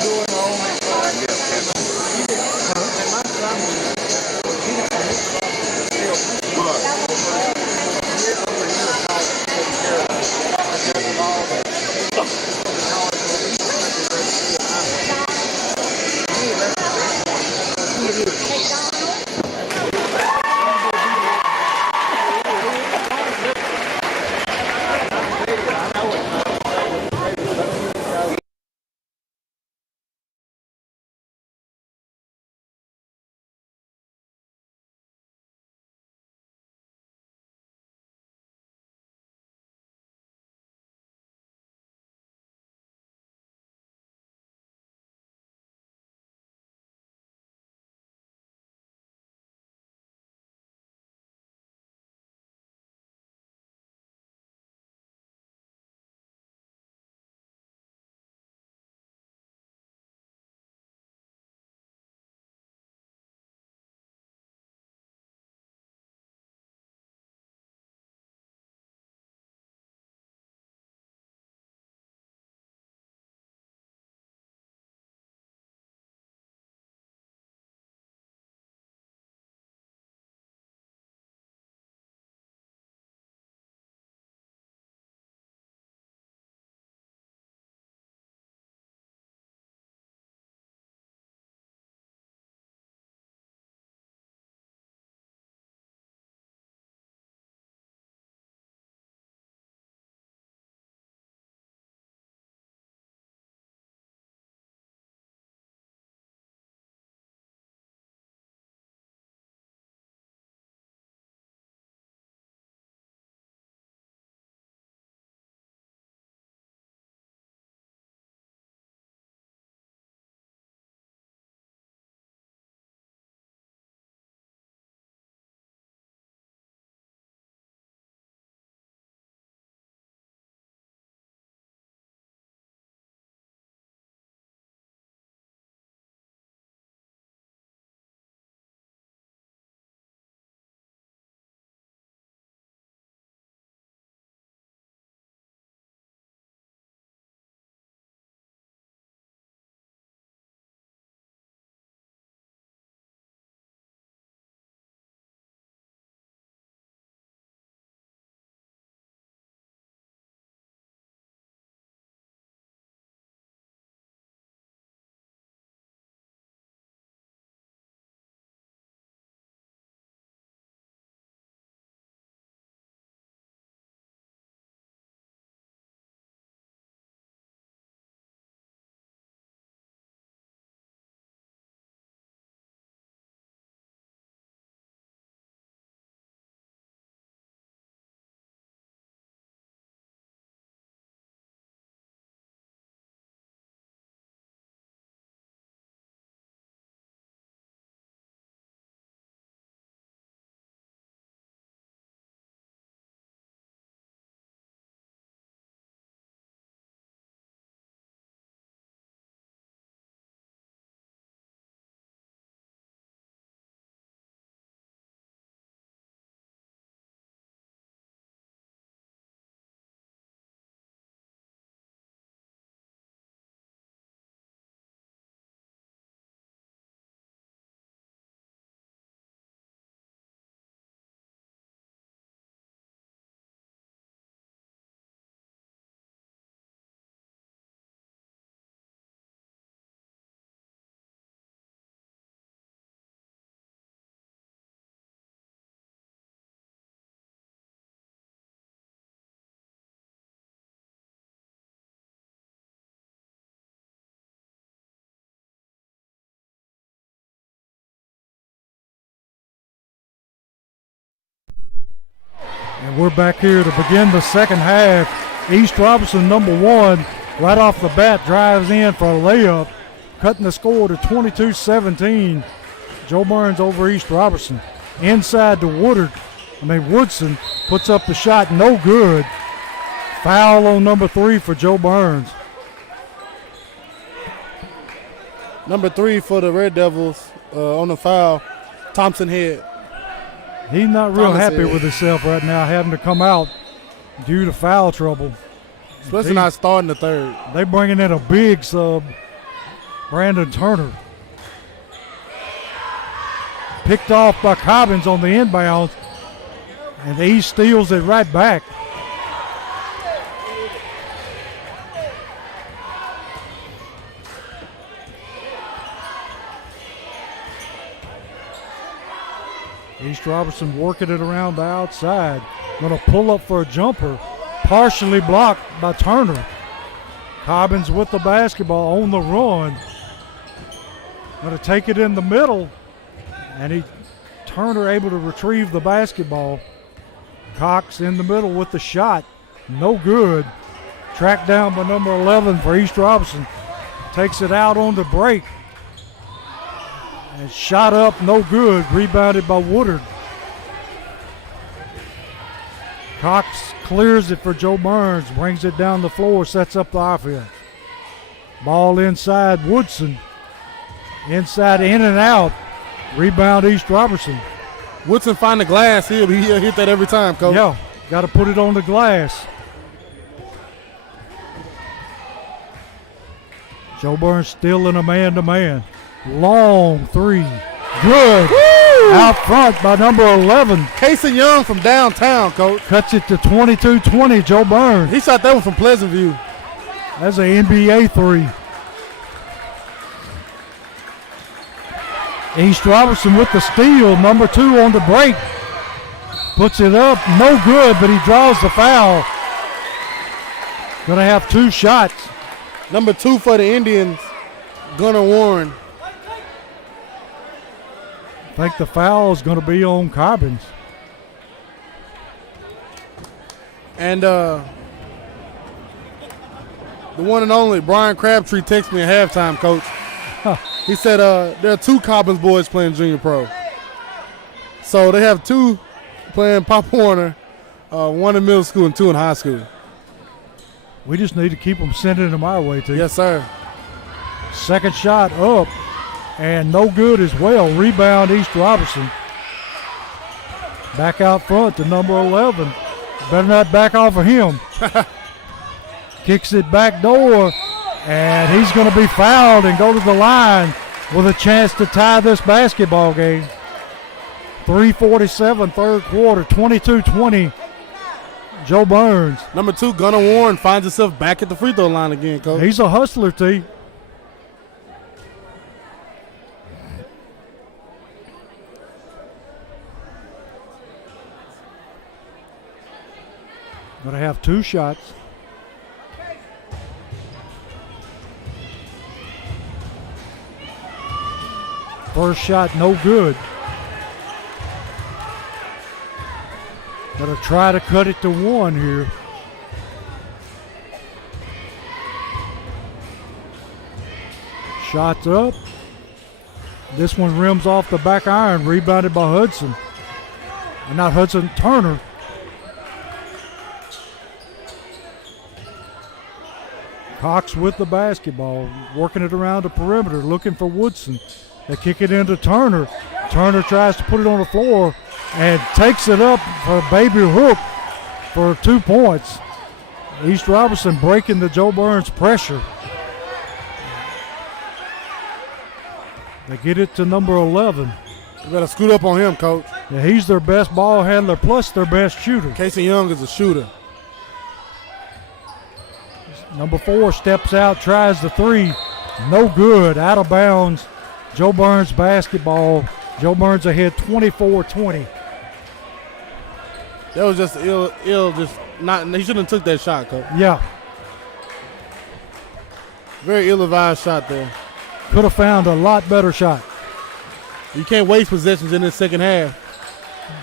Doing all And we're back here to begin the second half. East Robertson, number 1, right off the bat, drives in for a layup, cutting the score to 22-17. Joe Burns over East Robertson. Inside to Woodson puts up the shot, no good. Foul on number 3 for Joe Burns. Number 3 for the Red Devils on the foul, Thompson Head. He's not real Thomas happy Head. with himself right now, having to come out due to foul trouble. Especially not starting the third. They bringing in a big sub, Brandon Turner. Picked off by Cobbins on the inbound, and he steals it right back. East Robertson working it around the outside. Going to pull up for a jumper. Partially blocked by Turner. Cobbins with the basketball on the run. Going to take it in the middle. And Turner able to retrieve the basketball. Cox in the middle with the shot. No good. Tracked down by number 11 for East Robertson. Takes it out on the break. And shot up, no good. Rebounded by Woodard. Cox clears it for Joe Burns. Brings it down the floor, sets up the offense. Ball inside Woodson. Inside, in and out. Rebound East Robertson. Woodson find the glass. He'll hit that every time, Coach. Yeah, got to put it on the glass. Joe Burns still in a man-to-man. Long 3. Good. Woo! Out front by number 11. Casey Young from downtown, Coach. Cuts it to 22-20, Joe Burns. He shot that one from Pleasant View. That's an NBA 3. East Robertson with the steal. Number 2 on the break. Puts it up. No good, but he draws the foul. Going to have 2 shots. Number 2 for the Indians, Gunnar Warren. I think the foul is going to be on Cobbins. And the one and only Brian Crabtree texted me at halftime, Coach. He said there are 2 Cobbins boys playing junior pro. So they have 2 playing Pop Warner, 1 in middle school and 2 in high school. We just need to keep them sending them our way, too. Yes, sir. Second shot up, and no good as well. Rebound East Robertson. Back out front to number 11. Better not back off of him. Kicks it back door, and he's going to be fouled and go to the line with a chance to tie this basketball game. 3:47, third quarter, 22-20. Joe Burns. Number 2, Gunnar Warren finds himself back at the free throw line again, Coach. He's a hustler, T. Going to have 2 shots. First shot, no good. Going to try to cut it to 1 here. Shots up. This one rims off the back iron, rebounded by Hudson. And not Hudson, Turner. Cox with the basketball, working it around the perimeter, looking for Woodson. They kick it into Turner. Turner tries to put it on the floor and takes it up for a baby hook for 2 points. East Robertson breaking the Joe Burns pressure. They get it to number 11. You better scoot up on him, Coach. Yeah, he's their best ball handler plus their best shooter. Casey Young is a shooter. Number 4 steps out, tries the 3. No good, out of bounds. Joe Burns basketball. Joe Burns ahead 24-20. That was just he shouldn't have took that shot, Coach. Yeah, Very ill-advised shot there. could have found a lot better shot. You can't waste possessions in this second half.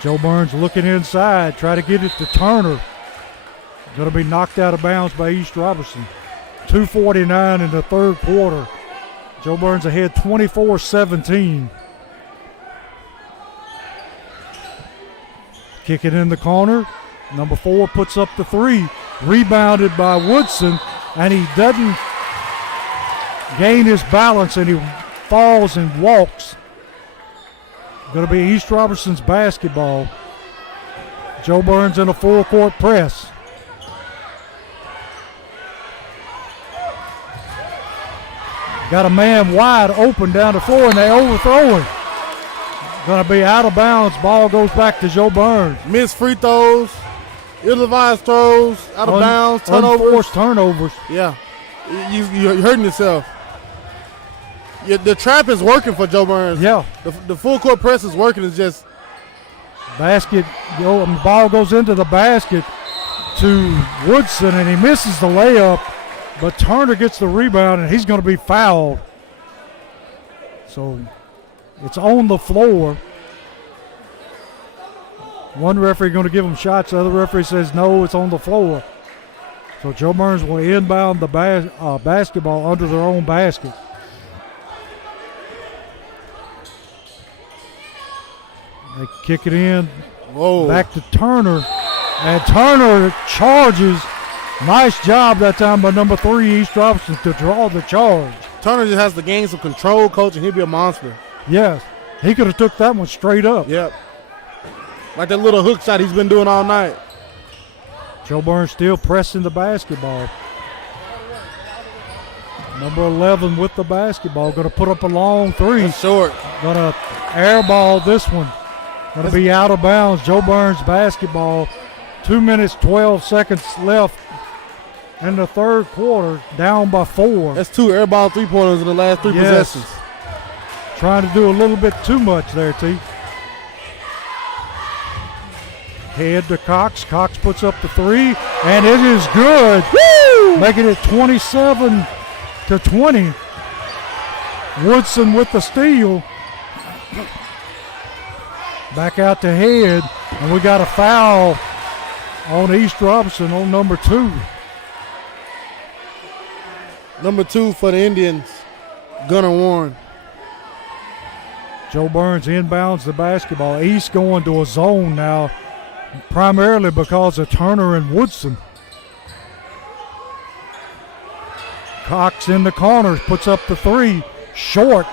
Joe Burns looking inside, try to get it to Turner. Going to be knocked out of bounds by East Robertson. 2:49 in the third quarter. Joe Burns ahead 24-17. Kick it in the corner. Number 4 puts up the 3. Rebounded by Woodson, and he doesn't gain his balance, and he falls and walks. Going to be East Robertson's basketball. Joe Burns in a full-court press. Got a man wide open down the floor, and they overthrow him. Going to be out of bounds. Ball goes back to Joe Burns. Missed free throws, ill-advised throws, out of bounds, turnovers. Unforced turnovers. Yeah, you're hurting yourself. The trap is working for Joe Burns. Yeah. The full court press is working. It's just ball goes into the basket to Woodson, and he misses the layup. But Turner gets the rebound, and he's going to be fouled. So it's on the floor. One referee going to give him shots. The other referee says no, it's on the floor. So Joe Burns will inbound the basketball under their own basket. They kick it in. Whoa. Back to Turner. And Turner charges. Nice job that time by number 3, East Robertson, to draw the charge. Turner just has to gain some control, coach, and he'll be a monster. Yes. He could have took that one straight up. Yep. Like that little hook shot he's been doing all night. Joe Burns still pressing the basketball. Number 11 with the basketball. Going to put up a long 3. That's short. Going to airball this one. Going to be out of bounds. Joe Burns basketball. 2 minutes, 12 seconds left in the third quarter, down by 4. That's 2 airball 3-pointers in the last 3 possessions. Trying to do a little bit too much there, T. Head to Cox. Cox puts up the 3, and it is good. Woo! Making it 27-20. Woodson with the steal. Back out to Head, and we got a foul on East Robertson on number 2. Number 2 for the Indians, Gunnar Warren. Joe Burns inbounds the basketball. East going to a zone now, primarily because of Turner and Woodson. Cox in the corner, puts up the 3, short.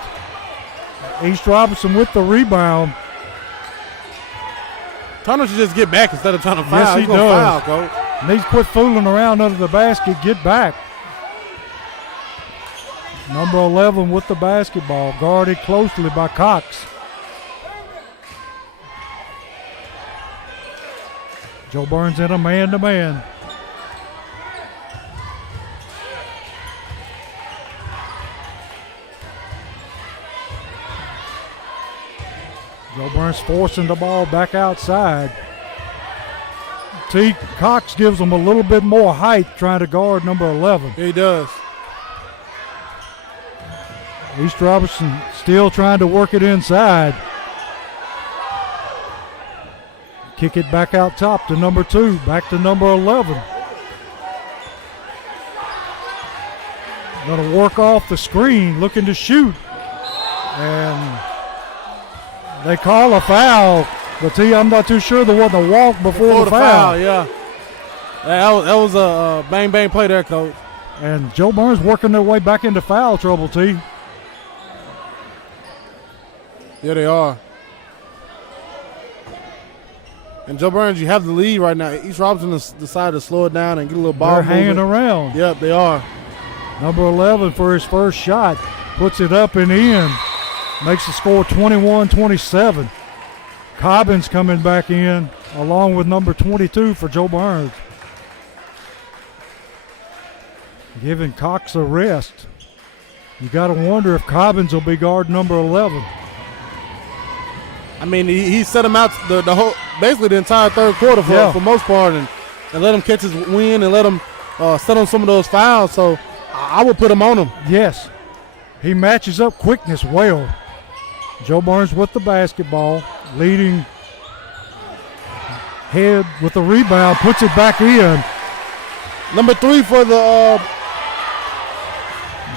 East Robertson with the rebound. Turner should just get back instead of trying to foul. Yes, he He's gonna does. foul, coach. Needs to quit fooling around under the basket, get back. Number 11 with the basketball, guarded closely by Cox. Joe Burns in a man-to-man. Joe Burns forcing the ball back outside. T. Cox gives him a little bit more height trying to guard number 11. He does. East Robertson still trying to work it inside. Kick it back out top to number 2, back to number 11. Going to work off the screen, looking to shoot. And they call a foul. But T, I'm not too sure there wasn't a walk before the foul. Yeah. That was a bang play there, coach. And Joe Burns working their way back into foul trouble, T. Yeah, they are. And Joe Burns, you have the lead right now. East Robertson has decided to slow it down and get a little ball They're hanging movement. around. Yep, they are. Number 11 for his first shot. Puts it up and in. Makes the score 21-27. Cobbins coming back in along with number 22 for Joe Burns. Giving Cox a rest. You got to wonder if Cobbins will be guard number 11. I mean, he set him out the whole, basically the entire third quarter for most part, and let him catch his win and let him set on some of those fouls. So I would put him on him. Yes, he matches up quickness well. Joe Burns with the basketball, leading Head with the rebound, puts it back in. Number 3 for the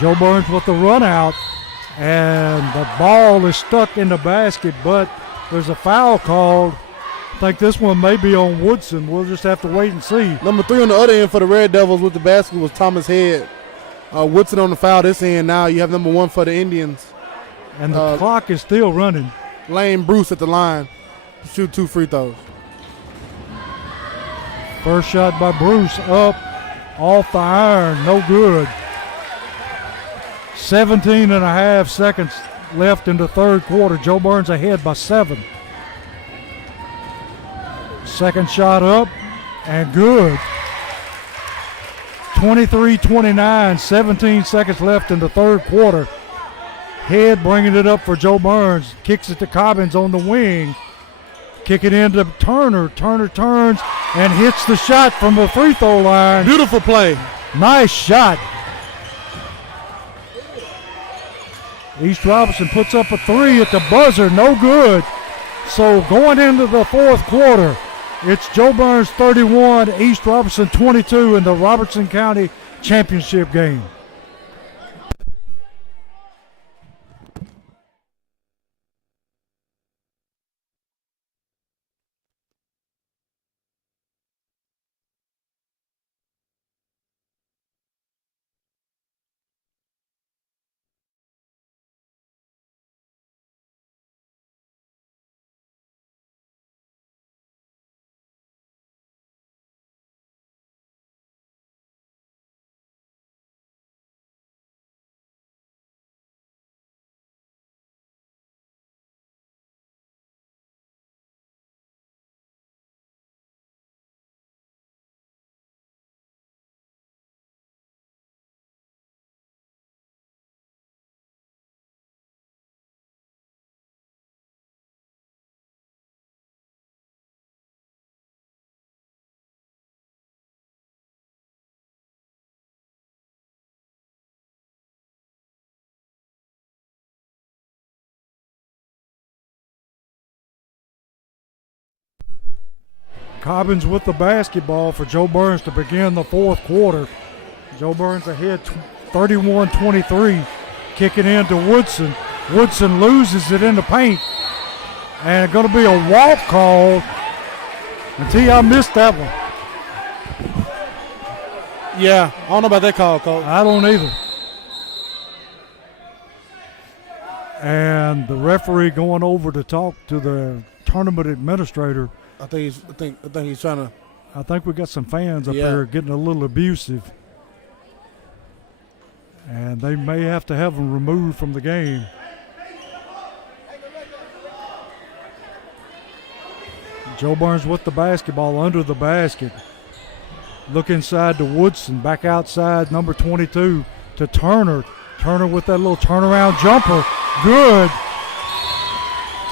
Joe Burns with the run out, and the ball is stuck in the basket, but there's a foul called. I think this one may be on Woodson. We'll just have to wait and see. number 3 on the other end for the Red Devils with the basket was Thomas Head. Woodson on the foul this end now. You have number 1 for the Indians. And the clock is still running. Lane Bruce at the line to shoot 2 free throws. First shot by Bruce up off the iron, no good. 17 and a half seconds left in the third quarter. Joe Burns ahead by 7. Second shot up and good. 23-29, 17 seconds left in the third quarter. Head bringing it up for Joe Burns. Kicks it to Cobbins on the wing. Kick it into Turner. Turner turns and hits the shot from the free throw line. Beautiful play. Nice shot. East Robinson puts up a 3 at the buzzer. No good. So going into the fourth quarter, it's Joe Burns 31, East Robinson 22 in the Robertson County Championship game. Cobbins with the basketball for Joe Burns to begin the fourth quarter. Joe Burns ahead 31-23. Kicking in to Woodson. Woodson loses it in the paint. And going to be a walk call. And T, I missed that one. Yeah, I don't know about that call, Coach. I don't either. And the referee going over to talk to the tournament administrator. I think he's trying to. I think we got some fans up there getting a little abusive. And they may have to have them removed from the game. Joe Burns with the basketball under the basket. Look inside to Woodson, back outside, number 22 to Turner. Turner with that little turnaround jumper. Good.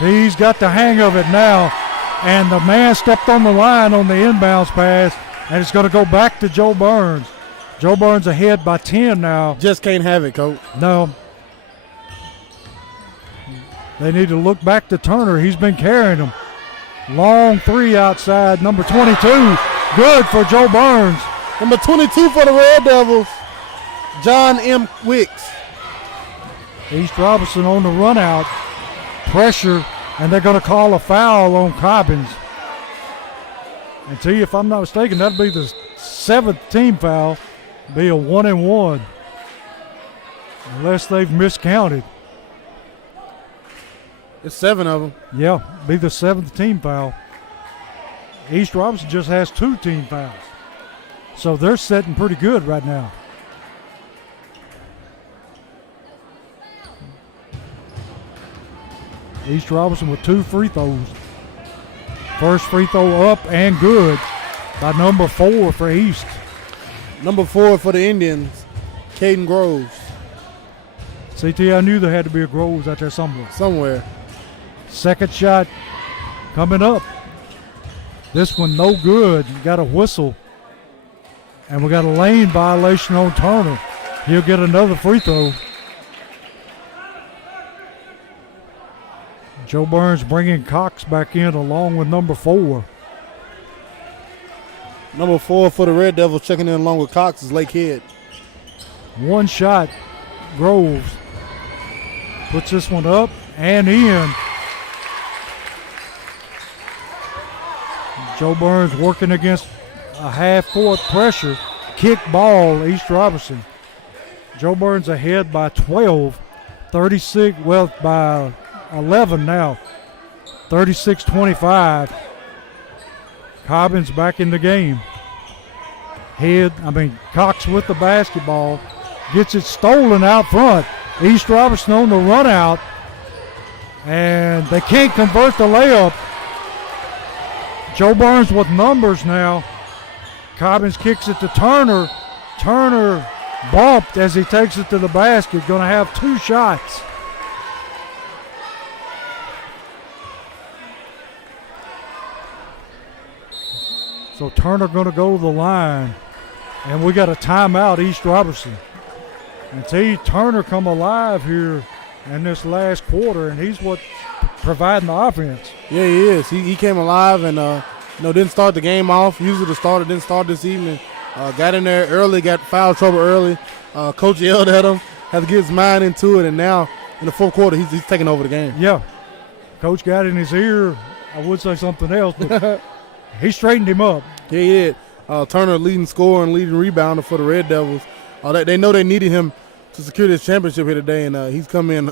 He's got the hang of it now. And the man stepped on the line on the inbounds pass, and it's going to go back to Joe Burns. Joe Burns ahead by 10 now. Just can't have it, Coach. No. They need to look back to Turner. He's been carrying them. Long 3 outside, number 22. Good for Joe Burns. Number 22 for the Red Devils, John M. Wicks. East Robinson on the run out. Pressure. And they're going to call a foul on Cobbins. And tell you, if I'm not mistaken, that'll be the 7th team foul. Be a 1-and-1. Unless they've miscounted. It's 7 of them. Yeah, be the 7th team foul. East Robinson just has 2 team fouls. So they're sitting pretty good right now. East Robinson with 2 free throws. First free throw up and good by number 4 for East. Number 4 for the Indians, Caden Groves. CT, I knew there had to be a Groves out there somewhere. Somewhere. Second shot coming up. This one no good. You got a whistle. And we got a lane violation on Turner. He'll get another free throw. Joe Burns bringing Cox back in along with number 4. Number 4 for the Red Devils checking in along with Cox is Lake Head. One shot, Groves puts this one up and in. Joe Burns working against a half-court pressure. Kick ball, East Robertson. Joe Burns ahead by 12, 36, well, by 11 now, 36-25. Cobbins back in the game. Cox with the basketball. Gets it stolen out front. East Robertson on the run out. And they can't convert the layup. Joe Burns with numbers now. Cobbins kicks it to Turner. Turner bumped as he takes it to the basket. Going to have 2 shots. So Turner going to go to the line. And we got a timeout, East Robertson. And see Turner come alive here in this last quarter, and he's what providing the offense. Yeah, he is. He came alive and didn't start the game off. Usually the starter didn't start this evening. Got in there early, got foul trouble early. Coach yelled at him, had to get his mind into it, and now in the fourth quarter he's taking over the game. Yeah. Coach got in his ear. I would say something else, but he straightened him up. Yeah, he did. Turner leading scorer and leading rebounder for the Red Devils. They know they needed him to secure this championship here today, and he's come in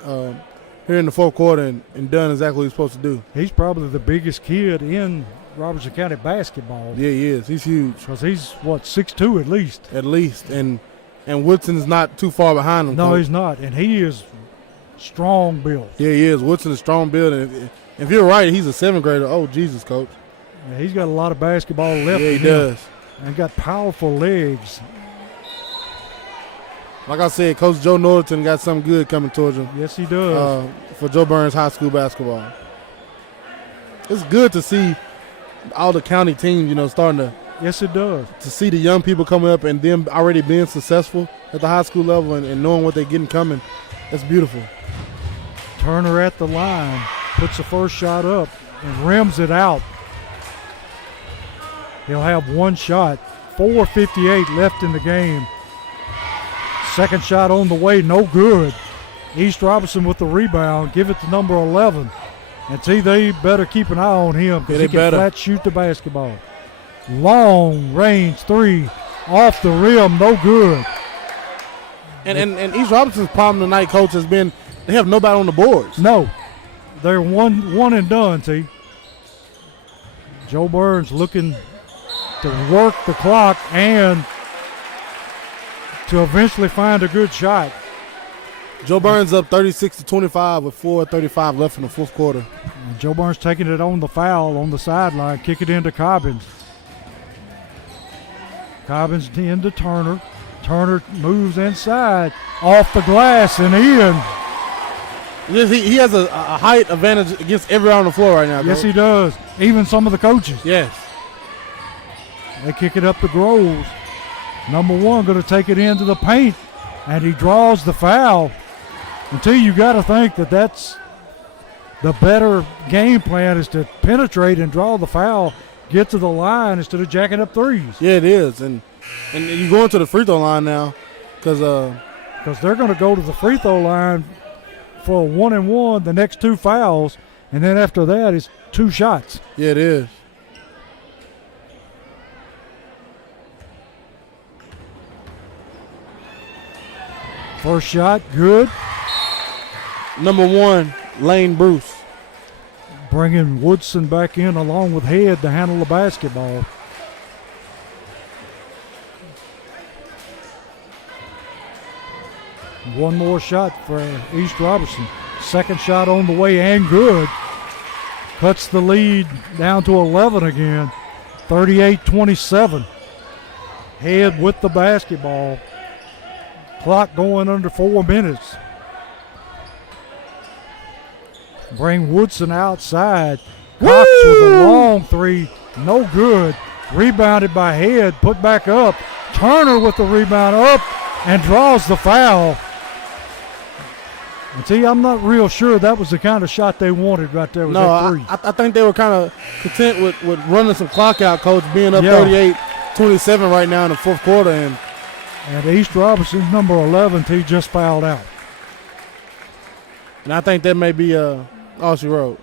here in the fourth quarter and done exactly what he's supposed to do. He's probably the biggest kid in Robertson County basketball. Yeah, he is. He's huge. Because he's, 6'2" at least. At least. And Woodson's not too far behind him. No, Coach. he's not. And he is strong built. Yeah, he is. Woodson is strong built. And if you're right, he's a 7th grader. Oh, Jesus, Coach. Yeah, he's got a lot of basketball left. Yeah, he does. And got powerful legs. Like I said, Coach Joe Norton got something good coming towards him. Yes, he does. For Joe Burns High School basketball. It's good to see all the county teams, starting to. Yes, it does. To see the young people coming up and them already being successful at the high school level and knowing what they're getting coming. That's beautiful. Turner at the line, puts the first shot up and rims it out. He'll have 1 shot. 4:58 left in the game. Second shot on the way, no good. East Robertson with the rebound. Give it to number 11. And see, they better keep an eye on him because he can flat shoot the basketball. Long range 3 off the rim, no good. And East Robertson's problem tonight, Coach, has been they have nobody on the boards. No, they're one and done. See, Joe Burns looking to work the clock and to eventually find a good shot. Joe Burns up 36-25 with 4:35 left in the fourth quarter. And Joe Burns taking it on the foul on the sideline, kick it into Cobbins. Cobbins into Turner. Turner moves inside, off the glass and in. He has a height advantage against everyone on the floor right now. Yes, he does. Even some of the coaches. Yes. They kick it up to Groves. Number 1 going to take it into the paint, and he draws the foul. Until you got to think that that's the better game plan is to penetrate and draw the foul, get to the line instead of jacking up threes. Yeah, it is. And you're going to the free throw line now because they're going to go to the free throw line for a 1-and-1, the next 2 fouls, and then after that it's 2 shots. Yeah, it is. First shot, good. Number 1, Lane Bruce. Bringing Woodson back in along with Head to handle the basketball. One more shot for East Robertson. Second shot on the way and good. Cuts the lead down to 11 again. 38-27. Head with the basketball. Clock going under 4 minutes. Bring Woodson outside. Cox with a long 3. No good. Rebounded by Head. Put back up. Turner with the rebound up and draws the foul. And see, I'm not real sure that was the kind of shot they wanted right there with that 3. I think they were kind of content with running some clock out, Coach, being up 38. 27 right now in the fourth quarter. And East Robinson's number 11, he just fouled out. I think that may be all she wrote.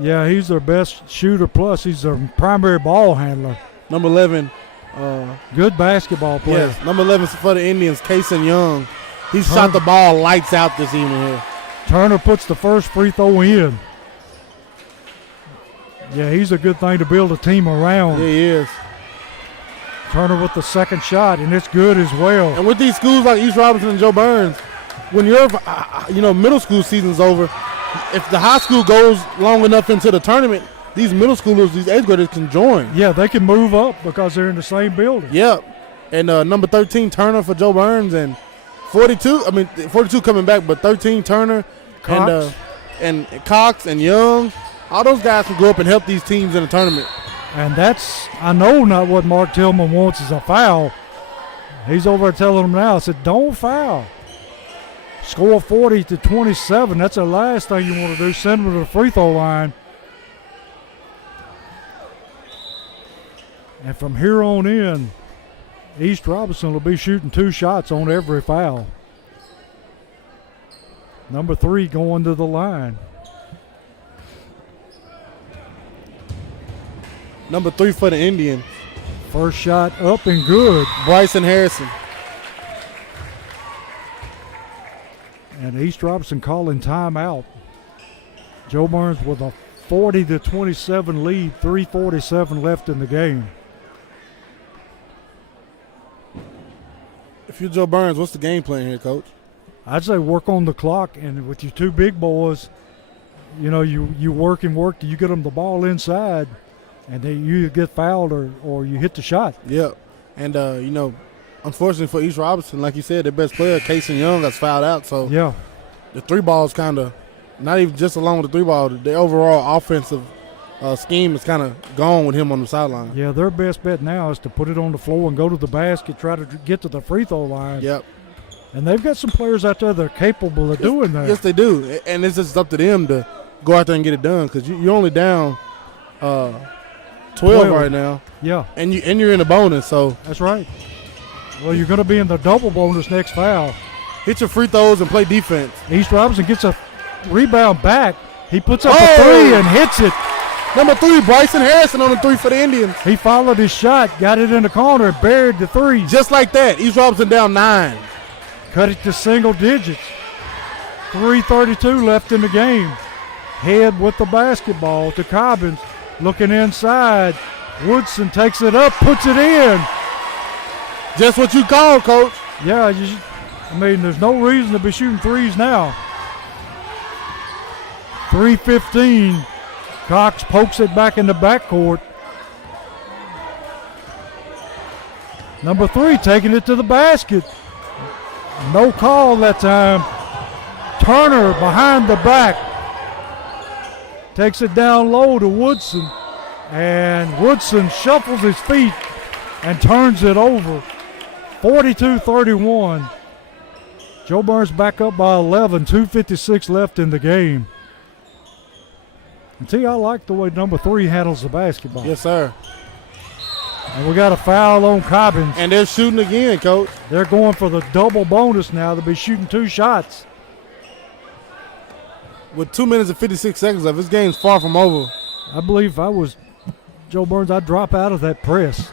Yeah, he's their best shooter, plus he's their primary ball handler. Number 11. Good basketball player. Yes, number 11 for the Indians, Kason Young. He shot the ball lights out this evening here. Turner puts the first free throw in. Yeah, he's a good thing to build a team around. Yeah, he is. Turner with the second shot, and it's good as well. And with these schools like East Robinson and Joe Burns, when your middle school season's over, if the high school goes long enough into the tournament, these middle schoolers, these 8th graders can join. Yeah, they can move up because they're in the same building. Yep. And number 13, Turner for Joe Burns, and 42 coming back, but 13, Turner, Cox. and Cox and Young, all those guys can go up and help these teams in the tournament. And that's, I know not what Mark Tillman wants is a foul. He's over there telling them now, I said, don't foul. Score 40-27. That's the last thing you want to do. Send them to the free throw line. And from here on in, East Robinson will be shooting 2 shots on every foul. Number 3 going to the line. Number 3 for the Indians, First shot up and good. Bryson Harrison. And East Robinson calling timeout. Joe Burns with a 40-27 lead, 3:47 left in the game. If you're Joe Burns, what's the game plan here, Coach? I'd say work on the clock, and with your 2 big boys, you work and work till you get them the ball inside, and then you get fouled or you hit the shot. Yep. And, unfortunately for East Robinson, like you said, their best player, Kason Young, got fouled out. So Yeah. the 3 ball's kind of, not even just along with the 3 ball, the overall offensive scheme is kind of gone with him on the sideline. Yeah, their best bet now is to put it on the floor and go to the basket, try to get to the free throw line. Yep. And they've got some players out there that are capable of doing that. Yes, they do. And it's just up to them to go out there and get it done, because you're only down 12 right now. Yeah. And you're in a bonus, so That's right. Well, you're going to be in the double bonus next foul. hit your free throws and play defense. East Robinson gets a rebound back. He puts up a Oh! 3 and hits it. Number 3, Bryson Harrison on the 3 for the Indians. He followed his shot, got it in the corner, and buried the 3. Just like that, East Robinson down 9. Cut it to single digits. 3:32 left in the game. Head with the basketball to Cobbins. Looking inside. Woodson takes it up, puts it in. Just what you called, Coach. Yeah, there's no reason to be shooting 3s now. 3:15. Cox pokes it back in the backcourt. Number 3 taking it to the basket. No call that time. Turner behind the back. Takes it down low to Woodson. And Woodson shuffles his feet and turns it over. 42-31. Joe Burns back up by 11. 2:56 left in the game. And T, I like the way number 3 handles the basketball. Yes, sir. And we got a foul on Cobbins. And they're shooting again, Coach. They're going for the double bonus now. They'll be shooting 2 shots. With 2 minutes and 56 seconds left, this game's far from over. I believe if I was Joe Burns, I'd drop out of that press.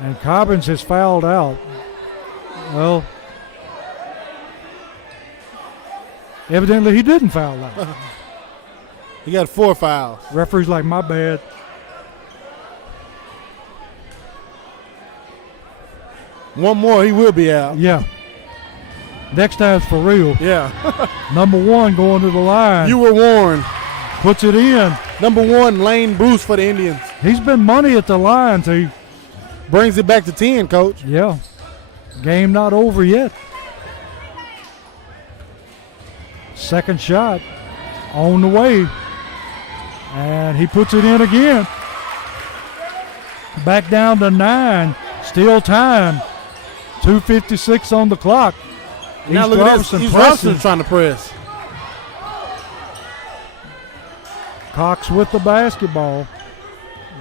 And Cobbins has fouled out. Well, evidently he didn't foul out. He got 4 fouls. Referee's like, my bad. One more, he will be out. Yeah. Next time's for real. Yeah. Number 1 going to the line. You were warned. Puts it in. Number 1, Lane Bruce for the Indians. He's been money at the line, T. Brings it back to 10, Coach. Yeah. Game not over yet. Second shot on the way. And he puts it in again. Back down to 9. Still time. 2:56 on the clock. Now East look at Robinson this. East pressing. Robinson trying to press. Cox with the basketball.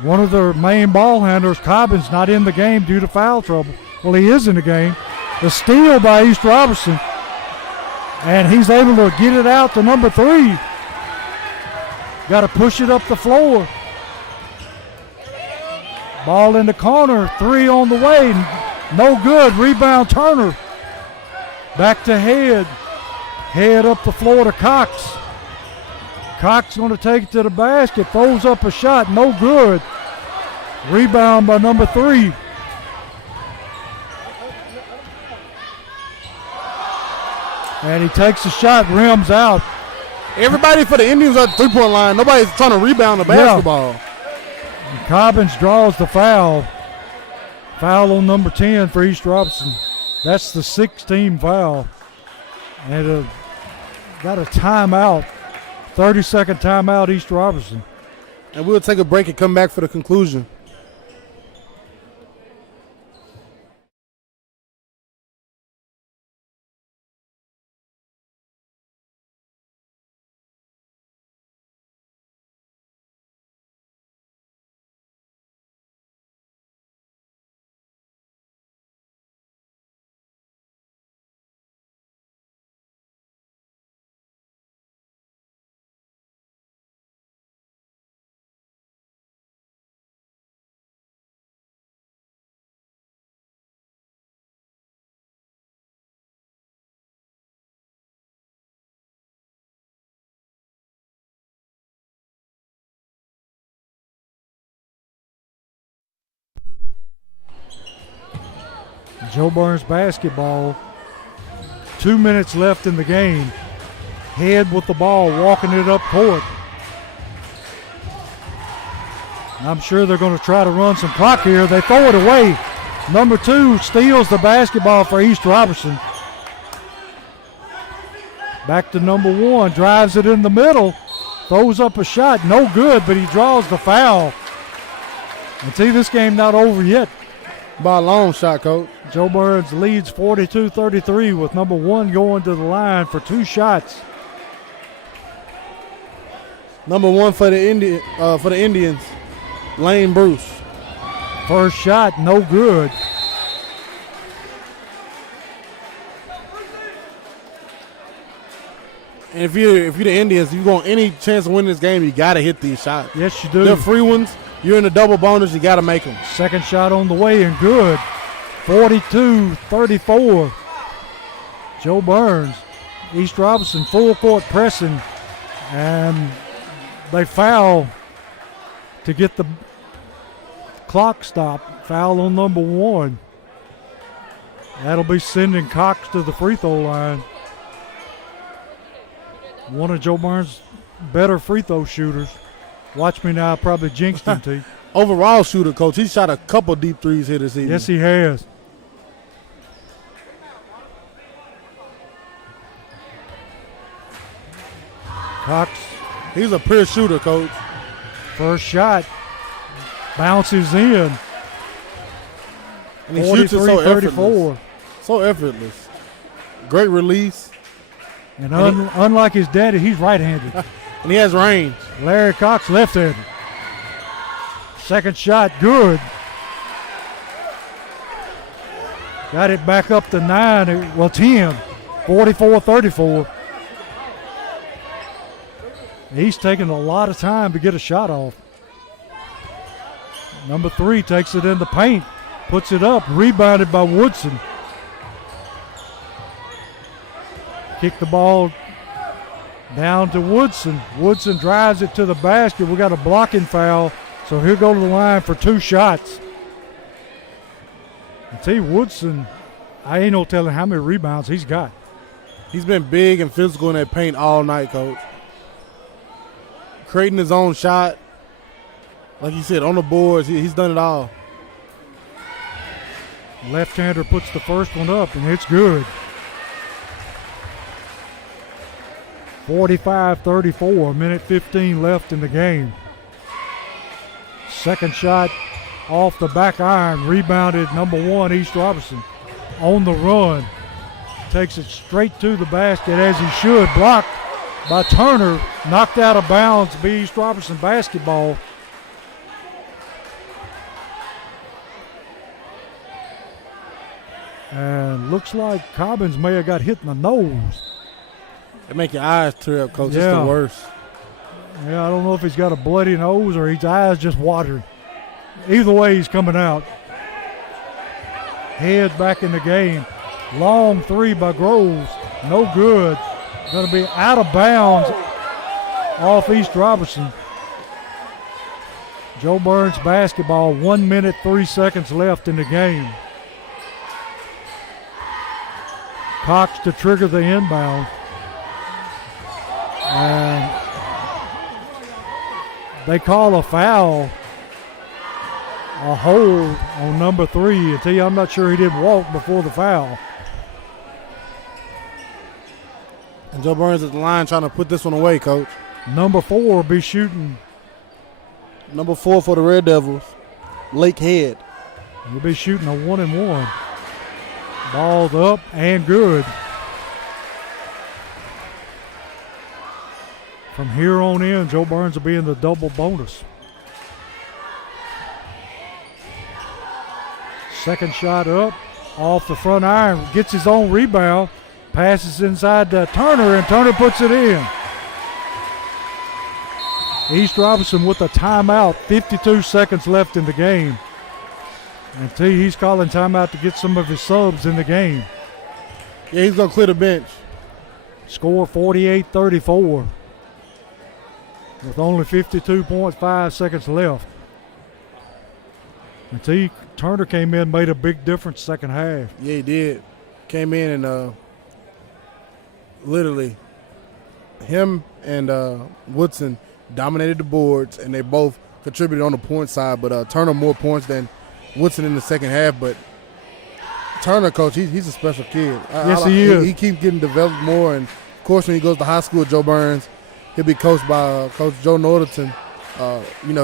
One of their main ball handlers, Cobbins, not in the game due to foul trouble. Well, he is in the game. The steal by East Robertson. And he's able to get it out to number 3. Got to push it up the floor. Ball in the corner, 3 on the way. No good. Rebound Turner. Back to Head. Head up the floor to Cox. Cox going to take it to the basket. Throws up a shot. No good. Rebound by number 3. And he takes a shot, rims out. Everybody for the Indians at the 3-point line. Nobody's trying to rebound the basketball. And Cobbins draws the foul. Foul on number 10 for East Robertson. That's the 6th-team foul. And got a timeout. 30-second timeout, East Robertson. And we'll take a break and come back for the conclusion. Joe Burns basketball. 2 minutes left in the game. Head with the ball, walking it up court. I'm sure they're going to try to run some clock here. They throw it away. Number 2 steals the basketball for East Robertson. Back to number 1, drives it in the middle. Throws up a shot, no good, but he draws the foul. And see, this game not over yet. By a long shot, Coach. Joe Burns leads 42-33 with number 1 going to the line for 2 shots. Number 1 for the Indians, Lane Bruce. First shot, no good. And if you're the Indians, if you want any chance of winning this game, you got to hit these shots. Yes, you do. They're free ones. You're in the double bonus. You got to make them. Second shot on the way and good. 42-34. Joe Burns. East Robertson full court pressing. And they foul to get the clock stopped. Foul on number 1. That'll be sending Cox to the free throw line. One of Joe Burns' better free throw shooters. Watch me now, probably jinxed him, T. Overall shooter, Coach. He shot a couple deep threes here this season. Yes, he has. Cox. He's a pure shooter, Coach. First shot. Bounces in. And he shoots it so 34. So effortless. Great release. And unlike his daddy, he's right-handed. And he has range. Larry Cox left-handed. Second shot, good. Got it back up to 10. 44-34. He's taking a lot of time to get a shot off. Number 3 takes it in the paint, puts it up, rebounded by Woodson. Kick the ball down to Woodson. Woodson drives it to the basket. We got a blocking foul, so he'll go to the line for 2 shots. And T. Woodson, I ain't no telling how many rebounds he's got. He's been big and physical in that paint all night, Coach. Creating his own shot. Like you said, on the boards, he's done it all. Left-hander puts the first one up, and it's good. 45-34, minute 15 left in the game. Second shot off the back iron, rebounded number 1, East Robertson. On the run, takes it straight to the basket as he should. Blocked by Turner, knocked out of bounds by East Robertson basketball. And looks like Cobbins may have got hit in the nose. It make your eyes tear up, Coach. Yeah. It's the worst. Yeah, I don't know if he's got a bloody nose or his eyes just watering. Either way, he's coming out. Head back in the game. Long three by Groves. No good. Going to be out of bounds off East Robertson. Joe Burns basketball, 1 minute, 3 seconds left in the game. Cox to trigger the inbound. And they call a foul, a hold on number 3. I tell you, I'm not sure he didn't walk before the foul. And Joe Burns at the line trying to put this one away, Coach. Number 4 will be shooting. Number 4 for the Red Devils, Lake Head. He'll be shooting a 1-and-1. Ball's up and good. From here on in, Joe Burns will be in the double bonus. Second shot up, off the front iron, gets his own rebound, passes inside to Turner, and Turner puts it in. East Robertson with a timeout, 52 seconds left in the game. And he's calling timeout to get some of his subs in the game. Yeah, he's going to clear the bench. Score 48-34 with only 52.5 seconds left. And Turner came in, made a big difference second half. Yeah, he did. Came in and literally him and Woodson dominated the boards, and they both contributed on the point side, but Turner more points than Woodson in the second half. But Turner, Coach, he's a special kid. Yes, he is. He keeps getting developed more, and of course when he goes to high school at Joe Burns, he'll be coached by Coach Joe Norderton.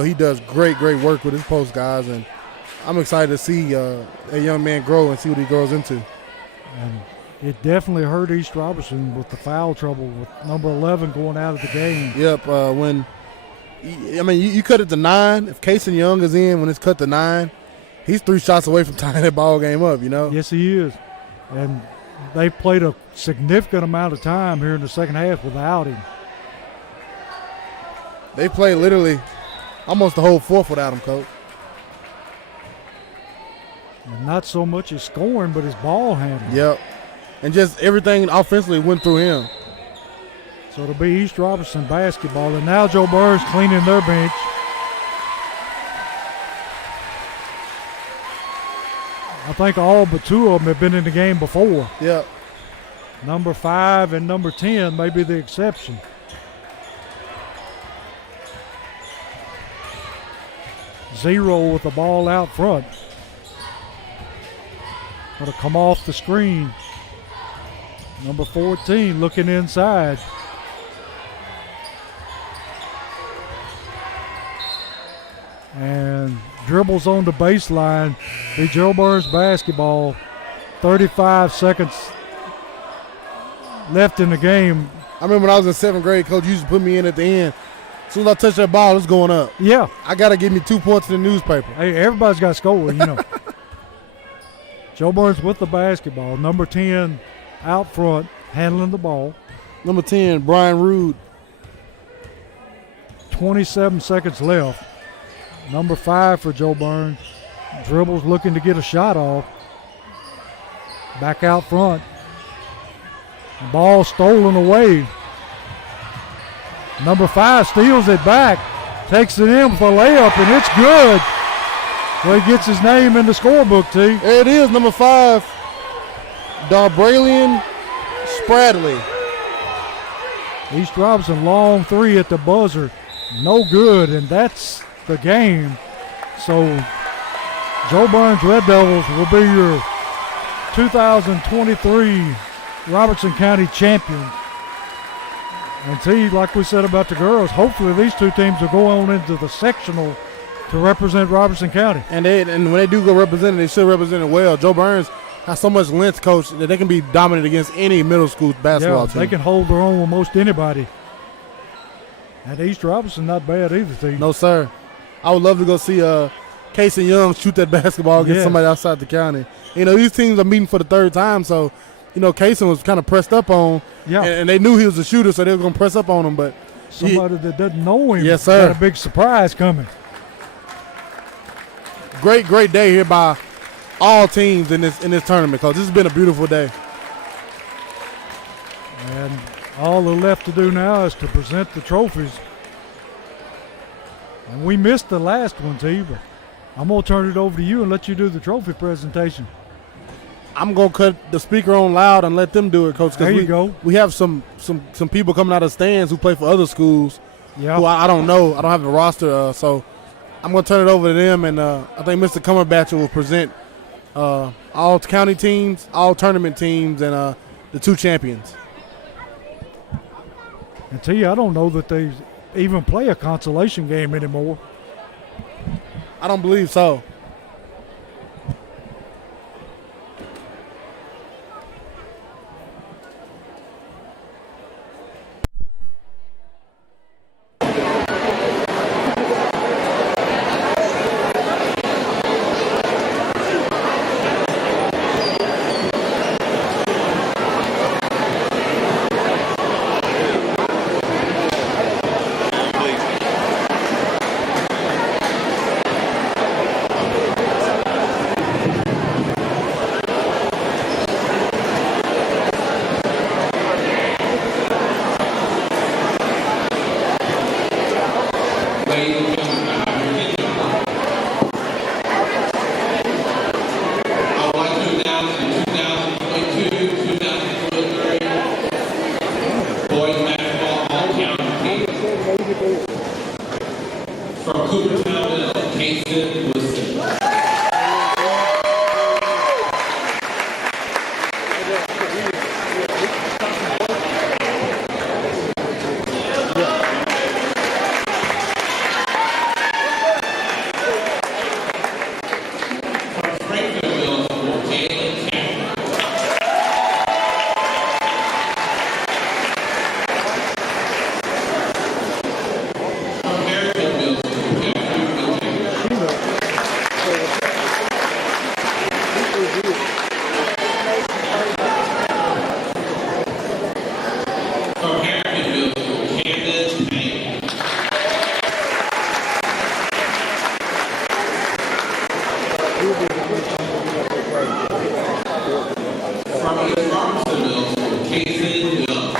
He does great work with his post guys, and I'm excited to see a young man grow and see what he grows into. And it definitely hurt East Robertson with the foul trouble with number 11 going out of the game. Yep, you cut it to 9. If Kason Young is in when it's cut to 9, he's 3 shots away from tying that ball game up, Yes, he is. And they played a significant amount of time here in the second half without him. They played literally almost the whole fourth without him, Coach. And not so much his scoring, but his ball handling. Yep. And just everything offensively went through him. So it'll be East Robertson basketball. And now Joe Burns cleaning their bench. I think all but 2 of them have been in the game before. Yep. Number 5 and number 10 may be the exception. Zero with the ball out front. Going to come off the screen. Number 14 looking inside. And dribbles on the baseline. Be Joe Burns basketball. 35 seconds left in the game. I remember when I was in 7th grade, Coach used to put me in at the end. As soon as I touch that ball, it's going up. Yeah. I got to give me 2 points in the newspaper. Hey, everybody's got to score, Joe Burns with the basketball. Number 10 out front, handling the ball. Number 10, Brian Rude. 27 seconds left. Number 5 for Joe Burns. Dribbles looking to get a shot off. Back out front. Ball stolen away. Number 5 steals it back. Takes it in with a layup, and it's good. Well, he gets his name in the scorebook, T. There it is, number 5, Darbralian Spradley. East Robertson, long 3 at the buzzer. No good, and that's the game. So Joe Burns Red Devils will be your 2023 Robertson County champion. And T, like we said about the girls, hopefully these 2 teams will go on into the sectional to represent Robertson County. And when they do go represent it, they should represent it well. Joe Burns has so much length, Coach, that they can be dominant against any middle school basketball team. They can hold their own with most anybody. And East Robertson not bad either, T. No, sir. I would love to go see Case and Young shoot that basketball against Yes. somebody outside the county. You know, these teams are meeting for the third time, so, you know, Kaysen was kind of pressed up on, Yeah. and they knew he was a shooter, so they were going to press up on him. But Somebody that doesn't know him Yes, sir. got a big surprise coming. great day here by all teams in this tournament, because this has been a beautiful day. And all that's left to do now is to present the trophies. And we missed the last one, T, but I'm going to turn it over to you and let you do the trophy presentation. I'm going to cut the speaker on loud and let them do it, Coach. 'cause There you go. We have some people coming out of the stands who play for other schools Yeah. who I don't know. I don't have the roster, so I'm going to turn it over to them. And I think Mr. Cumberbatcher will present all county teams, all tournament teams, and the 2 champions. And T, I don't know that they even play a consolation game anymore. I don't believe so. Ladies and gentlemen, I would like to announce the 2022-2023 boys basketball all-county team. From Cooperstown, Kason Woodson. From Springfield, Millsville, Jalen Cameron. From Harrison, Millsville, Jeffrey Whittaker. From Harrison, Millsville, Camden Payne. From East Robertson, Millsville, Casey Young.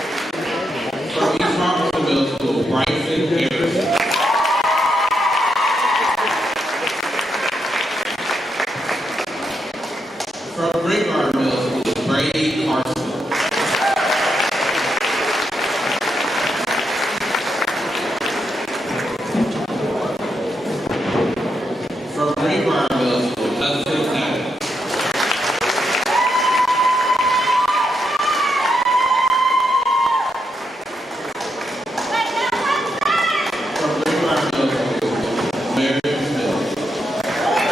From East Robertson, Millsville, Bryson Harris. From Greenbrier, Millsville, Brady Carson. From Greenbrier, Millsville, Hudson Adams. From Greenbrier, Millsville, Mary Smith.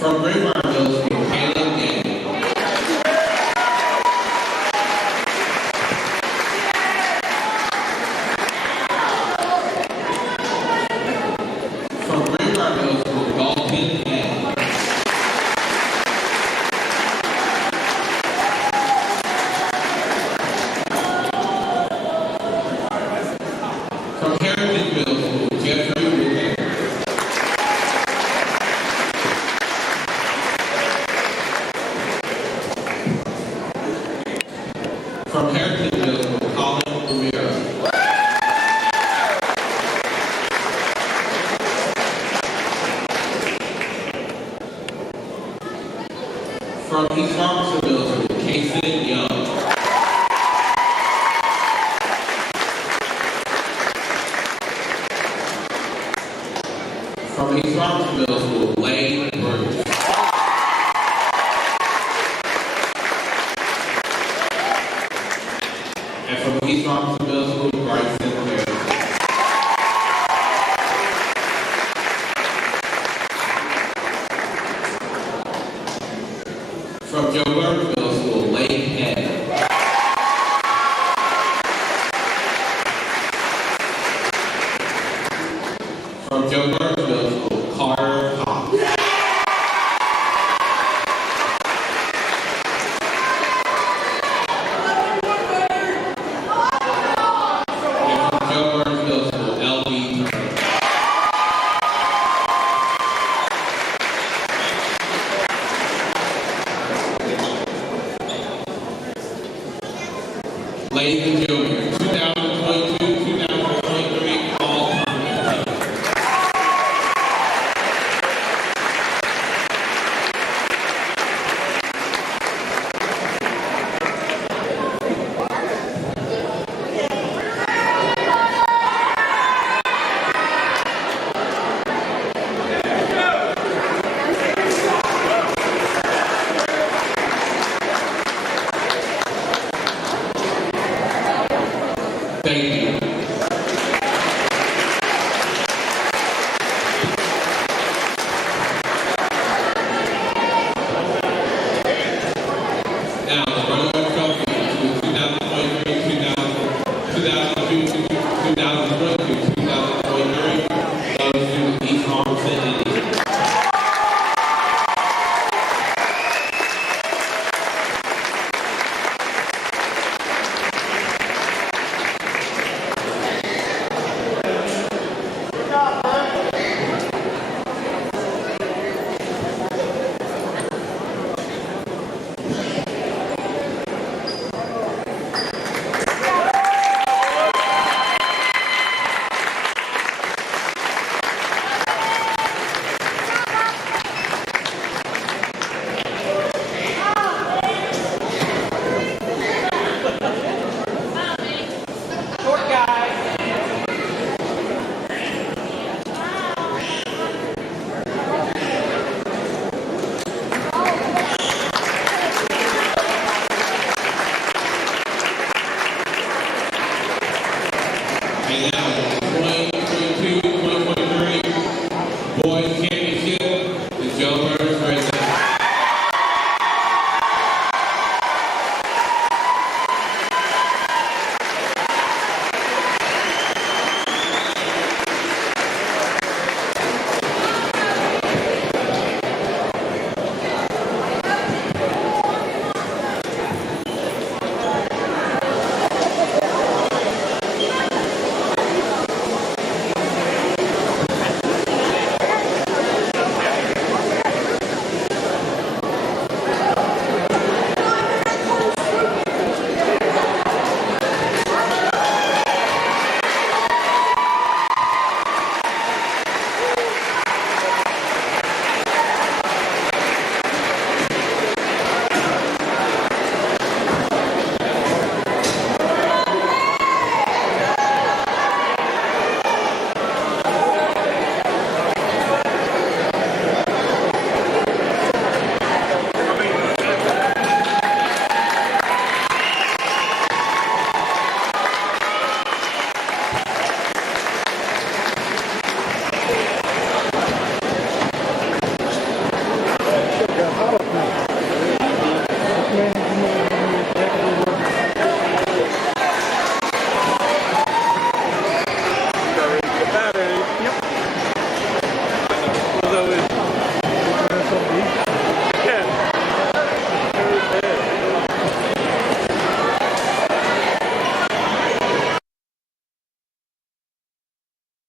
From Greenbrier Middle School, Caleb Gang. From Greenbrier Middle School, Dalton Gang. From Heritage Middle School, Jeffrey Ruben. From Heritage Middle School, Colin Rivera. From East Harvester Middle School, Casey Young. From East Harvester Middle School, Lane Bruce. And from East Harvester Middle School, Bryson Harris. From Joe Burns Middle School, Lane Head. From Joe Burns Middle School, Carter Cox. And from Joe Burns Middle School, L.D. Turner. Ladies and gentlemen, 2022-2023 All Tournament team. Thank you. Now, the runner-up trophy to 2023 goes to East Harvester Indians.